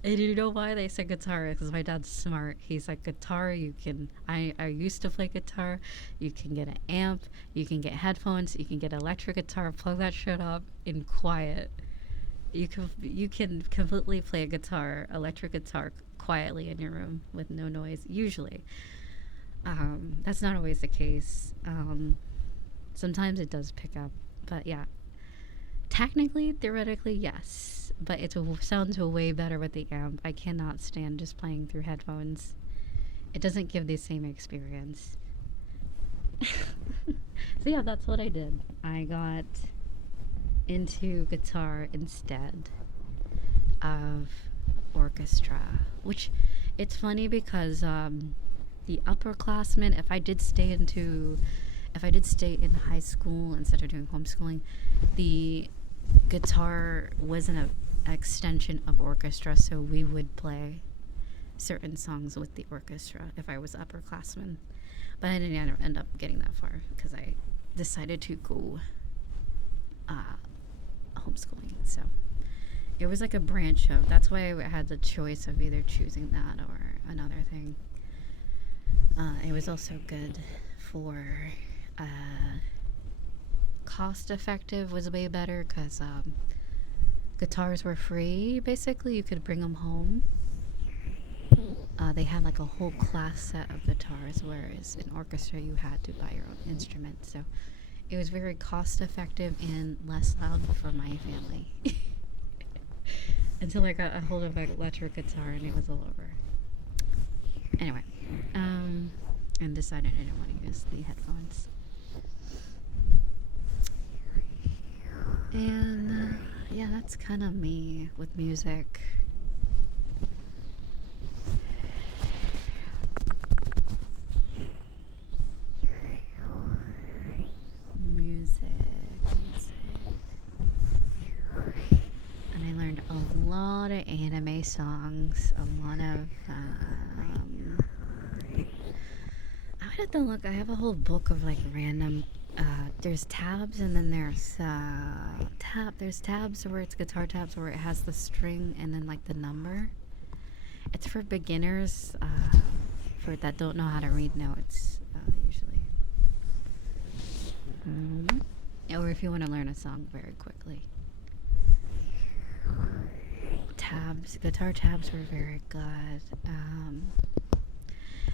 And you know why they said guitar? Because my dad's smart. He's like, guitar, you can, I used to play guitar. You can get an amp, you can get headphones, you can get electric guitar, plug that shit up in quiet. You can completely play a guitar, electric guitar, quietly in your room with no noise. Usually, that's not always the case. Sometimes it does pick up, but yeah, technically, theoretically, yes. But it sounds way better with the amp. I cannot stand just playing through headphones. It doesn't give the same experience. So yeah, that's what I did. I got into guitar instead of orchestra, which it's funny because the upperclassmen, if I did stay in high school instead of doing homeschooling, the guitar wasn't an extension of orchestra, so we would play certain songs with the orchestra if I was upperclassman. But I didn't end up getting that far because I decided to go homeschooling. So it was like a branch of, that's why I had the choice of either choosing that or another thing. It was also good for cost effective, was way better because guitars were free. Basically, you could bring them home. They had like a whole class set of guitars, whereas in orchestra you had to buy your own instrument. So it was very cost effective and less loud for my family. Until I got a hold of an electric guitar and it was all over. Anyway, and decided I didn't want to use the headphones. And yeah, that's kind of me with music. And I learned a lot of anime songs, a lot of I would have to look. I have a whole book of like random there's tabs, and then there's there's tabs where it's guitar tabs where it has the string and then like the number. It's for beginners, for that don't know how to read notes, usually. Or if you want to learn a song very quickly. Tabs, guitar tabs were very good.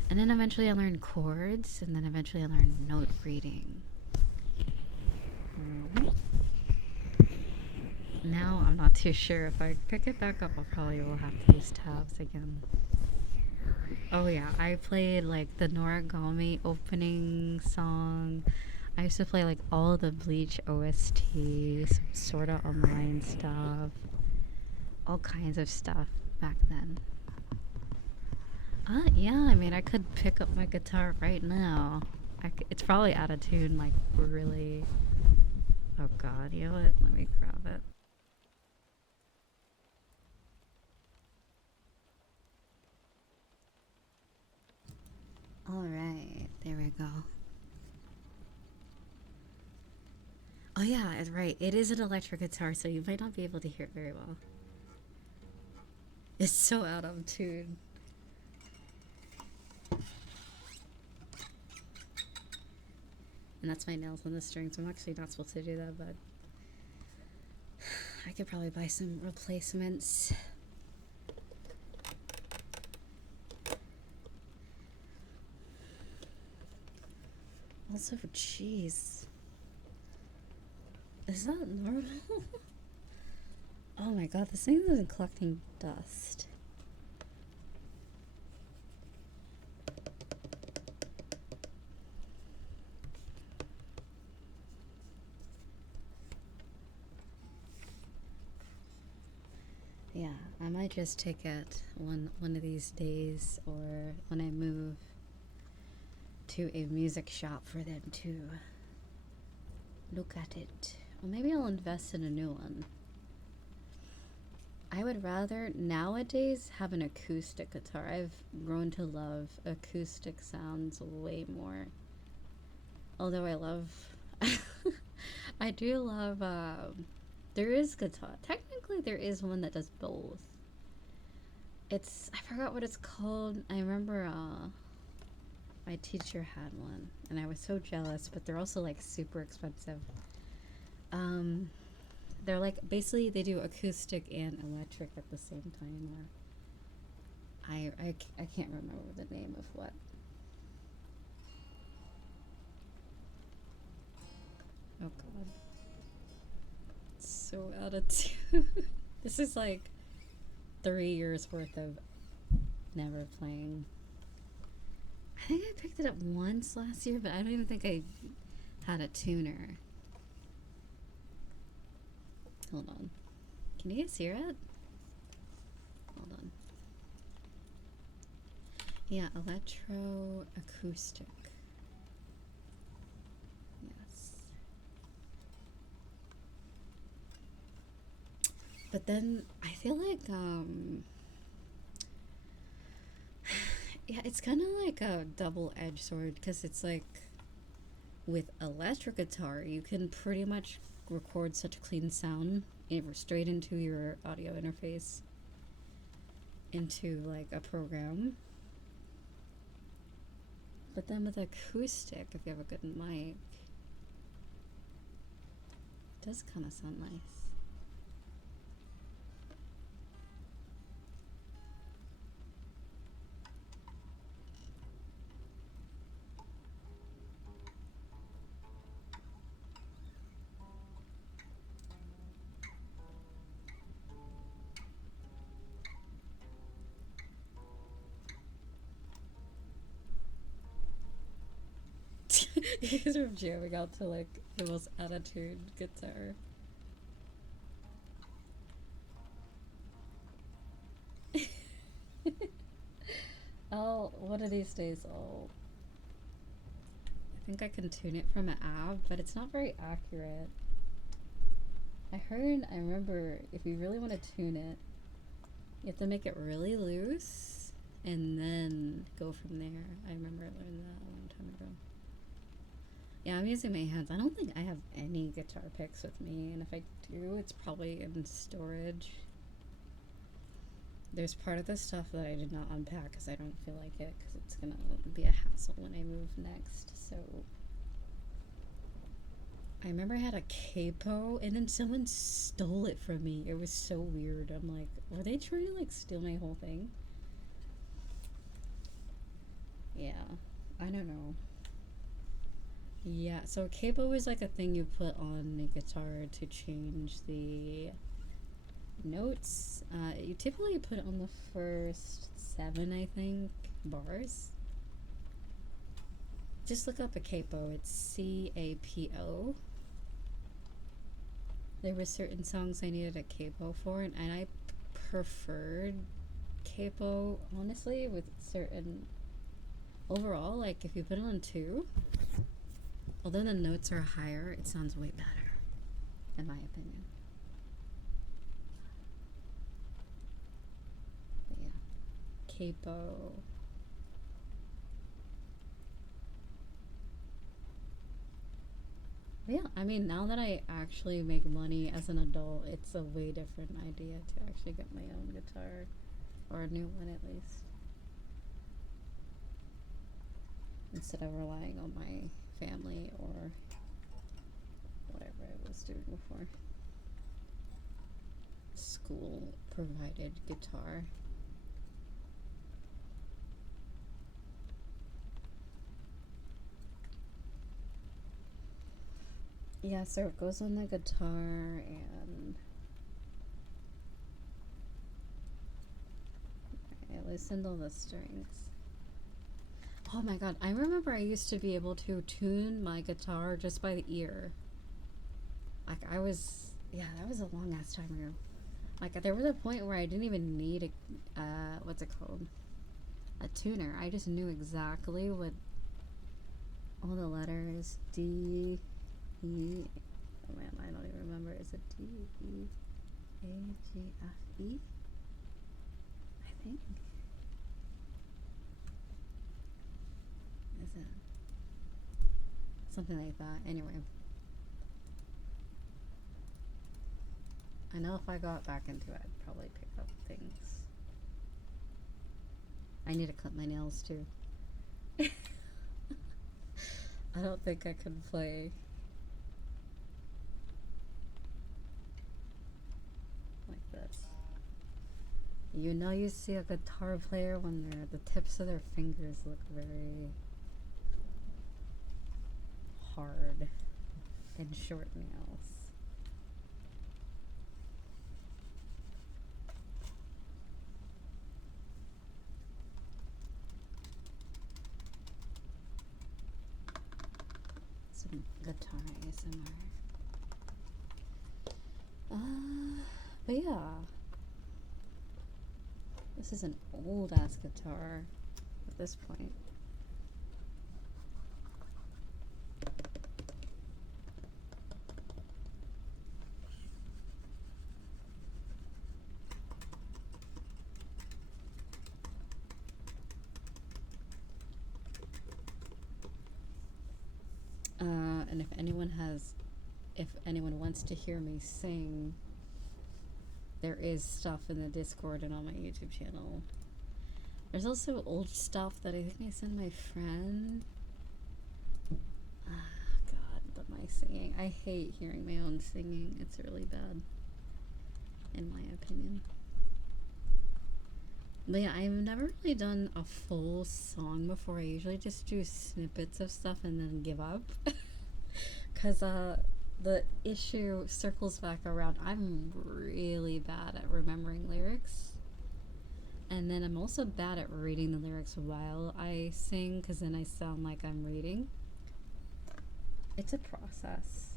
And then eventually I learned chords, and then eventually I learned note reading. Now I'm not too sure. If I pick it back up, I probably will have to use tabs again. Oh yeah, I played like the Noragami opening song. I used to play like all the Bleach OSTs, sort of online stuff, all kinds of stuff back then. Yeah, I mean, I could pick up my guitar right now. It's probably out of tune, like really. Oh god, you know what? Let me grab it. Alright, there we go. Oh yeah, it's right. It is an electric guitar, so you might not be able to hear it very well. It's so out of tune. And that's my nails on the strings. I'm actually not supposed to do that, but I could probably buy some replacements. Also, jeez. Is that normal? Oh my god, this thing is collecting dust. Yeah, I might just take it one of these days, or when I move to a music shop for them to look at it. Or maybe I'll invest in a new one. I would rather nowadays have an acoustic guitar. I've grown to love acoustic sounds way more. Although I love I do love there is guitar. Technically there is one that does both. It's, I forgot what it's called. I remember my teacher had one and I was so jealous, but they're also like super expensive. They're like, basically they do acoustic and electric at the same time, or I can't remember the name of what. Oh god. It's so out of tune. This is like 3 years worth of never playing. I think I picked it up once last year, but I don't even think I had a tuner. Hold on. Can you guys hear it? Hold on. Yeah, electro acoustic. Yes. But then I feel like yeah, it's kind of like a double-edged sword, because it's like with electric guitar you can pretty much record such a clean sound straight into your audio interface, into like a program. But then with acoustic, if you have a good mic, it does kind of sound nice. You guys are jamming out to like the most attitude guitar. One of these days I think I can tune it from an app, but it's not very accurate. I remember if you really want to tune it, you have to make it really loose and then go from there. I remember I learned that a long time ago. Yeah, I'm using my hands. I don't think I have any guitar picks with me, and if I do, it's probably in storage. There's part of the stuff that I did not unpack because I don't feel like it, because it's gonna be a hassle when I move next. So I remember I had a capo and then someone stole it from me. It was so weird. I'm like, were they trying to like steal my whole thing? Yeah, I don't know. Yeah, so a capo is like a thing you put on the guitar to change the notes. You typically put it on the first 7, I think, bars. Just look up a capo. It's C-A-P-O. There were certain songs I needed a capo for, and I preferred capo, honestly, with certain... Overall, like, if you put it on 2, although the notes are higher, it sounds way better, in my opinion. But yeah, capo. But yeah, I mean, now that I actually make money as an adult, it's a way different idea to actually get my own guitar, or a new one at least, instead of relying on my family or whatever I was doing before. school provided guitar. Yeah, so it goes on the guitar and I loosened all the strings. Oh my god, I remember I used to be able to tune my guitar just by the ear. Like that was a long ass time ago. Like there was a point where I didn't even need a, what's it called? A tuner. I just knew exactly what all the letters, D, E, oh man, I don't even remember. Is it D, E, A, G, F, E? I think. Is it? Something like that. Anyway. I know if I got back into it, I'd probably pick up things. I need to cut my nails too. I don't think I could play like this. You know, you see a guitar player when the tips of their fingers look very hard and short nails. Some guitar ASMR. But yeah. This is an old ass guitar at this point. And if anyone wants to hear me sing, there is stuff in the Discord and on my YouTube channel. There's also old stuff that I think I sent my friend. God, but my singing. I hate hearing my own singing. It's really bad, in my opinion. But yeah, I've never really done a full song before. I usually just do snippets of stuff and then give up. Because the issue circles back around. I'm really bad at remembering lyrics. And then I'm also bad at reading the lyrics while I sing, because then I sound like I'm reading. It's a process.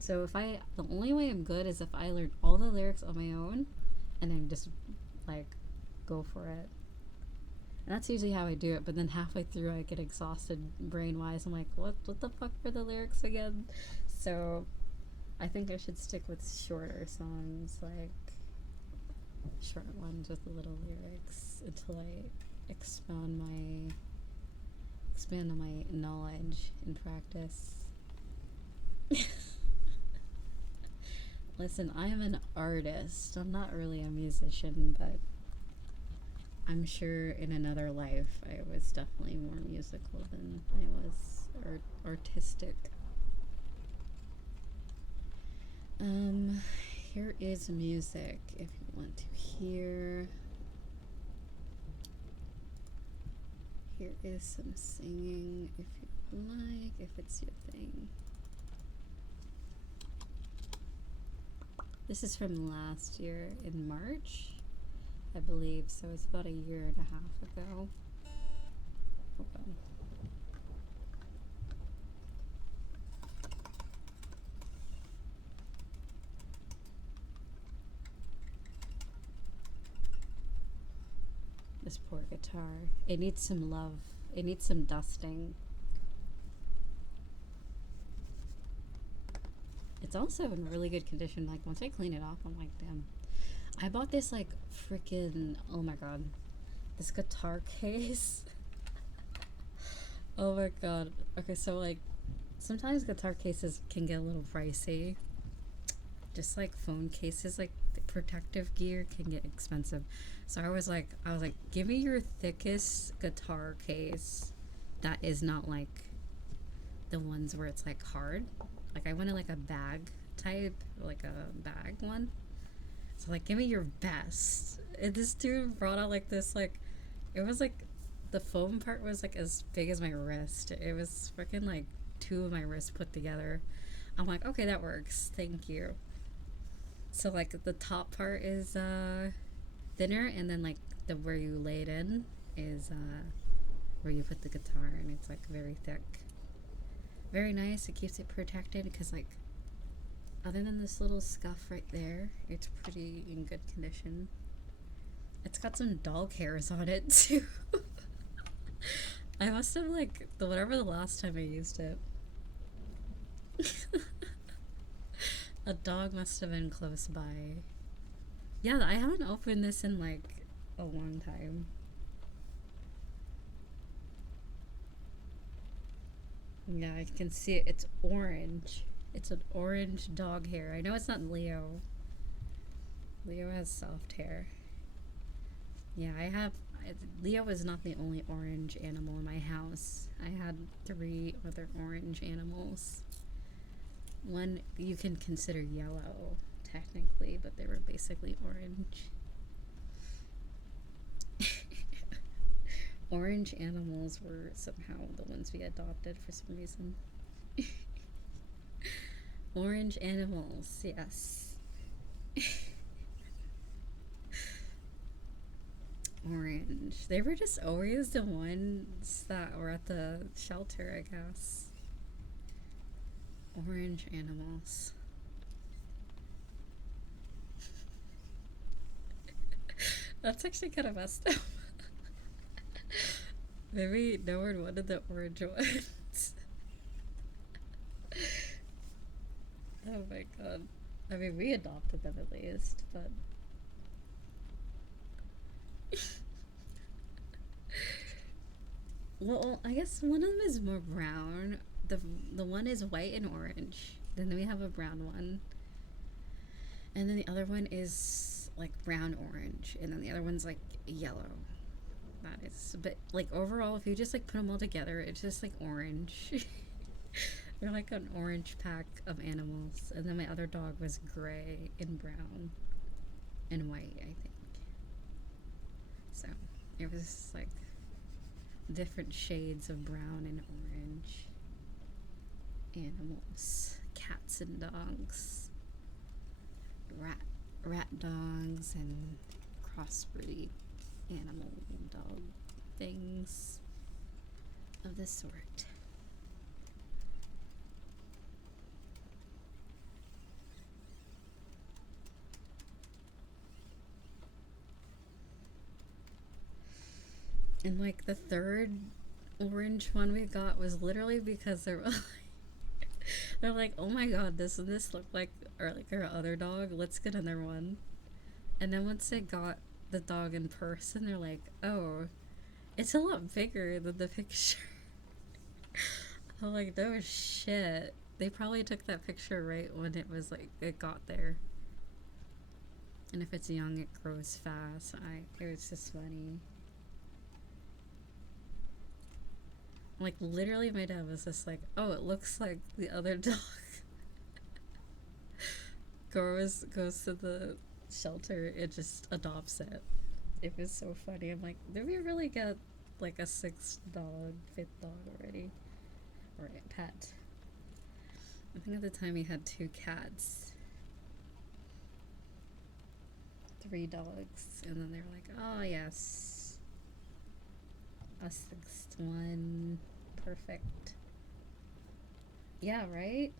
So the only way I'm good is if I learn all the lyrics on my own and then just like go for it. And that's usually how I do it, but then halfway through I get exhausted brain-wise. I'm like, what the fuck were the lyrics again? So I think I should stick with shorter songs, like short ones with little lyrics, until I expand on my knowledge and practice. Listen, I am an artist. I'm not really a musician, but I'm sure in another life I was definitely more musical than I was artistic. Here is music if you want to hear. Here is some singing if you like, if it's your thing. This is from last year in March, I believe, so it's about a year and a half ago. Hold on. This poor guitar. It needs some love. It needs some dusting. It's also in really good condition. Like, once I clean it off, I'm like, damn. I bought this, like, freaking, oh my god, this guitar case. Oh my god. Okay, so, like, sometimes guitar cases can get a little pricey. Just like phone cases, like the protective gear can get expensive. So I was like, give me your thickest guitar case that is not like the ones where it's like hard. Like I wanted like a bag type, like a bag one. So like, give me your best. And this dude brought out like this, like, it was like, the foam part was like as big as my wrist. It was freaking like 2 of my wrists put together. I'm like, okay, that works. Thank you. So like the top part is thinner, and then like the where you lay it in is where you put the guitar, and it's like very thick. Very nice. It keeps it protected because like other than this little scuff right there, it's pretty in good condition. It's got some dog hairs on it too. I must have like whatever the last time I used it. A dog must have been close by. Yeah, I haven't opened this in like a long time. Yeah, I can see it. It's orange. It's an orange dog hair. I know it's not Leo. Leo has soft hair. Yeah, Leo was not the only orange animal in my house. I had 3 other orange animals. One you can consider yellow, technically, but they were basically orange. Orange animals were somehow the ones we adopted for some reason. Orange animals, yes. Orange. They were just always the ones that were at the shelter, I guess. Orange animals. That's actually kind of messed up. Maybe no one wanted the orange ones. Oh my god. I mean, we adopted them at least, but... Well, I guess one of them is more brown. The one is white and orange. Then we have a brown one. And then the other one is like brown orange. And then the other one's like yellow. That is, but like overall, if you just like put them all together, it's just like orange. They're like an orange pack of animals. And then my other dog was gray and brown and white, I think. So it was like different shades of brown and orange animals. Cats and dogs. Rat dogs and crossbreed animal dog things of this sort. And like the third orange one we got was literally because they're like, oh my god, doesn't this look like our other dog? Let's get another one. And then once they got the dog in person, they're like, oh, it's a lot bigger than the picture. I'm like, no shit. They probably took that picture right when it was like it got there. And if it's young, it grows fast. It was just funny. Like literally my dad was just like, oh, it looks like the other dog. goes to the shelter, it just adopts it. It was so funny. I'm like, did we really get like a 5th dog already? Or a pet. I think at the time we had 2 cats, 3 dogs, and then they were like, oh yes, a 6th one. Perfect. Yeah, right?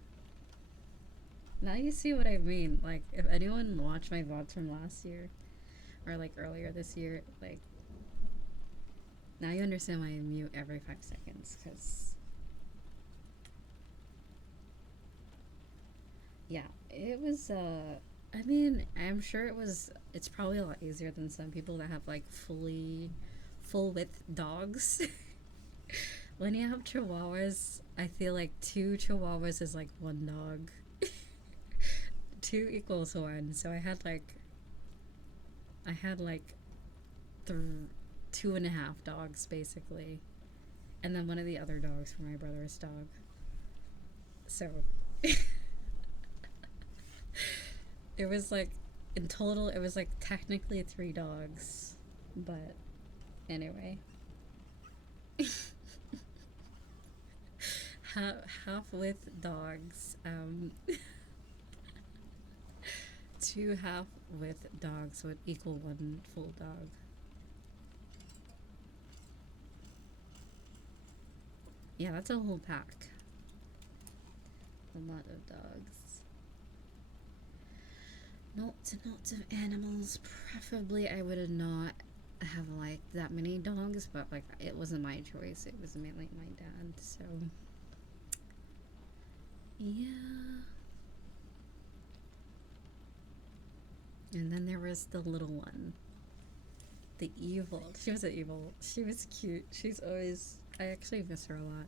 Now you see what I mean. Like, if anyone watched my vlogs from last year, or like earlier this year, like, now you understand why I mute every 5 seconds, because yeah, it was I mean, I'm sure it's probably a lot easier than some people that have like full width dogs. When you have chihuahuas, I feel like 2 chihuahuas is like 1 dog. 2 equals 1. So I had like 2.5 dogs basically, and then one of the other dogs for my brother's dog. So it was like in total, it was like technically 3 dogs, but anyway. half with dogs. 2 half with dogs would equal 1 full dog. Yeah, that's a whole pack. A lot of dogs. Lots and lots of animals. Preferably, I would not have like that many dogs, but like it wasn't my choice. It was mainly my dad. So yeah. And then there was the little one. The evil. She was an evil. She was cute. She's always. I actually miss her a lot.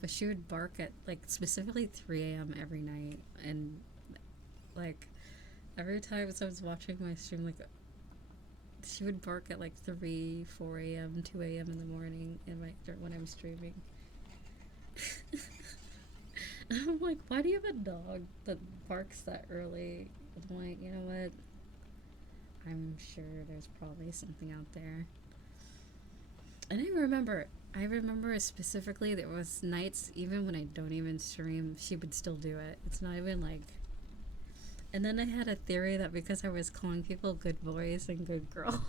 But she would bark at like specifically 3 a.m. every night. And like every time I was watching my stream, like she would bark at like 3, 4 a.m., 2 a.m. in the morning when I'm streaming. I'm like, why do you have a dog that barks that early? I'm like, you know what? I'm sure there's probably something out there. And I remember specifically there was nights, even when I don't even stream, she would still do it. It's not even like... And then I had a theory that because I was calling people good boys and good girls,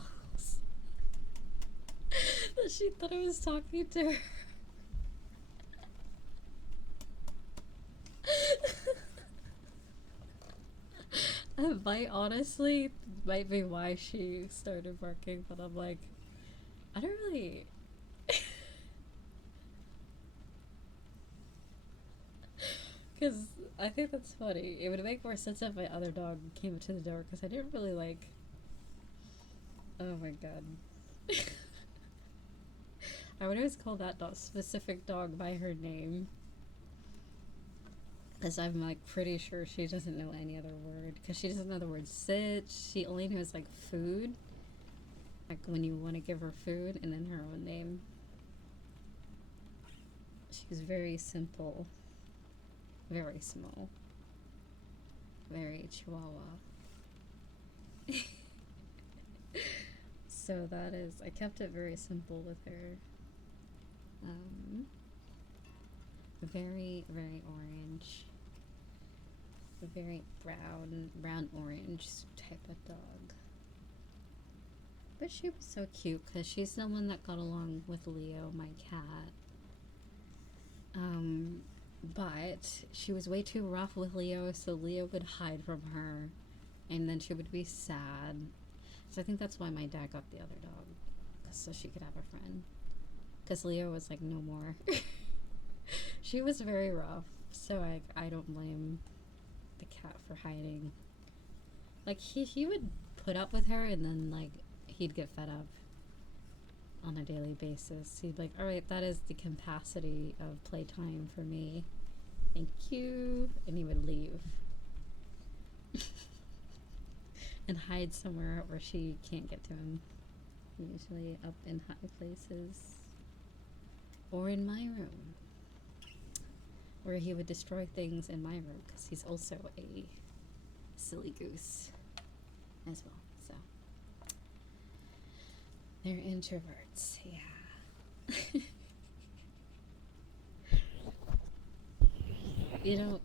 that she thought I was talking to her. It might be why she started barking, but I'm like, I don't really... Because I think that's funny. It would make more sense if my other dog came up to the door, because I didn't really like... Oh my god. I would always call that specific dog by her name. Because I'm like pretty sure she doesn't know any other word. Because she doesn't know the word sit. She only knows like food. Like when you want to give her food, and then her own name. She's very simple. Very small. Very chihuahua. So that is, I kept it very simple with her. Very, very orange. A very brown orange type of dog. But she was so cute because she's the one that got along with Leo, my cat. But she was way too rough with Leo, so Leo would hide from her, and then she would be sad. So I think that's why my dad got the other dog, so she could have a friend. Because Leo was like, no more. She was very rough, so I don't blame the cat for hiding. Like he would put up with her, and then like he'd get fed up on a daily basis. He'd be like, all right, that is the capacity of playtime for me, thank you, and he would leave. And hide somewhere where she can't get to him, usually up in high places or in my room, where he would destroy things in my room, because he's also a silly goose as well. So they're introverts, yeah. You know,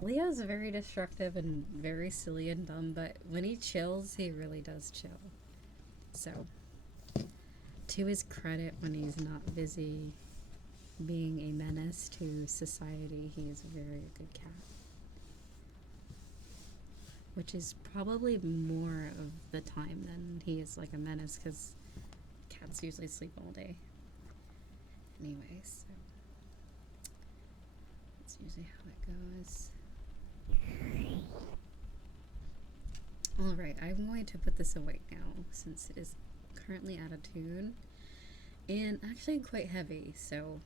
Leo's very destructive and very silly and dumb, but when he chills, he really does chill. So, to his credit, when he's not busy being a menace to society, he's a very good cat. Which is probably more of the time than he is like a menace, because cats usually sleep all day. Anyway, so that's usually how it goes. Alright, I'm going to put this away now, since it is currently out of tune and actually quite heavy, so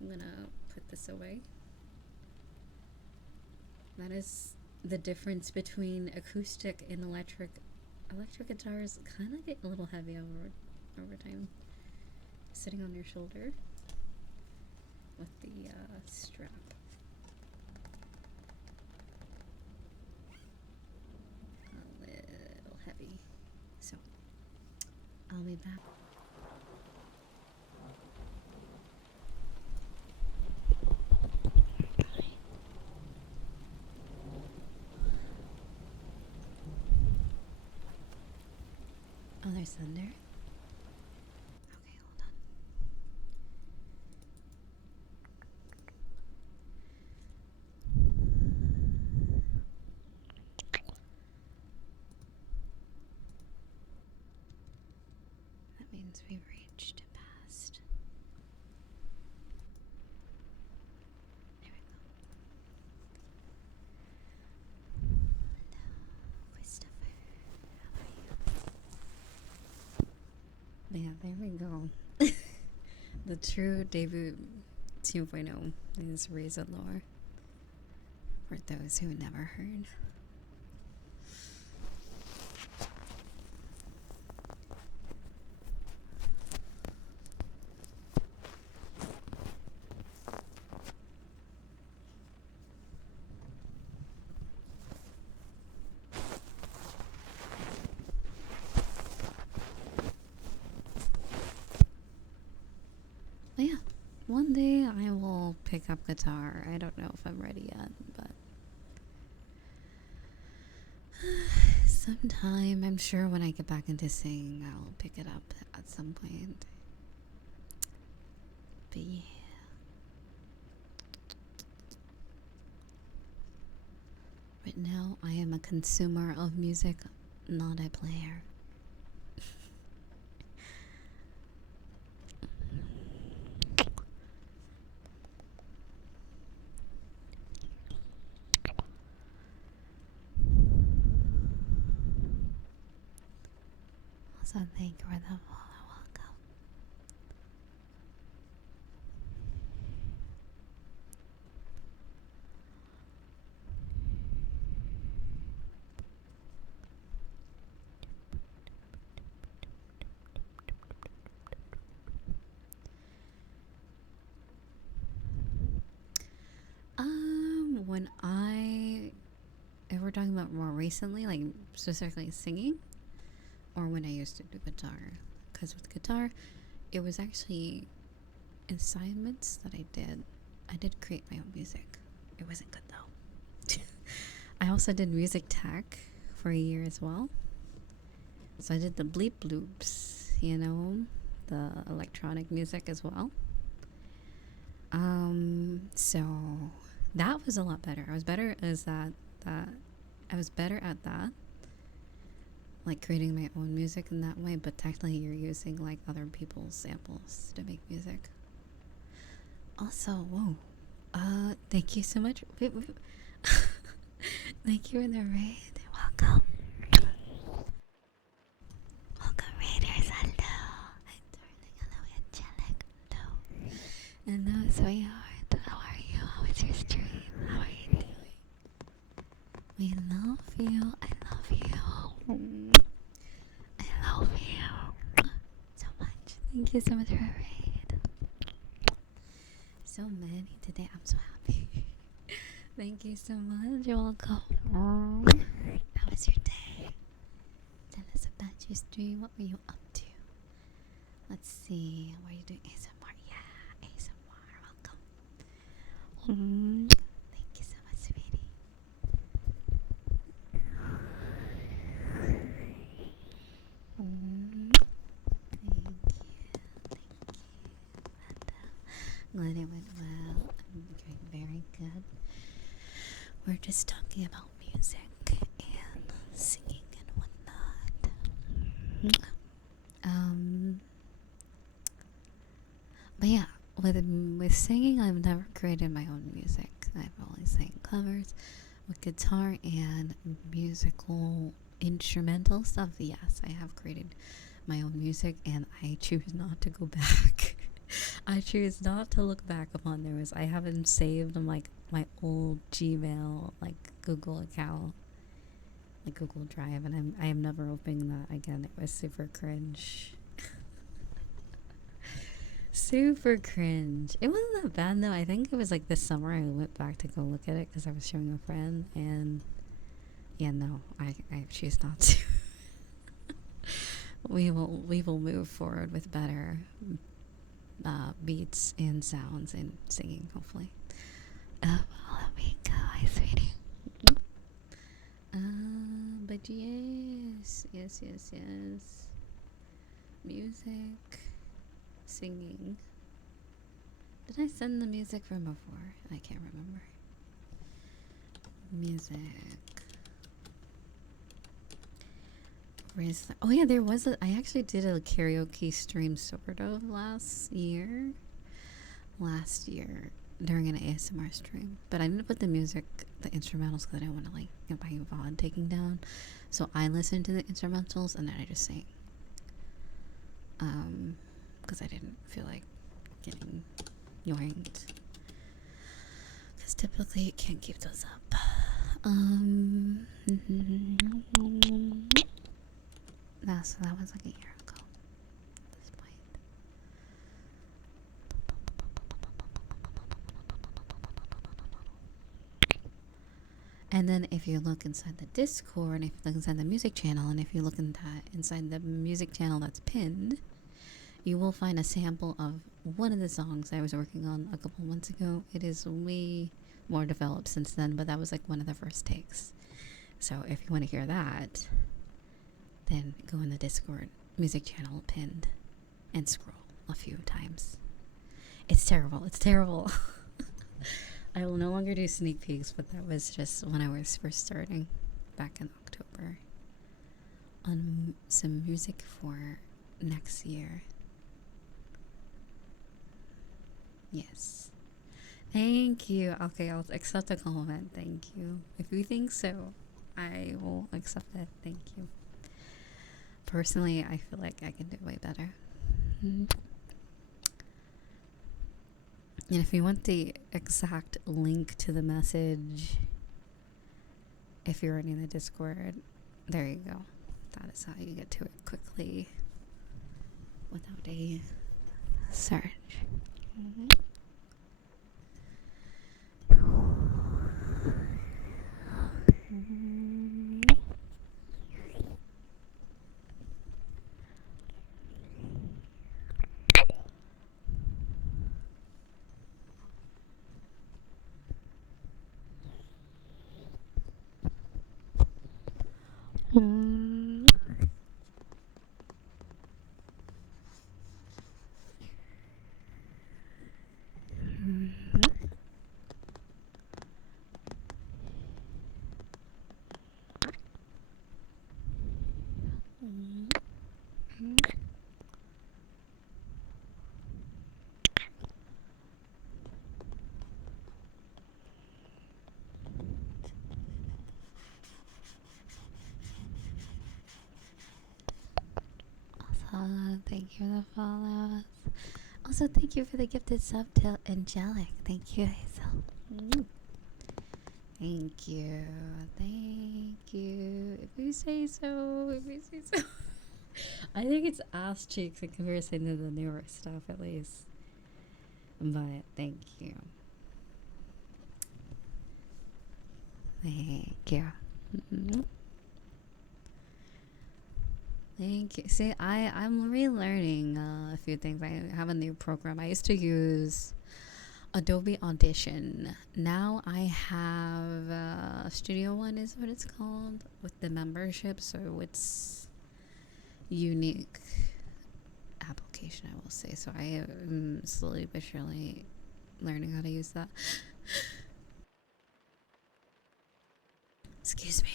I'm gonna put this away. That is the difference between acoustic and electric. Electric guitars kind of get a little heavy over time. Sitting on your shoulder with the strap. A little be back. Oh, there's thunder. Okay, hold on. That means we've reached past. There we go. Hello, Christopher. How are you? Yeah, there we go. The true debut 2.0 is Razor Lore. For those who never heard. But yeah, one day I will pick up guitar. I don't know if I'm ready yet, but sometime, I'm sure when I get back into singing, I'll pick it up at some point. But yeah. Right now, I am a consumer of music, not a player. Also, thank you for the follow. Welcome. When if we're talking about more recently, like specifically singing, or when I used to do guitar, because with guitar, it was actually assignments that I did create my own music. It wasn't good though. I also did music tech for a year as well. So I did the bleep loops, you know, the electronic music as well. So that was a lot better. I was better at that, like creating my own music in that way, but technically you're using like other people's samples to make music. Also, whoa, thank you so much. Thank you for the raid. Welcome. Welcome, raiders. Hello. Hi, darling. Hello, angelic. Hello. Hello, sweetheart. How are you? How is your stream? How are you doing? We love you. I love you. I love you so much. Thank you so much for a raid. So many today. I'm so happy. Thank you so much. You're welcome. How was your day? Tell us about your stream. What were you up to? Let's see. Were you doing ASMR? Yeah, ASMR. Welcome. Thank you so much, sweetie. Glad it went well. I'm doing very good. We're just talking about music and singing and whatnot. But yeah, with singing, I've never created my own music. I've always sang covers with guitar and musical instrumental stuff. Yes, I have created my own music, and I choose not to go back. I choose not to look back upon those. I haven't saved them like my old Gmail, like Google account, like Google Drive, and I am never opening that again. It was super cringe. Super cringe. It wasn't that bad though. I think it was like this summer I went back to go look at it because I was showing a friend, and yeah, no, I choose not to. we will move forward with better beats and sounds and singing, hopefully. Follow me, go, hi, sweetie. But yes. Music, singing. Did I send the music from before? I can't remember. Music. Oh yeah, there was I actually did a karaoke stream sort of last year during an ASMR stream, but I didn't put the music, the instrumentals, because I didn't want to like get my VOD taken down. So I listened to the instrumentals and then I just sang. Because I didn't feel like getting yoinked. Because typically you can't keep those up. So that was like a year ago at this point. And then if you look inside the Discord, if you look inside the music channel, and if you look inside the music channel that's pinned, you will find a sample of one of the songs I was working on a couple months ago. It is way more developed since then, but that was like one of the first takes. So if you want to hear that, then go in the Discord music channel pinned and scroll a few times. It's terrible. I will no longer do sneak peeks, but that was just when I was first starting back in October on some music for next year. Yes. Thank you. Okay, I'll accept a compliment. Thank you. If you think so, I will accept it. Thank you. Personally, I feel like I can do way better. And if you want the exact link to the message, if you're in the Discord, there you go. That is how you get to it quickly without a search. Thank you for the follows. Also, thank you for the gifted sub to Angelic. Thank you, Hazel. Thank you. If you say so. I think it's ass cheeks in comparison to the newer stuff, at least. But thank you. Thank you. Thank you. See, I'm relearning a few things. I have a new program. I used to use Adobe Audition. Now I have Studio One is what it's called with the membership. So it's unique application, I will say. So I am slowly but surely learning how to use that. Excuse me.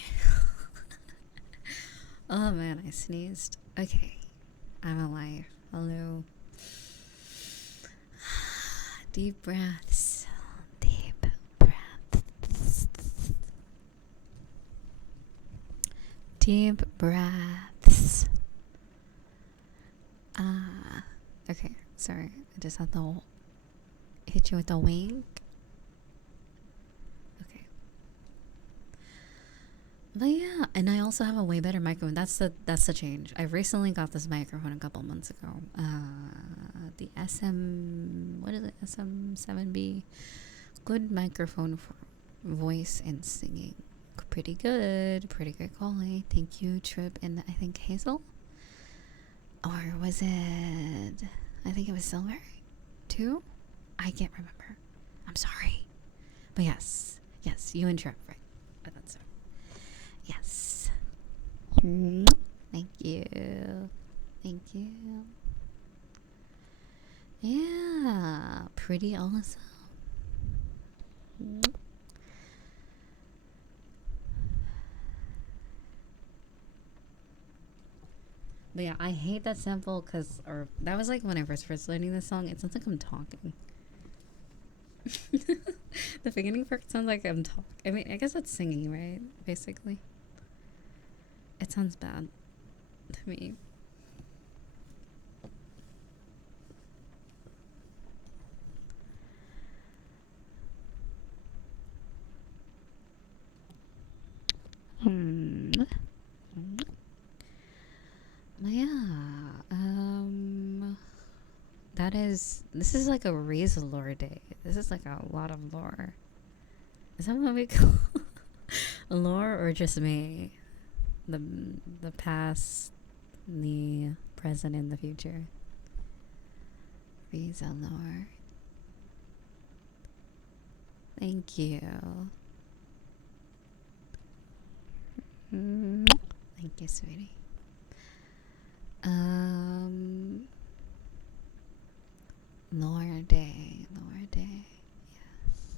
Oh man, I sneezed. Okay, I'm alive. Hello. Deep breaths. Deep breaths. Deep breaths. Okay, sorry. I just had to hit you with a wink. But yeah, and I also have a way better microphone. That's the change. I recently got this microphone a couple months ago. The SM7B. Good microphone for voice and singing. Pretty good quality. Thank you, Trip, and I think Hazel. Or was it, I think it was silver? 2? I can't remember. I'm sorry. But yes. Yes, you and Trev, right? I thought so. Yes. Thank you. Thank you. Yeah. Pretty awesome. But yeah, I hate that sample because, or that was like when I first learning this song. It sounds like I'm talking. The beginning part sounds like I'm talking. I mean, I guess that's singing, right? Basically. It sounds bad to me. Yeah. This is like a Riza lore day. This is like a lot of lore. Is that what we call lore, or just me? The past, the present, and the future. Riza lore. Thank you. Thank you, sweetie. Lore day. Yes.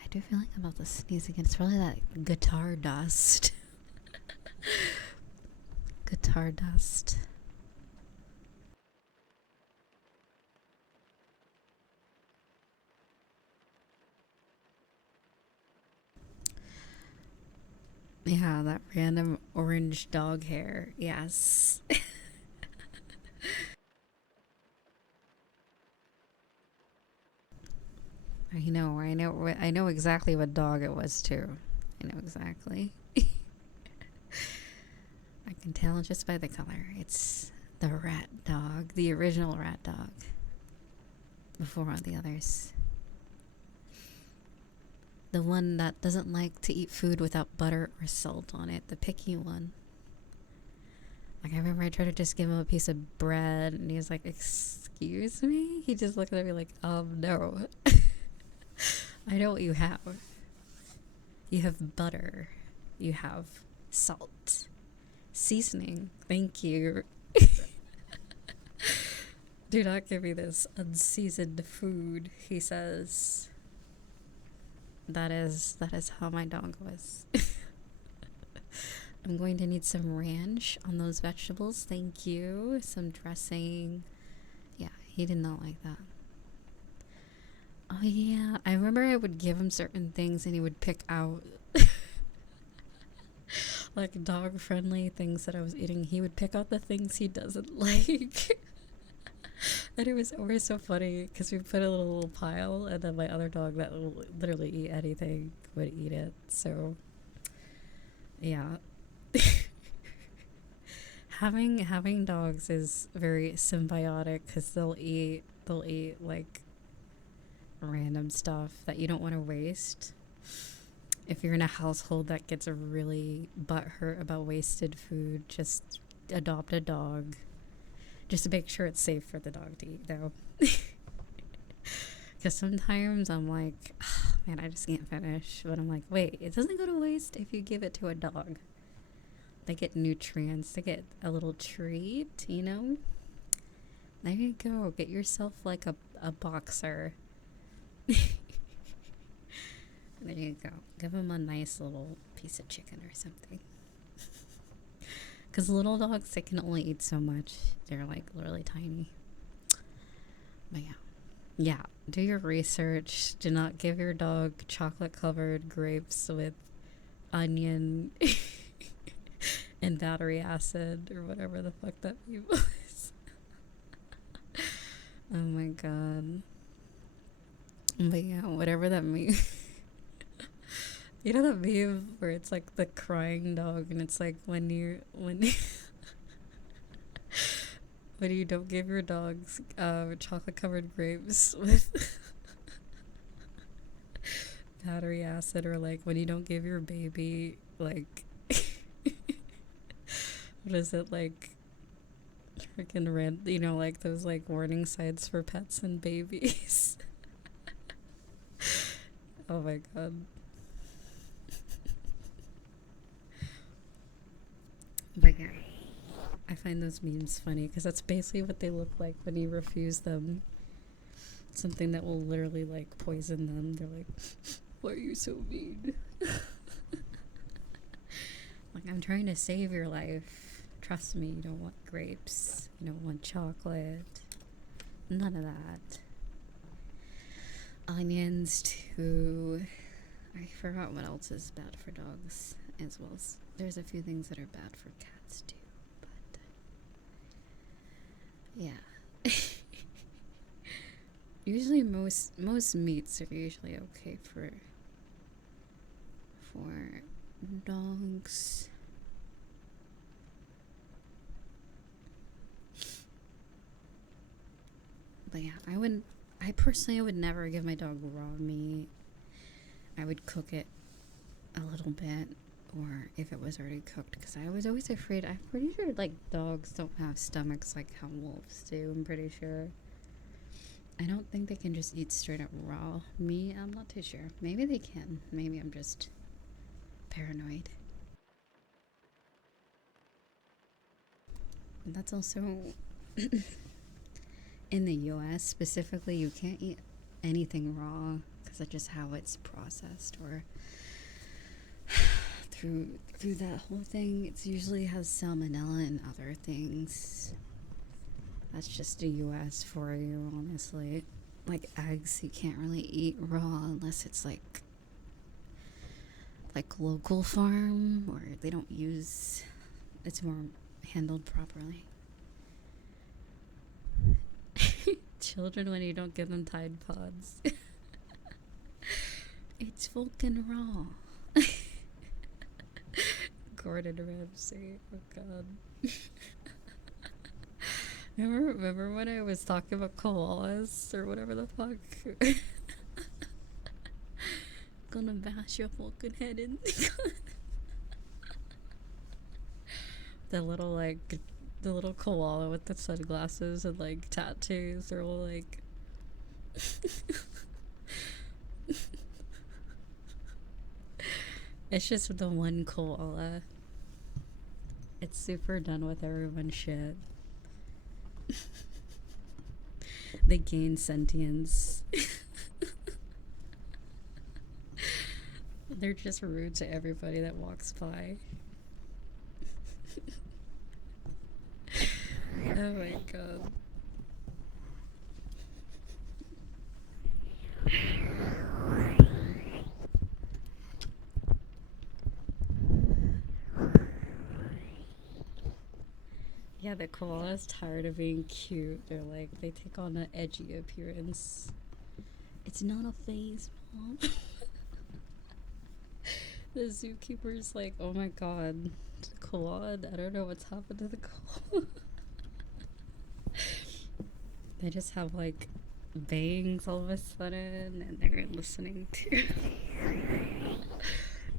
I do feel like I'm about to sneeze again. It's probably that guitar dust. Guitar dust. Yeah, that random orange dog hair. Yes. I know exactly what dog it was too. I know exactly. I can tell just by the color. It's the rat dog, the original rat dog. Before all the others. The one that doesn't like to eat food without butter or salt on it. The picky one. Like, I remember I tried to just give him a piece of bread, and he was like, "Excuse me?" He just looked at me like, no. I know what you have. You have butter. You have salt. Seasoning. Thank you. Do not give me this unseasoned food, he says. That is how my dog was. I'm going to need some ranch on those vegetables. Thank you. Some dressing. Yeah, he did not like that. Oh yeah, I remember I would give him certain things and he would pick out like dog friendly things that I was eating. He would pick out the things he doesn't like. And it was always so funny because we put a little pile, and then my other dog that will literally eat anything would eat it. So yeah. having dogs is very symbiotic because they'll eat like random stuff that you don't want to waste. If you're in a household that gets really butthurt about wasted food, just adopt a dog. Just to make sure it's safe for the dog to eat, though. Because sometimes I'm like, oh, man, I just can't finish. But I'm like, wait, it doesn't go to waste if you give it to a dog. They get nutrients. They get a little treat, you know? There you go. Get yourself like a boxer. There you go. Give him a nice little piece of chicken or something. Because little dogs, they can only eat so much. They're like really tiny. But yeah. Yeah. Do your research. Do not give your dog chocolate covered grapes with onion and battery acid or whatever the fuck that meme was. Oh my god. But yeah, whatever that meme. You know that meme where it's like the crying dog, and it's like when you when you don't give your dogs chocolate covered grapes with battery acid, or like when you don't give your baby like what is it, like, freaking red, you know, like those like warning signs for pets and babies. Oh my god. But yeah, I find those memes funny because that's basically what they look like when you refuse them something that will literally like poison them. They're like, why are you so mean? Like, I'm trying to save your life. Trust me, you don't want grapes. You don't want chocolate. None of that. Onions too. I forgot what else is bad for dogs as well. There's a few things that are bad for cats too, but yeah. Usually most meats are usually okay for dogs. But yeah, I personally would never give my dog raw meat. I would cook it a little bit, or if it was already cooked, because I was always afraid. I'm pretty sure like dogs don't have stomachs like how wolves do. I'm pretty sure. I don't think they can just eat straight up raw meat. I'm not too sure. Maybe they can. Maybe I'm just paranoid. And that's also in the US specifically, you can't eat anything raw because that's just how it's processed, or through that whole thing. It usually has salmonella and other things. That's just the US for you, honestly. Like eggs, you can't really eat raw unless it's like local farm, or they don't use, it's more handled properly. Children when you don't give them Tide Pods. It's fucking raw. Gordon Ramsay. Oh god. Remember when I was talking about koalas or whatever the fuck? Gonna bash your fucking head in. The little koala with the sunglasses and like tattoos. They're all like it's just the one koala. It's super done with everyone's shit. They gain sentience. They're just rude to everybody that walks by. Oh my god. Yeah, the koala's tired of being cute. They're like, they take on an edgy appearance. It's not a phase, Mom. The zookeeper's like, oh my god, the koala, I don't know what's happened to the koala. They just have like bangs all of a sudden, and they're listening to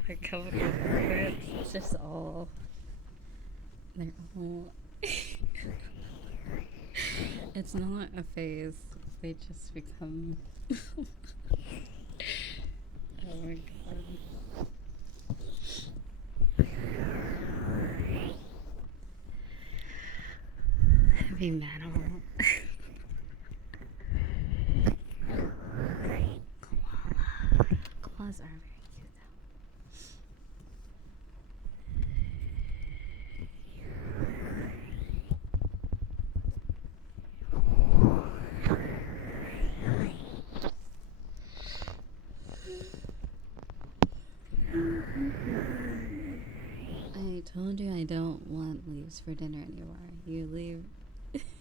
like covered with crips. It's just all, they're all it's not a phase, they just become oh my god. Heavy metal. Koalas are very cute though. I told you I don't want leaves for dinner anymore. You leave.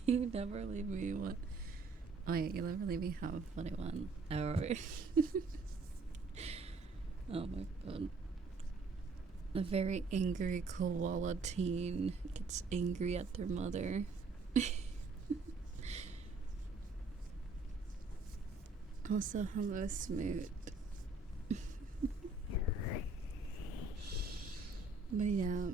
You never leave me one. Oh wait, you never leave me half what I want. Oh wait. Oh my god. A very angry koala teen gets angry at their mother. Also, hello, Smoot. But yeah.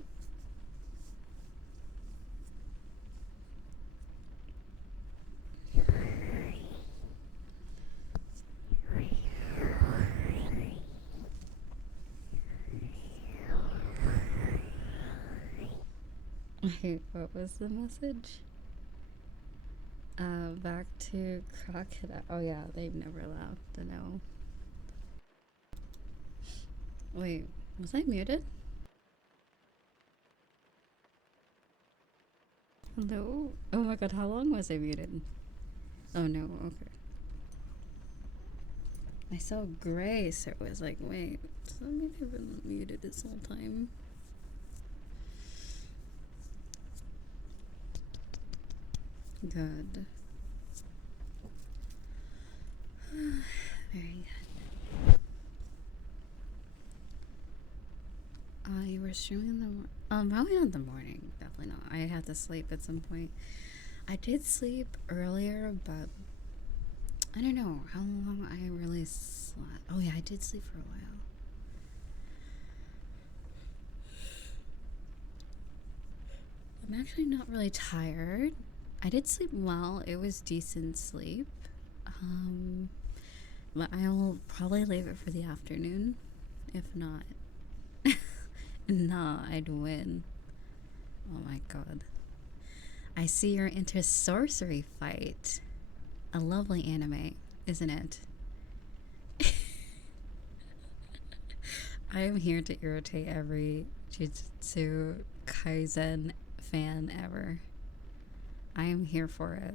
Wait, what was the message? Back to Crocodile. Oh yeah, they've never left. No. Wait, was I muted? Hello? Oh my god, how long was I muted? Oh no, okay. I saw gray, so it was like, wait, so maybe I've been muted this whole time. Good. Very good. You were streaming in the probably not in the morning. Definitely not. I had to sleep at some point. I did sleep earlier, but I don't know how long I really slept. Oh yeah, I did sleep for a while. I'm actually not really tired. I did sleep well. It was decent sleep. But I will probably leave it for the afternoon. If not, nah, I'd win. Oh my god. I see you're into Sorcery Fight. A lovely anime, isn't it? I am here to irritate every Jujutsu Kaisen fan ever. I am here for it.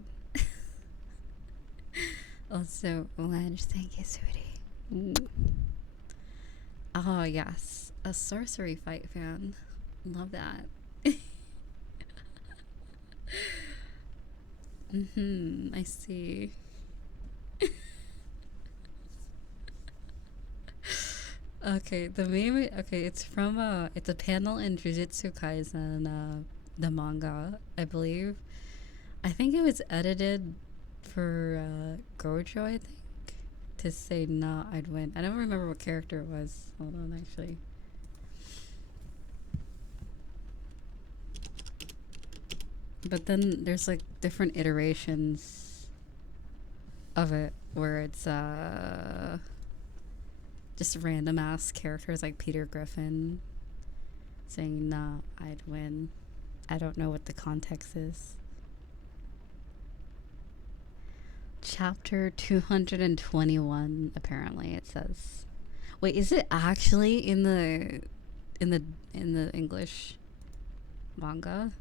Also, Ledge, thank you, sweetie. Oh, yes. A Sorcery Fight fan. Love that. I see. Okay, the meme. Okay, it's from it's a panel in Jujutsu Kaisen, the manga, I believe. I think it was edited for Gojo, I think, to say nah, I'd win. I don't remember what character it was. Hold on, actually. But then there's like different iterations of it where it's just random ass characters like Peter Griffin saying nah, I'd win. I don't know what the context is. Chapter 221 apparently it says. Wait, is it actually in the English manga?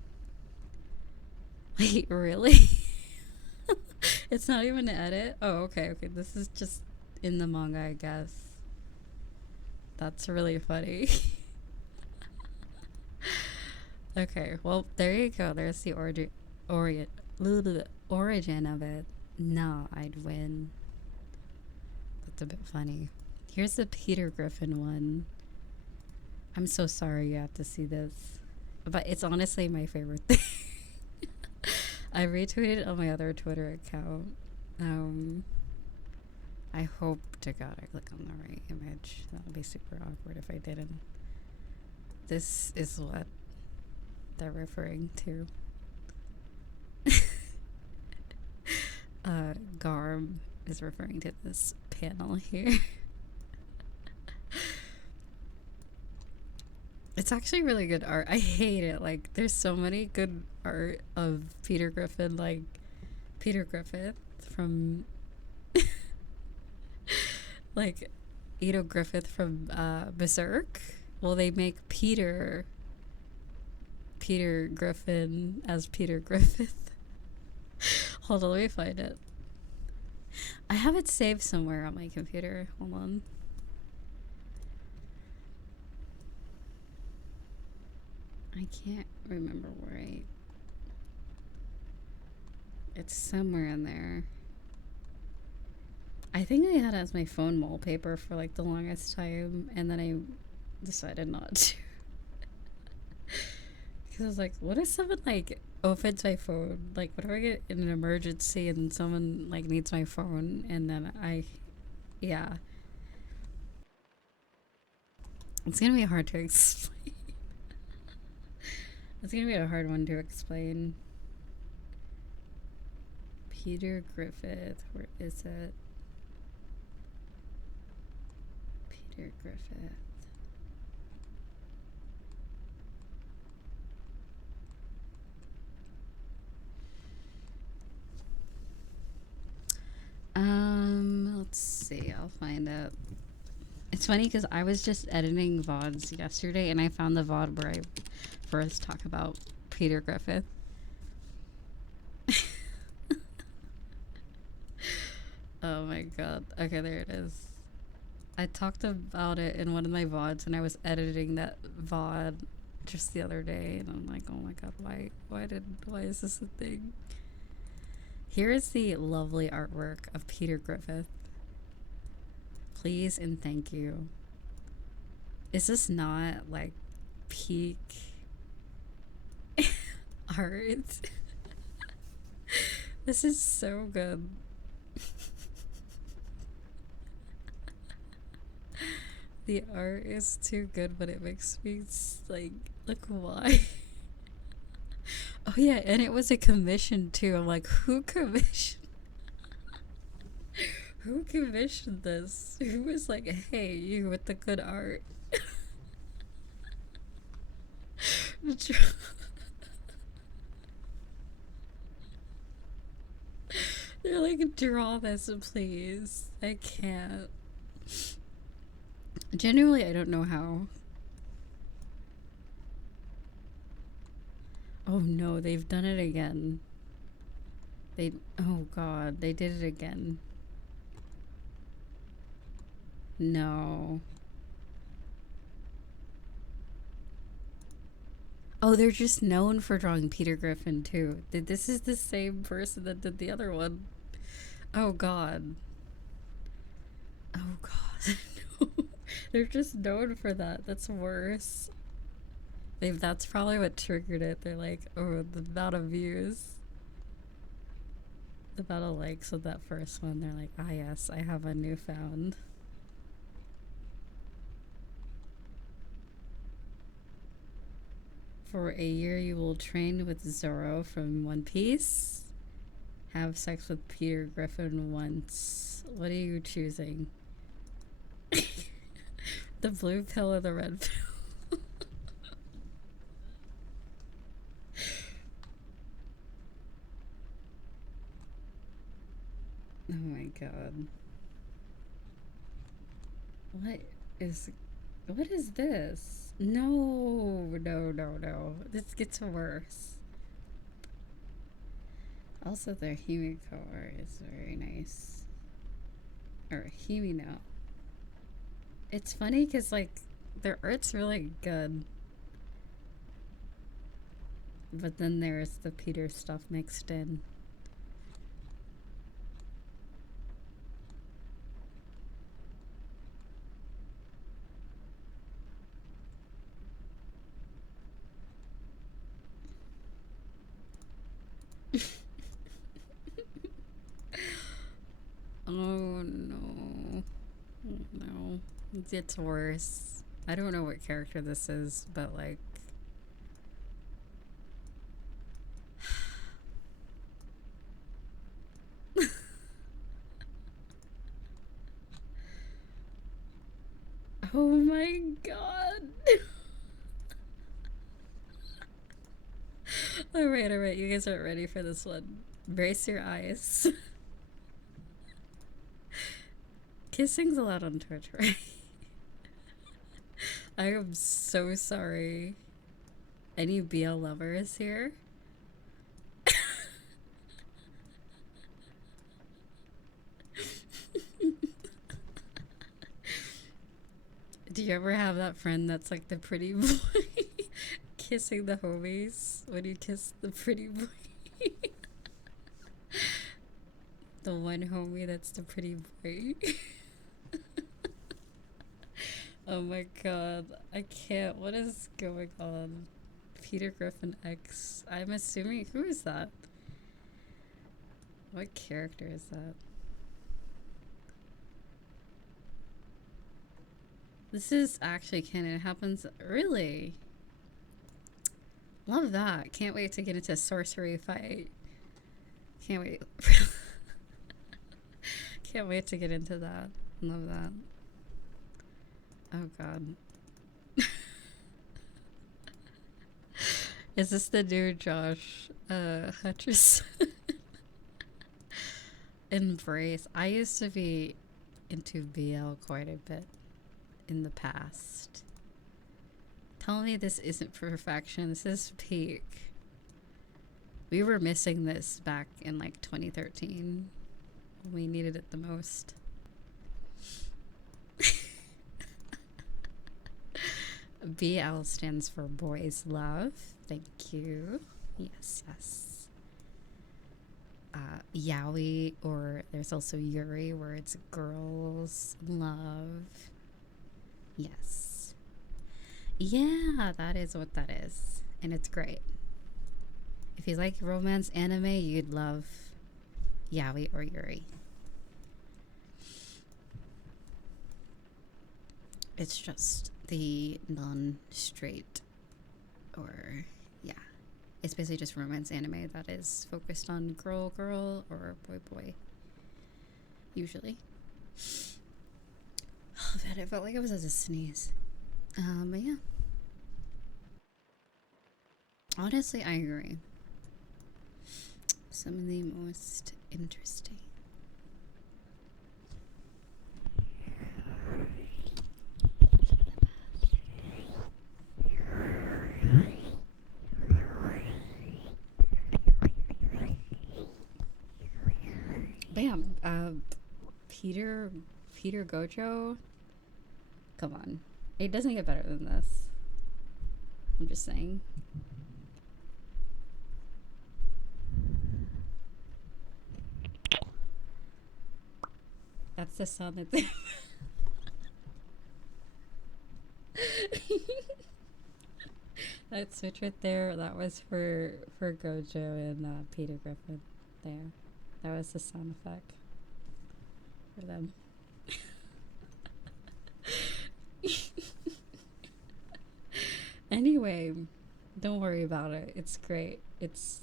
Wait, really? It's not even an edit? Oh, okay. This is just in the manga, I guess. That's really funny. Okay, well, there you go. There's the origin of it. No, I'd win. That's a bit funny. Here's the Peter Griffin one. I'm so sorry you have to see this, but it's honestly my favorite thing. I retweeted on my other Twitter account. I hope to God I click on the right image. That would be super awkward if I didn't. This is what they're referring to. Garb is referring to this panel here. It's actually really good art. I hate it. Like, there's so many good art of Peter Griffin, like Peter Griffith from like Edo Griffith from Berserk. Well, they make Peter Griffin as Peter Griffith. Hold on, let me find it. I have it saved somewhere on my computer. Hold on. I can't remember where it's somewhere in there. I think I had it as my phone wallpaper for like the longest time, and then I decided not to. Because I was like, what if someone like opens my phone? Like, what if I get in an emergency and someone like needs my phone, and then yeah. It's gonna be hard to explain. It's gonna be a hard one to explain. Peter Griffith, where is it? Peter Griffith. Let's see. I'll find it. It's funny because I was just editing VODs yesterday and I found the VOD where I first talk about Peter Griffith. Oh my god. Okay, there it is. I talked about it in one of my VODs and I was editing that VOD just the other day and I'm like, oh my god, why is this a thing? Here is the lovely artwork of Peter Griffith. Please and thank you. Is this not like peak art? This is so good. The art is too good, but it makes me like why? Oh yeah, and it was a commission too. I'm like, who commissioned? Who commissioned this? Who was like, hey, you with the good art? They're like, draw this, please. I can't. Genuinely, I don't know how. Oh no, they've done it again. Oh god, they did it again. No. Oh, they're just known for drawing Peter Griffin too. This is the same person that did the other one. Oh god. Oh god. No. They're just known for that. That's worse. That's probably what triggered it. They're like, oh, the amount of views. The amount of likes of that first one. They're like, ah yes, I have a newfound. For a year you will train with Zoro from One Piece. Have sex with Peter Griffin once. What are you choosing? The blue pill or the red pill? Oh my god. What is this? No. This gets worse. Also, their Himiko art is very nice. Or Himino. It's funny because, like, their art's really good. But then there's the Peter stuff mixed in. Oh no. No. It gets worse. I don't know what character this is, but like... Oh my god. Alright, you guys aren't ready for this one. Brace your eyes. Kissing's allowed on Twitch, right? I am so sorry. Any BL lovers here? Do you ever have that friend that's like the pretty boy kissing the homies when you kiss the pretty boy? The one homie that's the pretty boy. Oh my god, I can't. What is going on? Peter Griffin X. I'm assuming, who is that? What character is that? This is actually canon. It happens, really? Love that. Can't wait to get into sorcery fight. Can't wait. Can't wait to get into that. Love that. Oh god. Is this the new Josh Hutcherson? embrace. I used to be into BL quite a bit in the past. Tell me this isn't perfection. This is peak. We were missing this back in like 2013. We needed it the most. BL stands for boys love. Thank you. Yes, yes. Yaoi, or there's also Yuri, where it's girls love. Yes. Yeah, that is what that is. And it's great. If you like romance anime, you'd love Yaoi or Yuri. It's just the non-straight, or yeah, it's basically just romance anime that is focused on girl or boy usually. Oh man, it felt like I was at a sneeze. But yeah, honestly I agree. Some of the most interesting. Bam. Peter Gojo. Come on, it doesn't get better than this. I'm just saying. That's the sound that they that switch right there, that was for Gojo and Peter Griffin there. That was the sound effect for them. Anyway, don't worry about it. It's great. It's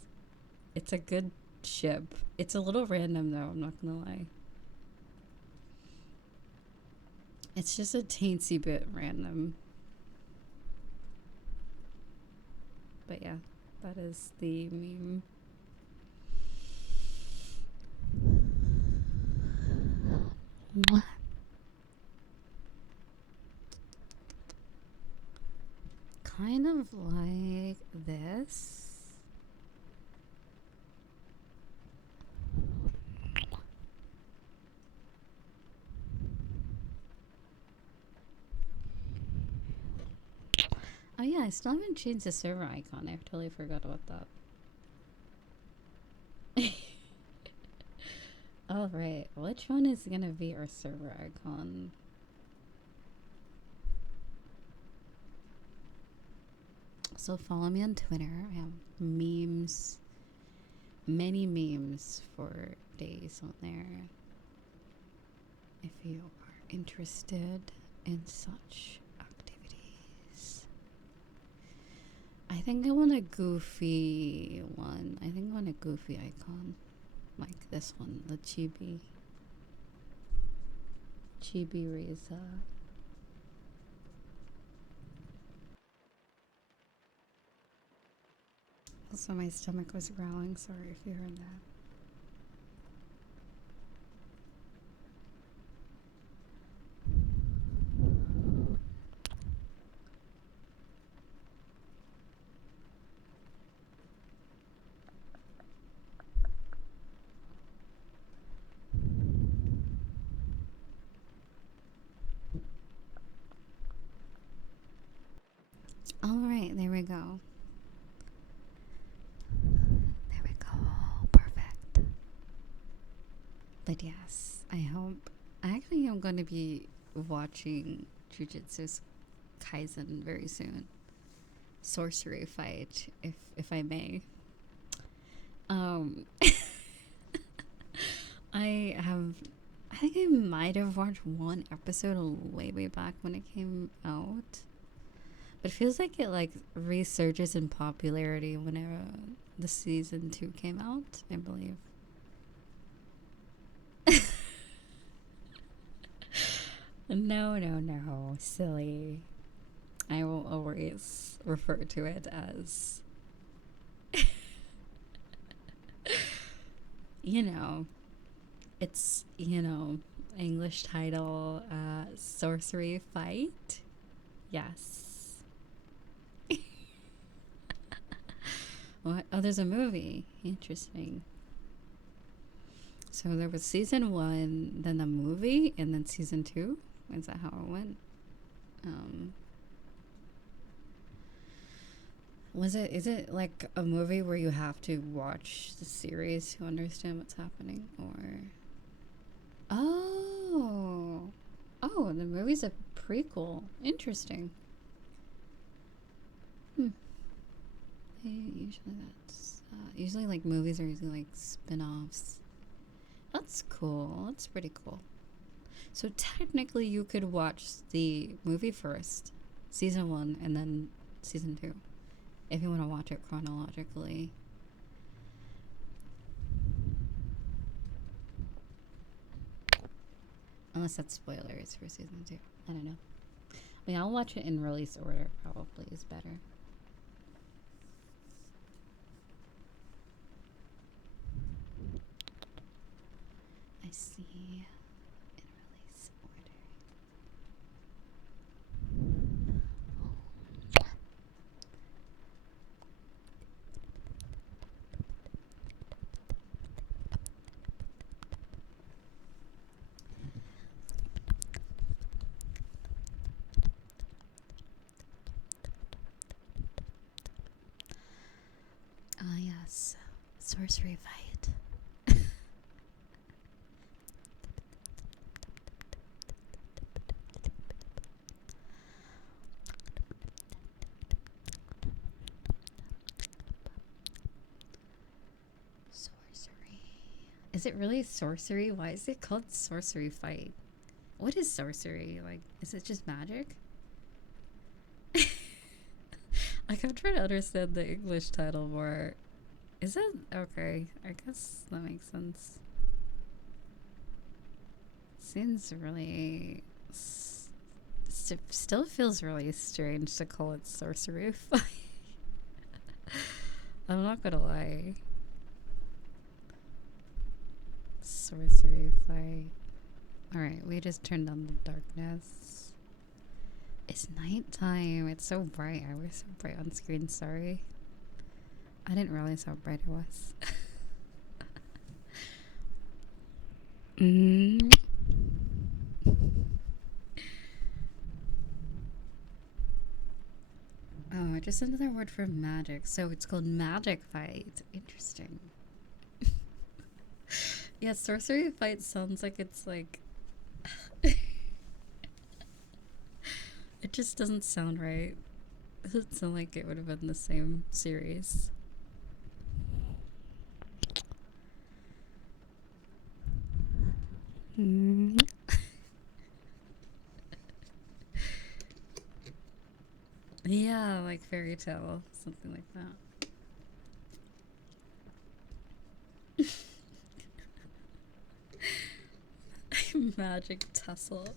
a good ship. It's a little random though, I'm not gonna lie. It's just a teensy bit random. But yeah, that is the meme. What? Kind of like this. Oh yeah, I still haven't changed the server icon. I totally forgot about that. Alright, which one is gonna be our server icon? So follow me on Twitter. I have memes, many memes for days on there. If you are interested in such activities. I think I want a goofy one. I think I want a goofy icon. Like this one, the Chibi Riza. Also, my stomach was growling. Sorry if you heard that. Alright, there we go. There we go. Perfect. But yes, I hope. I actually am going to be watching Jujutsu Kaisen very soon. Sorcery fight, if I may. I think I might have watched one episode way back when it came out. But it feels like it like resurges in popularity whenever the season 2 came out, I believe. No, silly. I will always refer to it as, you know, It's, you know, English title, Sorcery Fight. Yes. What? Oh, there's a movie. Interesting. So there was season 1, then the movie, and then season 2. Is that how it went? Is it like a movie where you have to watch the series to understand what's happening, or? Oh, the movie's a prequel. Interesting. Usually like movies are usually like spin-offs. That's cool. That's pretty cool. So technically you could watch the movie first, season 1, and then season 2, if you want to watch it chronologically. Unless that's spoilers for season 2. I don't know. I mean, I'll watch it in release order, probably is better. I see. In release order. Ah, yes. Sorcery Fight. Sorcery. Is it really sorcery? Why is it called Sorcery Fight? What is sorcery? Like, is it just magic? Like, I'm trying to understand the English title more. Is it? Okay, I guess that makes sense. Seems really... still feels really strange to call it sorcery fight. I'm not gonna lie. Sorcery fight. Alright, we just turned on the darkness. It's nighttime. It's so bright. I was so bright on screen, sorry. I didn't realize how bright it was. Oh, just another word for magic. So it's called magic fight. Interesting. Yeah, sorcery fight sounds like it's like... It just doesn't sound right. It doesn't sound like it would have been the same series. Yeah, like fairy tale, something like that. Magic tussle.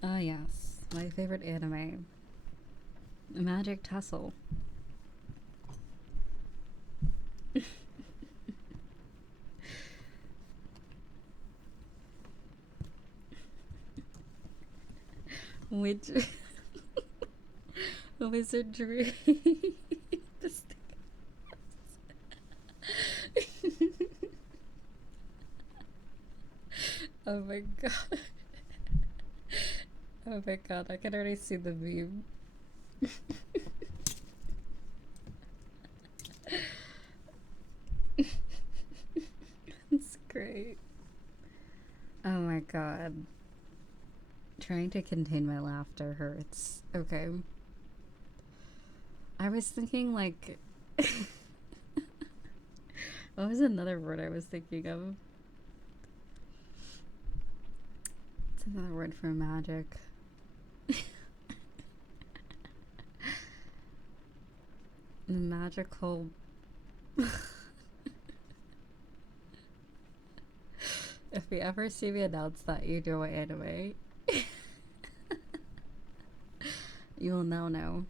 Ah, yes, my favorite anime. Magic tussle. Which wizardry. Oh my god. Oh my god, I can already see the meme. It's great. Oh my god. Trying to contain my laughter hurts. Okay. I was thinking like... What was another word I was thinking of? It's another word for magic. Magical... If you ever see me announce that you do an anime, you will now know.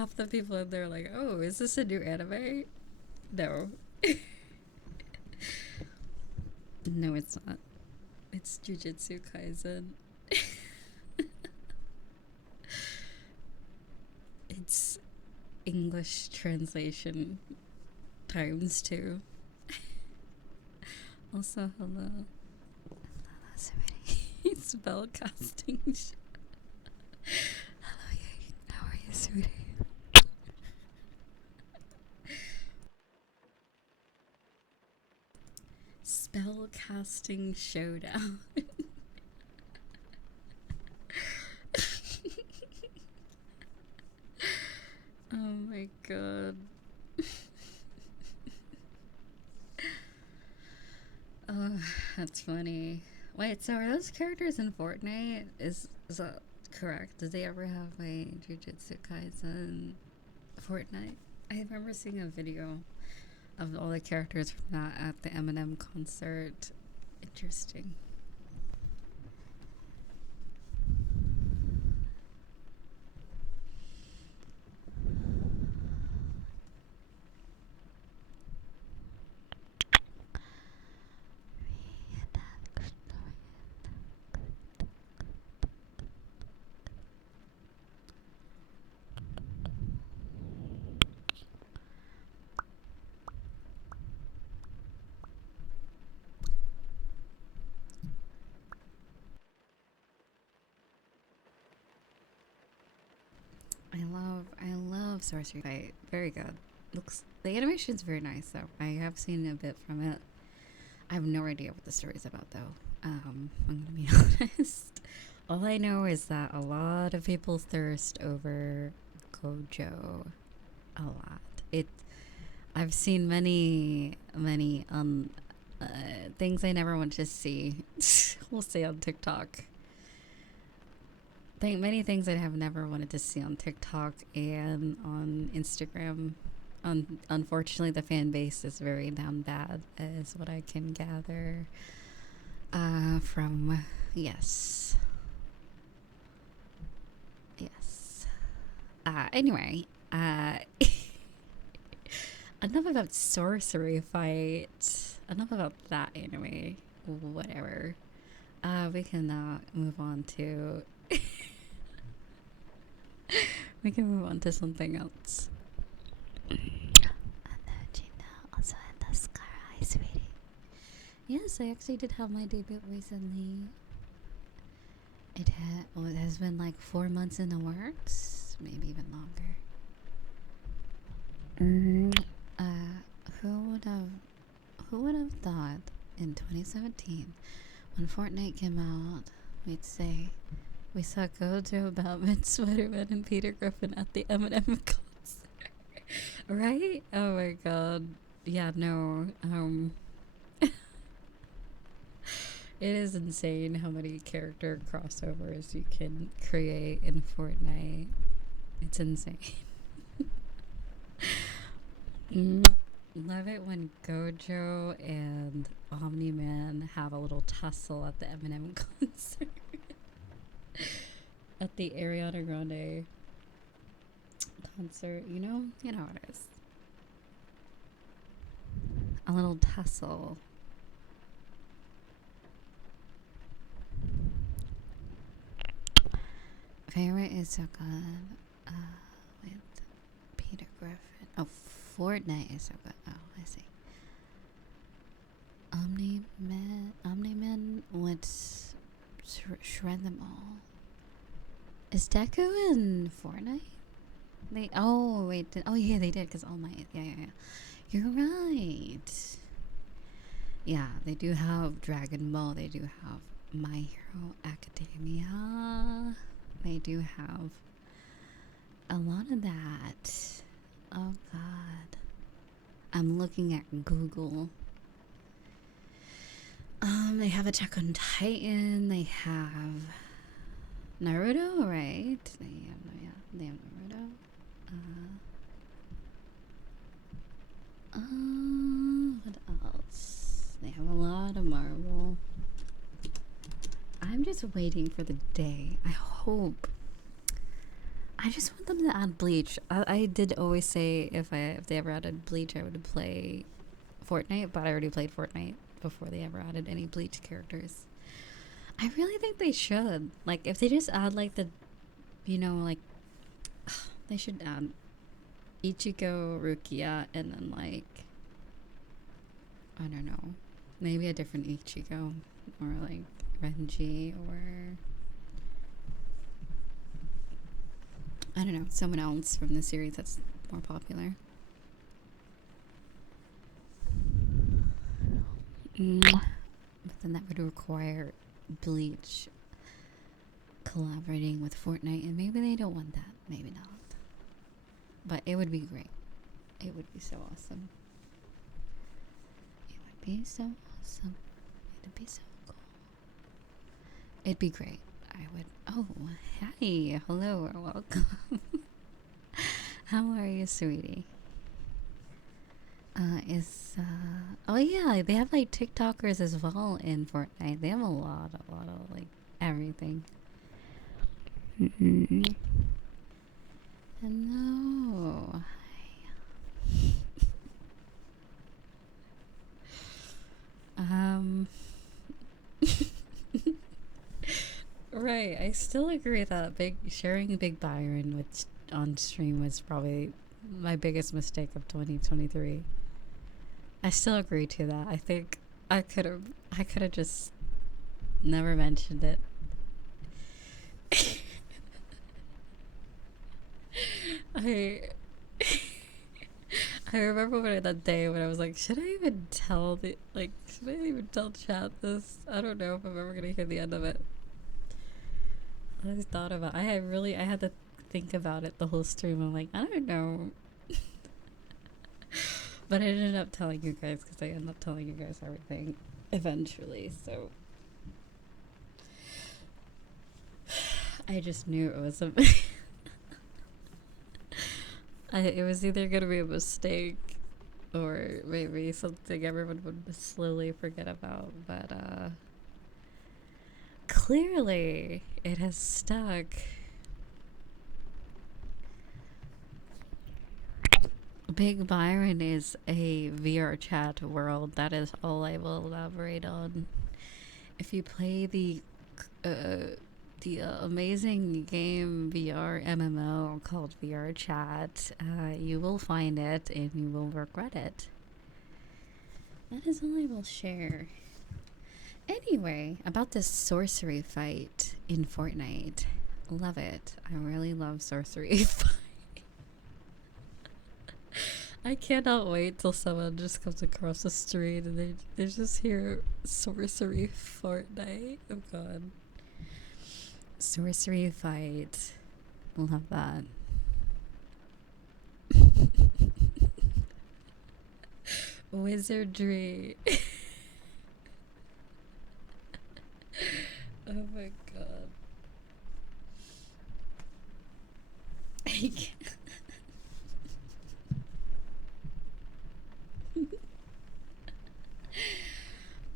Half the people in there are like, oh, is this a new anime? No. No, it's not. It's Jujutsu Kaisen. It's English translation times 2. Also, hello. Spell casting. Hello, Yang. How are you, sweetie? Spell casting showdown. Oh my god. Oh, that's funny. Wait, so are those characters in Fortnite? Is that correct? Did they ever have a Jujutsu Kaisen Fortnite? I remember seeing a video of all the characters from that at the Eminem concert. Interesting. I love Sorcery Fight. Very good. The animation's very nice though. I have seen a bit from it. I have no idea what the story's about though. I'm gonna be honest. All I know is that a lot of people thirst over Gojo. A lot. I've seen many things I never wanted to see. We'll say on TikTok. Many things I have never wanted to see on TikTok and on Instagram. Unfortunately, the fan base is very down bad, is what I can gather from yes. Anyway, enough about Sorcery Fight. Enough about that anime. Whatever. We can move on to. We can move on to something else. Also at the Scar High, sweetie. Yes, I actually did have my debut recently. It has been like 4 months in the works, maybe even longer. Who would have thought in 2017, when Fortnite came out, we'd say we saw Gojo, Batman, Spider-Man, and Peter Griffin at the Eminem concert. Right? Oh my god. Yeah, no. It is insane how many character crossovers you can create in Fortnite. It's insane. Love it when Gojo and Omni-Man have a little tussle at the Eminem concert. At the Ariana Grande concert, you know how it is. A little tussle. Favorite is so good. With Peter Griffin. Oh, Fortnite is so good. Oh, I see. Omni-Man would shred them all. Is Deku in Fortnite? Yeah, they did, because All Might. Yeah. You're right. Yeah, they do have Dragon Ball. They do have My Hero Academia. They do have a lot of that. Oh, God. I'm looking at Google. They have Attack on Titan. They have Naruto, right? They have Naruto. What else? They have a lot of Marvel. I'm just waiting for the day. I I just want them to add Bleach. I did always say if they ever added Bleach, I would play Fortnite, but I already played Fortnite before they ever added any Bleach characters. I really think they should. Like, if they just add, like, the, you know, like, they should add Ichigo, Rukia, and then, like, I don't know, maybe a different Ichigo, or, like, Renji, or I don't know, someone else from the series that's more popular. But then that would require Bleach collaborating with Fortnite, and maybe they don't want that, maybe not. But it would be great. It would be so awesome. It would be so awesome. It'd be so cool. It'd be great. I would. Oh, hi. Hello, or welcome. How are you, sweetie? Oh yeah, they have like TikTokers as well in Fortnite. They have a lot of like everything. Hello. Right. I still agree that sharing Big Byron with on stream was probably my biggest mistake of 2023. I still agree to that. I think I could have just never mentioned it. I remember that day when I was like, should I even tell chat this? I don't know if I'm ever gonna hear the end of it. I just thought about I had to think about it the whole stream. I'm like, I don't know. But I ended up telling you guys because I ended up telling you guys everything eventually, so I just knew it was it was either gonna be a mistake or maybe something everyone would slowly forget about, but clearly it has stuck. Big Byron is a VR chat world. That is all I will elaborate on. If you play the amazing game VR MMO called VR Chat, you will find it and you will regret it. That is all I will share. Anyway, about this sorcery fight in Fortnite. Love it. I really love sorcery fight. I cannot wait till someone just comes across the street and they just hear sorcery Fortnite. Oh god. Sorcery fight. Love that. Wizardry. Oh my god. I can't.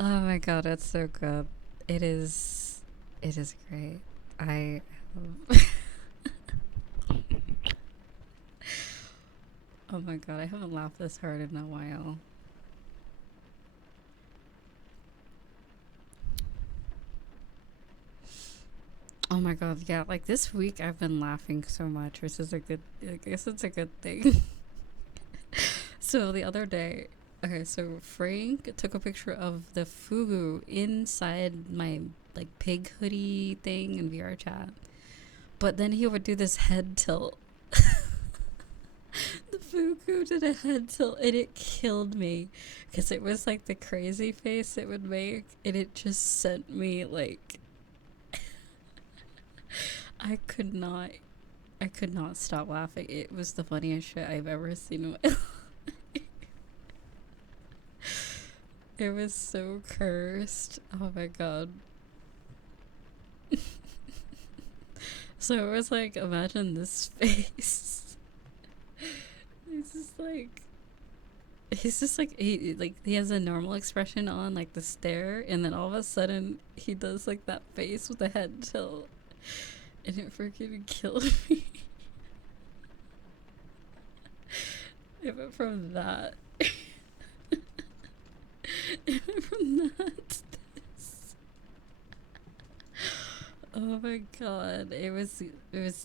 Oh my god, it's so good. It is great. Oh my god, I haven't laughed this hard in a while. Oh my god, yeah, like this week I've been laughing so much, which is I guess it's a good thing. So the other day, okay, so Frank took a picture of the Fugu inside my like pig hoodie thing in VR chat. But then he would do this head tilt. The Fugu did a head tilt and it killed me. Because it was like the crazy face it would make. And it just sent me like... I could not stop laughing. It was the funniest shit I've ever seen in my life. It was so cursed. Oh my god. So it was like, imagine this face. He's just like he has a normal expression on, like the stare, and then all of a sudden he does like that face with the head tilt, and it freaking killed me. It went from that. It went from that to this. Oh my god, it was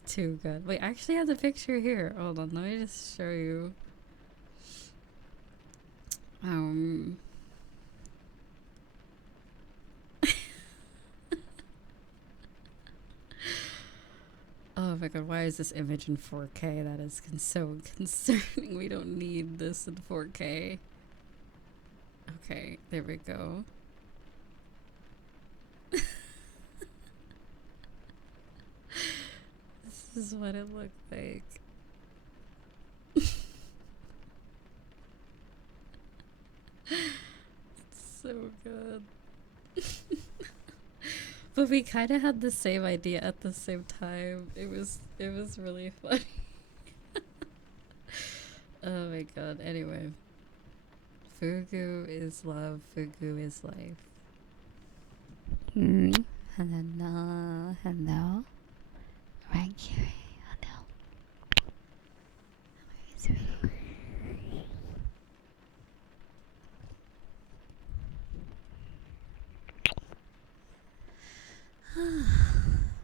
too good. Wait, I actually have the picture here. Hold on, let me just show you. Oh my god, why is this image in 4K? That is so concerning. We don't need this in 4K. Okay, there we go. This is what it looked like. It's so good. But we kind of had the same idea at the same time. It was really funny. Oh my god. Anyway, Fugu is love. Fugu is life. Hello, hello. Mercury, hello. How are you, sweetie?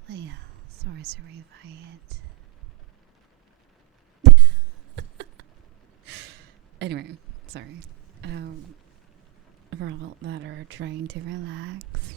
But yeah, sorry to revive it. Anyway, sorry. For all that are trying to relax.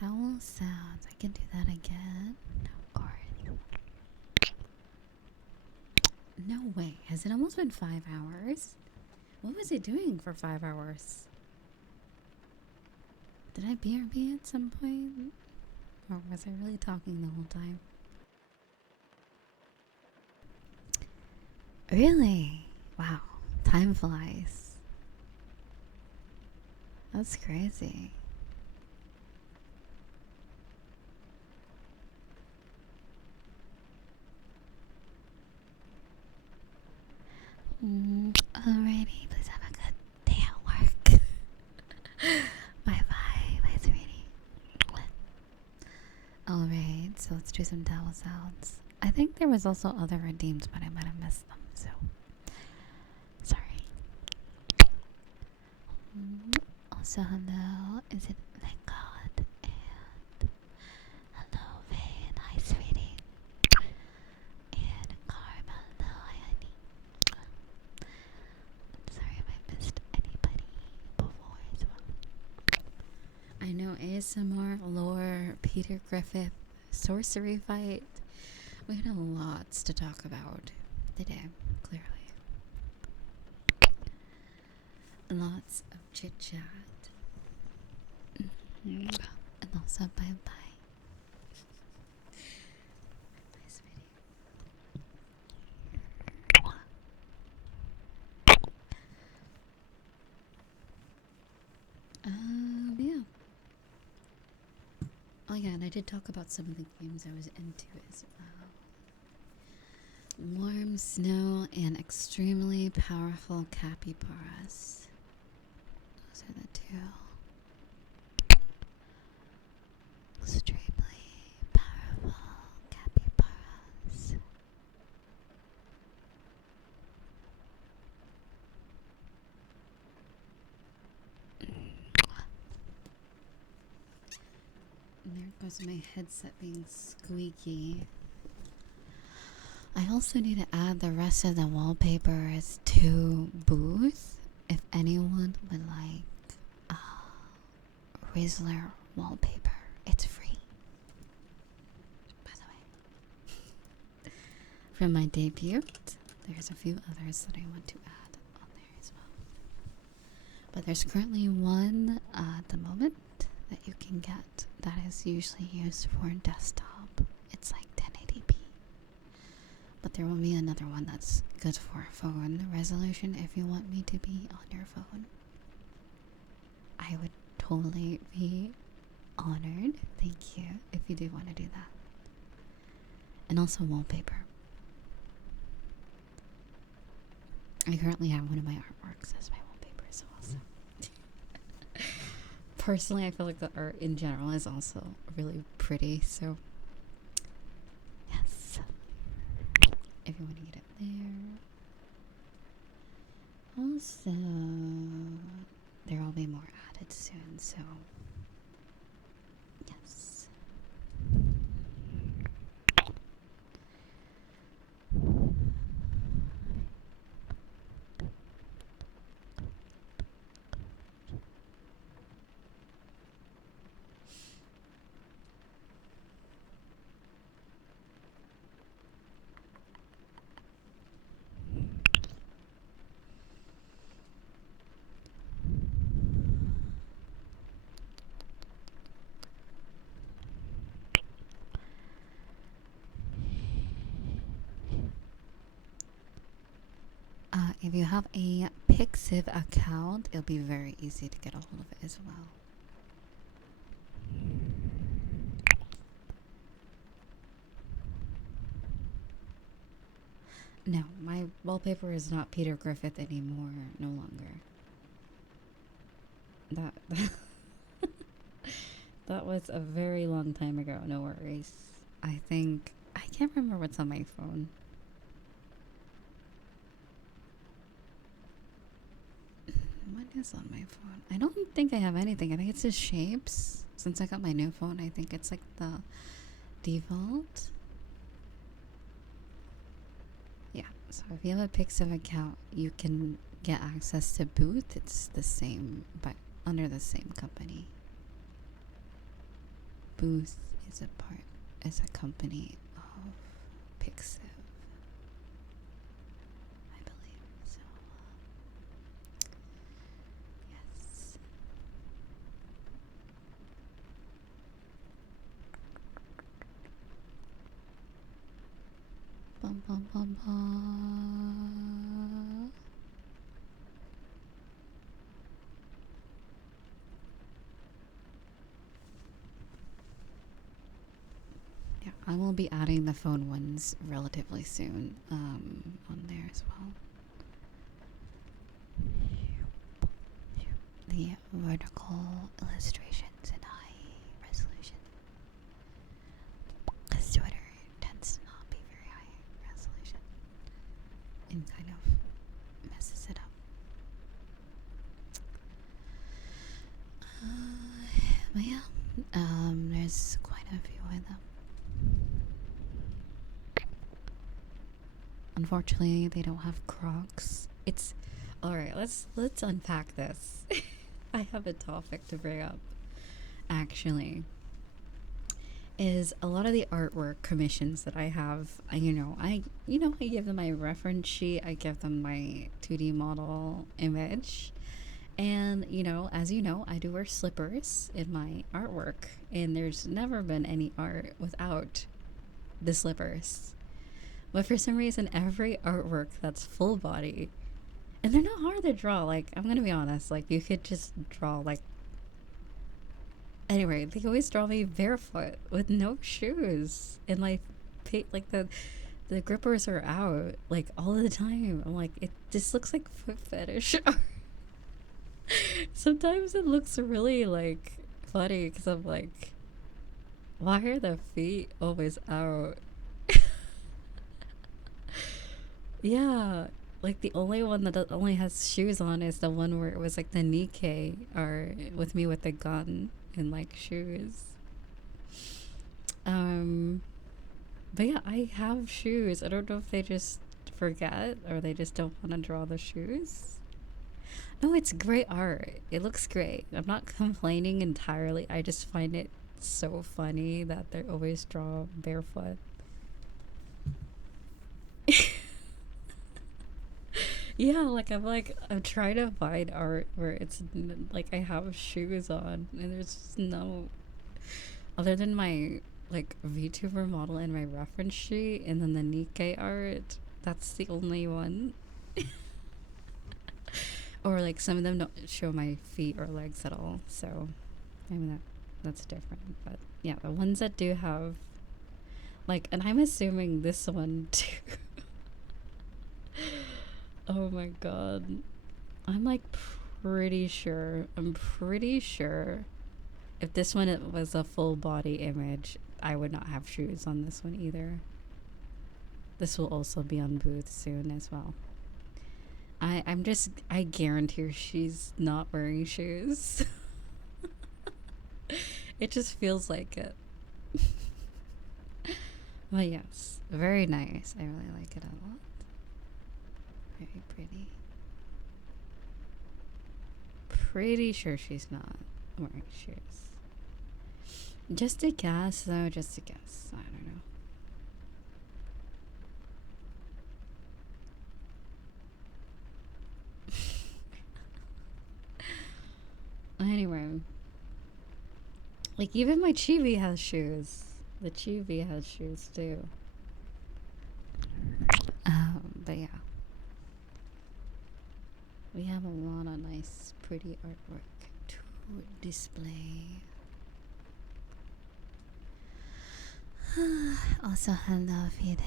Towel sounds. I can do that again. Of course. No way. Has it almost been 5 hours? What was it doing for 5 hours? Did I BRB at some point? Or was I really talking the whole time? Really? Wow. Time flies. That's crazy. Alrighty, please have a good day at work. Bye bye, my sweetie. Alright, so let's do some towel sounds. I think there was also other redeems, but I might have missed them, so sorry. Also, hello, is it thank God? And hello, Vane, hi sweetie. And Karma, hello, hi honey. Sorry if I missed anybody before as well. I know ASMR, lore, Peter Griffith, sorcery fight. We had lots to talk about today, clearly. Lots of chit chat. And also bye bye. Bye, sweetie. Yeah. Oh yeah, and I did talk about some of the games I was into as well. Warm snow and extremely powerful capybaras. Those are the two. Extremely powerful capybaras. And there goes my headset being squeaky. I also need to add the rest of the wallpapers to Booth if anyone would like Rizzler wallpaper. It's free, by the way. From my debut, there's a few others that I want to add on there as well. But there's currently one at the moment that you can get that is usually used for desktop. It's like 1080p. But there will be another one that's good for phone resolution if you want me to be on your phone. I would totally be honored. Thank you if you do want to do that. And also wallpaper. I currently have one of my artworks as my wallpapers also. Personally, I feel like the art in general is also really pretty, so yes. If you want to get it there. Also, there will be more added soon, so yes. If you have a Pixiv account, it'll be very easy to get a hold of it as well. No, my wallpaper is not Peter Griffith anymore, no longer. That was a very long time ago, no worries. I can't remember what's on my phone. What is on my phone? I don't think I have anything. I think it's just shapes. Since I got my new phone, I think it's like the default. Yeah, so if you have a Pixiv account, you can get access to Booth. It's the same, but under the same company. Booth is a company of Pixiv, I believe. So yes. Bum bum bum bum. Yeah, I will be adding the phone ones relatively soon on there as well. The vertical illustrations in high resolution. Because Twitter tends to not be very high resolution and kind of messes it up. But yeah, there's quite a few of them. Unfortunately, they don't have Crocs. It's alright. Let's unpack this. I have a topic to bring up. Actually, is a lot of the artwork commissions that I have. I give them my reference sheet. I give them my 2D model image. And, as you know, I do wear slippers in my artwork. And there's never been any art without the slippers. But for some reason, every artwork that's full body, and they're not hard to draw. Like, I'm going to be honest. Like, you could just draw, like... Anyway, they always draw me barefoot with no shoes. And, like the grippers are out, like, all the time. I'm like, it just looks like foot fetish art. Sometimes it looks really, like, funny because I'm like, why are the feet always out? Yeah, like the only one that only has shoes on is the one where it was like the Nikkei or with me with the gun and like shoes. But yeah, I have shoes. I don't know if they just forget or they just don't want to draw the shoes. No, it's great art. It looks great. I'm not complaining entirely. I just find it so funny that they always draw barefoot. Yeah, like I'm trying to find art where it's like I have shoes on and there's just no other than my like VTuber model and my reference sheet and then the Nikkei art. That's the only one. Or like some of them don't show my feet or legs at all. So I mean that's different. But yeah, the ones that do have like, and I'm assuming this one too. Oh my god. I'm like pretty sure. I'm pretty sure if this one it was a full body image, I would not have shoes on this one either. This will also be on booth soon as well. I guarantee she's not wearing shoes. It just feels like it. But yes, very nice. I really like it a lot. Very pretty. Pretty sure she's not wearing shoes. Just a guess, though. Just a guess. I don't know. Anyway, like even my chibi has shoes. The chibi has shoes too. But yeah, we have a lot of nice, pretty artwork to display. Also, hello, Fide.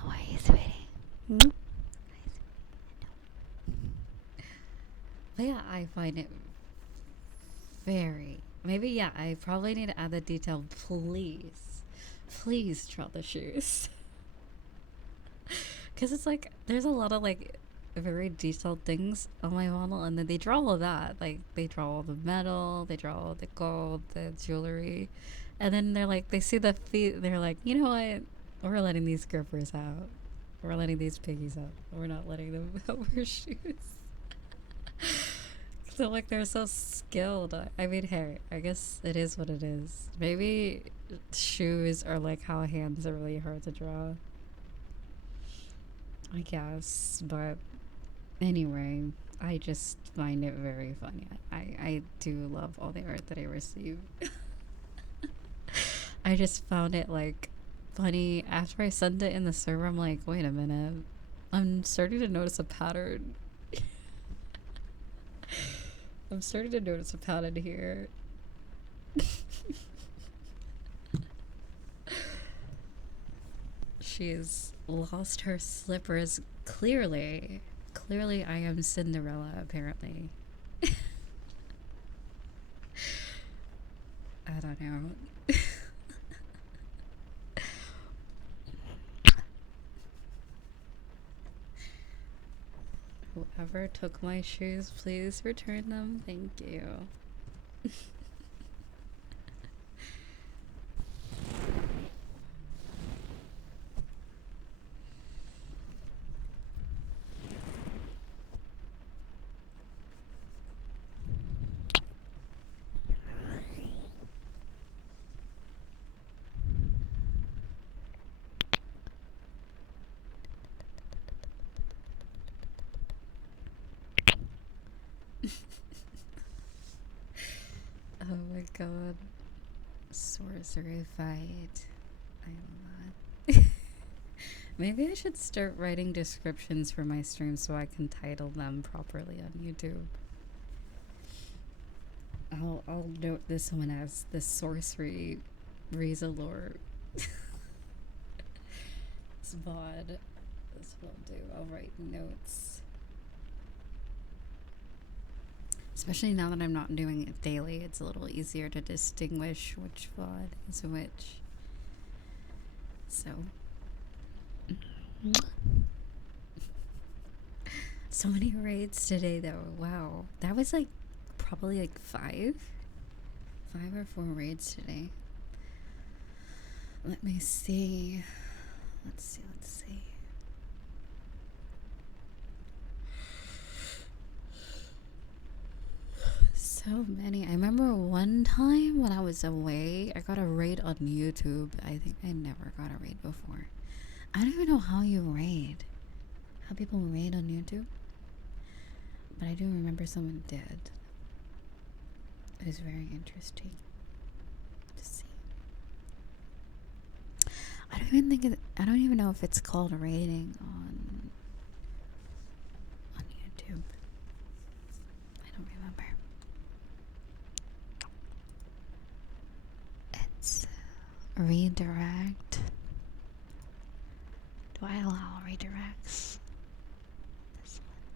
How are you, sweetie? Hmm? But yeah, I find it very. Maybe, yeah, I probably need to add the detail. Please. Please draw the shoes. Because it's like, there's a lot of like very detailed things on my model, and then they draw all that. Like, they draw all the metal, they draw all the gold, the jewelry. And then they're like, they see the feet, they're like, you know what? We're letting these grippers out. We're letting these piggies out. We're not letting them wear shoes. So like they're so skilled. I mean, hey, I guess it is what it is. Maybe shoes are like how hands are really hard to draw. I guess, but anyway, I just find it very funny. I do love all the art that I receive. I just found it like funny after I sent it in the server. I'm like, wait a minute, I'm starting to notice a pattern. I'm starting to notice a pattern here. She's lost her slippers. Clearly I am Cinderella, apparently. I don't know. Whoever took my shoes, please return them. Thank you. Oh my god. Sorcery fight. I love that. Maybe I should start writing descriptions for my streams so I can title them properly on YouTube. I'll note this one as the sorcery Rizalore. It's VOD. That's what I'll do. I'll write notes. Especially now that I'm not doing it daily, it's a little easier to distinguish which VOD is which. So. So many raids today, though. Wow. That was like probably like 5 or 4 raids today. Let me see. Let's see. So many. I remember one time when I was away, I got a raid on YouTube. I think I never got a raid before. I don't even know how you raid. How people raid on YouTube. But I do remember someone did. It is very interesting to see. I don't even know if it's called raiding on YouTube. I don't remember. It's redirect. Do I allow redirects? This one.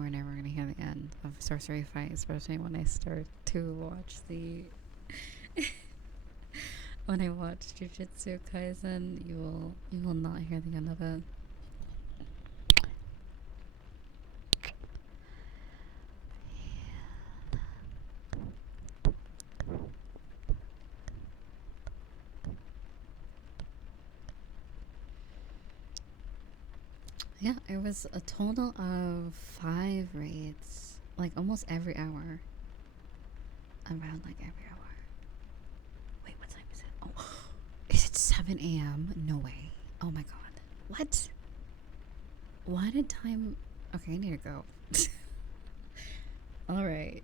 we're never gonna hear the end of a sorcery fight, especially when I start to watch the when I watch Jujutsu Kaisen. You will not hear the end of it. Yeah, it was a total of 5 raids, like almost every hour. Around like every hour. Wait, what time is it? Oh, is it 7 a.m.? No way. Oh my god. What? Why did time... Okay, I need to go. Alright.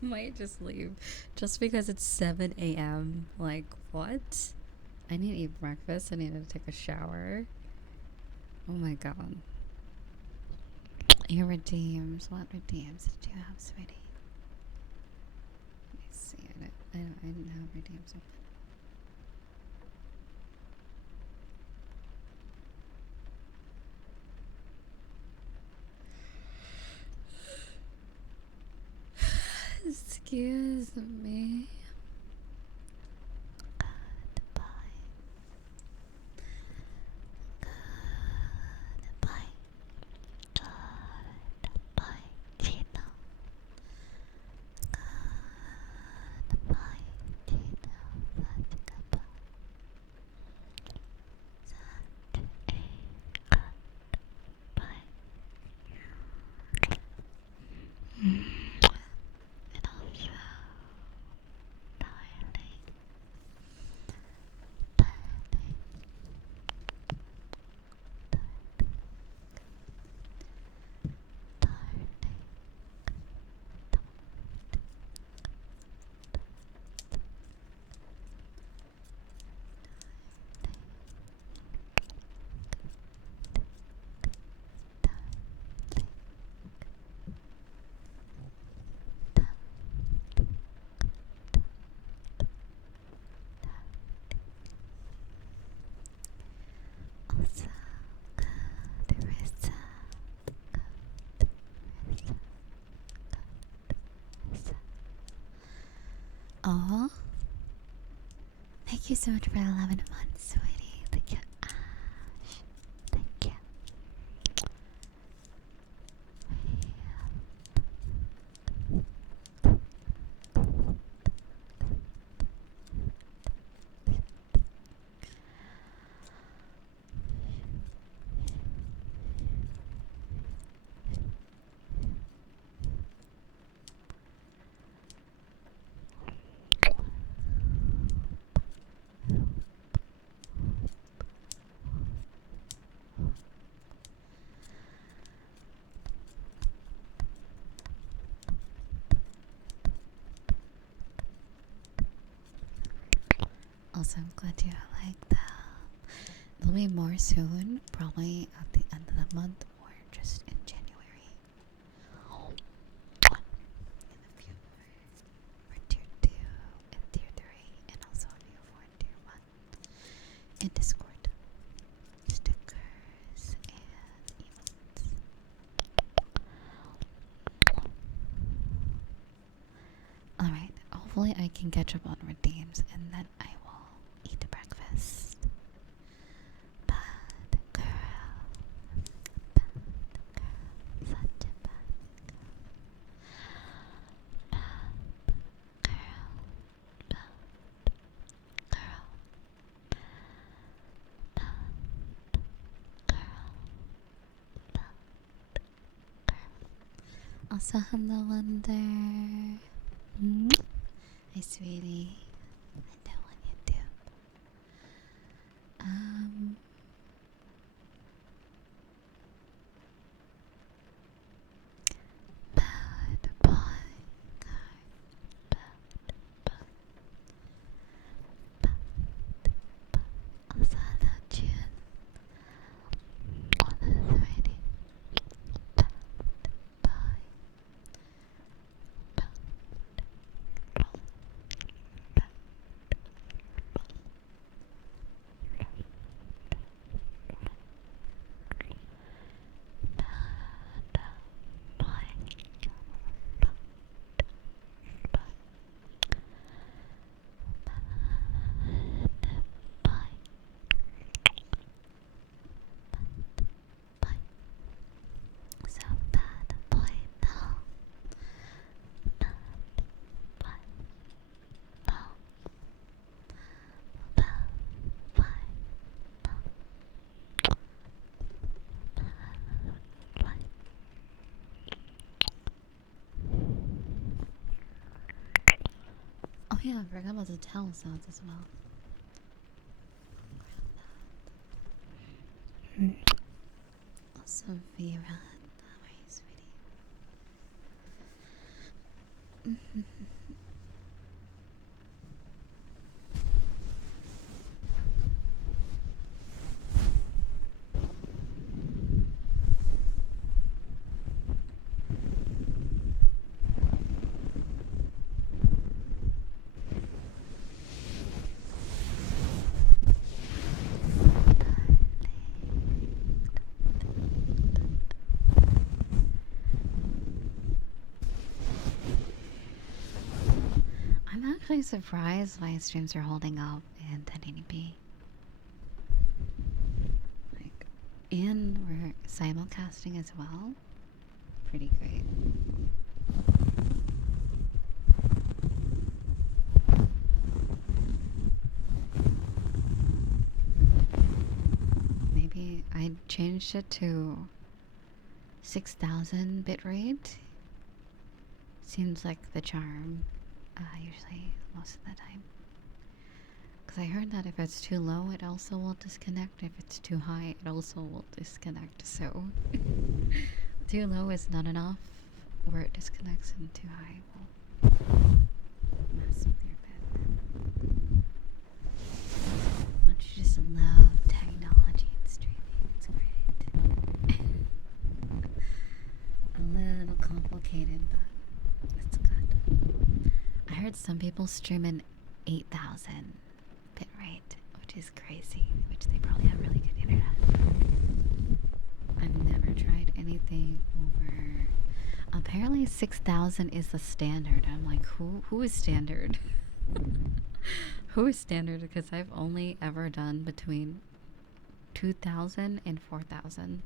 Might just leave. Just because it's 7 a.m. Like, what? I need to eat breakfast. I need to take a shower. Oh my god. Your redeems. What redeems did you have, sweetie? Let me see. I didn't have redeems open. Excuse me. Goodbye. Goodbye. Goodbye, Gino. Goodbye, Gino. Such a goodbye. Such a goodbye. And also, darling, also, Carissa. Aw. Thank you so much for 11 months, sweetie. Thank you, Ash. Thank you. Also, I'm glad you like that. There'll be more soon, probably at the end of the month or just in January. And a few more for tier 2 and tier 3, and also tier 4 and tier 1. In Discord, stickers and emotes. Alright, hopefully I can catch up on redeems and then I will eat breakfast. Bad girl. Bad girl. Such a bad girl. Bad girl. Bad girl. Bad girl. Bad girl. Also, hello, Wonder. Hi, sweetie. I don't want you to. Bad boy. Bad. Also, hello, June. Hello, sweetie. Bad boy. Bad. yeah, I forgot about the tell sounds as well. Also, Vera, how are you, sweetie? I'm actually surprised my streams are holding up in 1080p. Like, and we're simulcasting as well. Pretty great. Maybe I changed it to 6,000 bitrate. Seems like the charm, usually most of the time. Because I heard that if it's too low, it also will disconnect. If it's too high, it also will disconnect. So, too low is not enough, where it disconnects, and too high will mess with your bed. Don't you just love technology and streaming? It's great. A little complicated, but it's good. I heard some people stream in 8,000 bitrate, which is crazy, which they probably have really good internet. I've never tried anything over. Apparently 6,000 is the standard. I'm like, who is standard? Who is standard? Because I've only ever done between 2,000 and 4,000,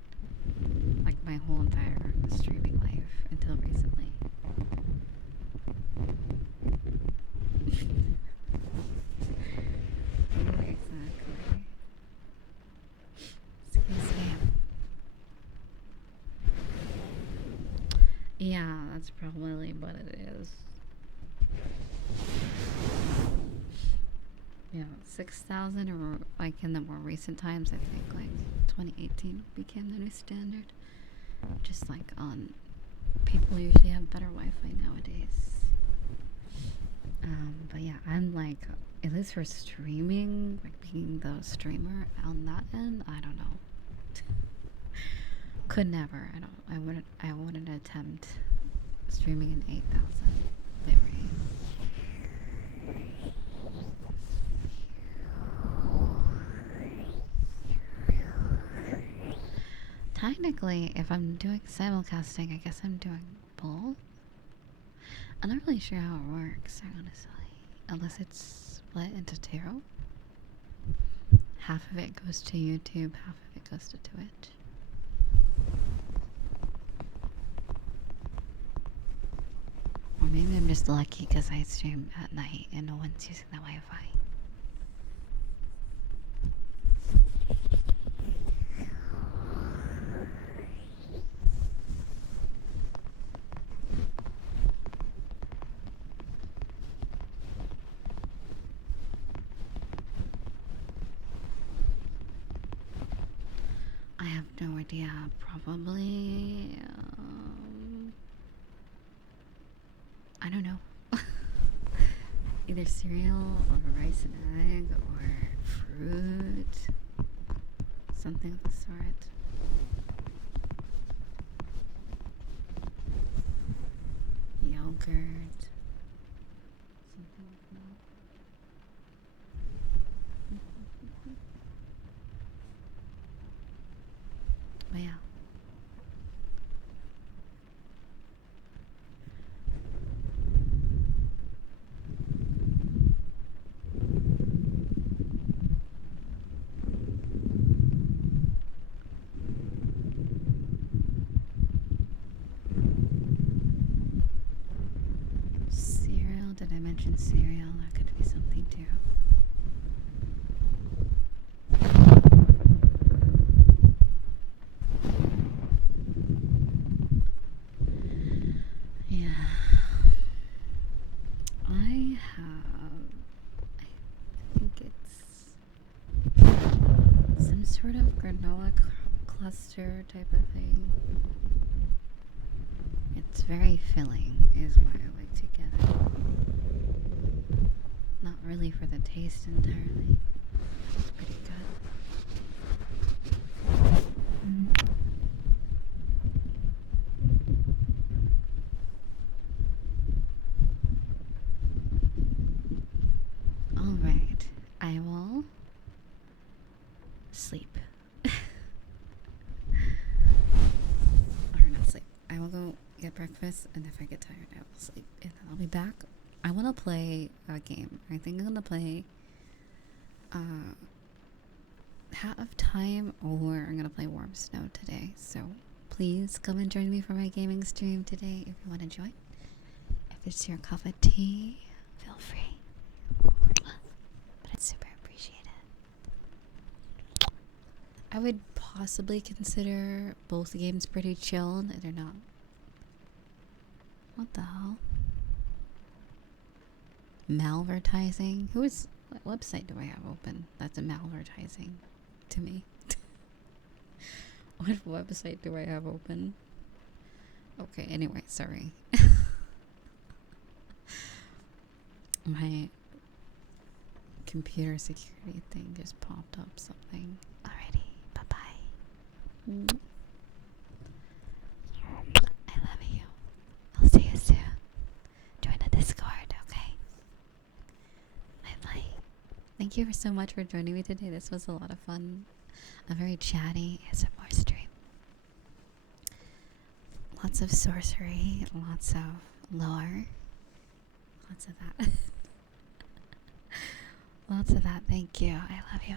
like my whole entire streaming life until recently. Oh, exactly. Excuse me. Yeah, that's probably what it is. Yeah, 6,000, or like in the more recent times, I think like 2018 became the new standard. Just like on, people usually have better Wi-Fi nowadays. But yeah, I'm like, at least for streaming, like being the streamer on that end, I don't know. Could never. I wouldn't attempt streaming in 8,000 bitrate. Technically, if I'm doing simulcasting, I guess I'm doing both. I'm not really sure how it works, honestly. Unless it's split into two. Half of it goes to YouTube, half of it goes to Twitch. Or maybe I'm just lucky because I stream at night and no one's using the Wi-Fi. I have no idea. Probably, I don't know. Either cereal or rice and egg or fruit. Something of the sort. Yogurt. Something like that. But yeah. Cereal? Did I mention cereal? That could be something too. Yeah. I have sort of granola cluster type of thing. It's very filling, is why I like to get it. Not really for the taste entirely. It's pretty good. Alright, I will sleep. Or not sleep. I will go get breakfast, and if I get tired, I will sleep. And then I'll be back. I want to play a game. I think I'm going to play Hat of Time, or I'm going to play Warm Snow today. So please come and join me for my gaming stream today if you want to join. If it's your cup of tea, feel free. But I'd super appreciate it. I would possibly consider both games pretty chill. They're not. What the hell? Malvertising? What website do I have open? That's a malvertising to me. What website do I have open? Okay, anyway, sorry. My computer security thing just popped up something. Alrighty, bye-bye. I love you. I'll see you soon. Join the Discord, okay? Bye-bye. Thank you so much for joining me today. This was a lot of fun. A very chatty ASMR stream. Lots of sorcery, lots of lore. Lots of that. Lots of that. Thank you. I love you.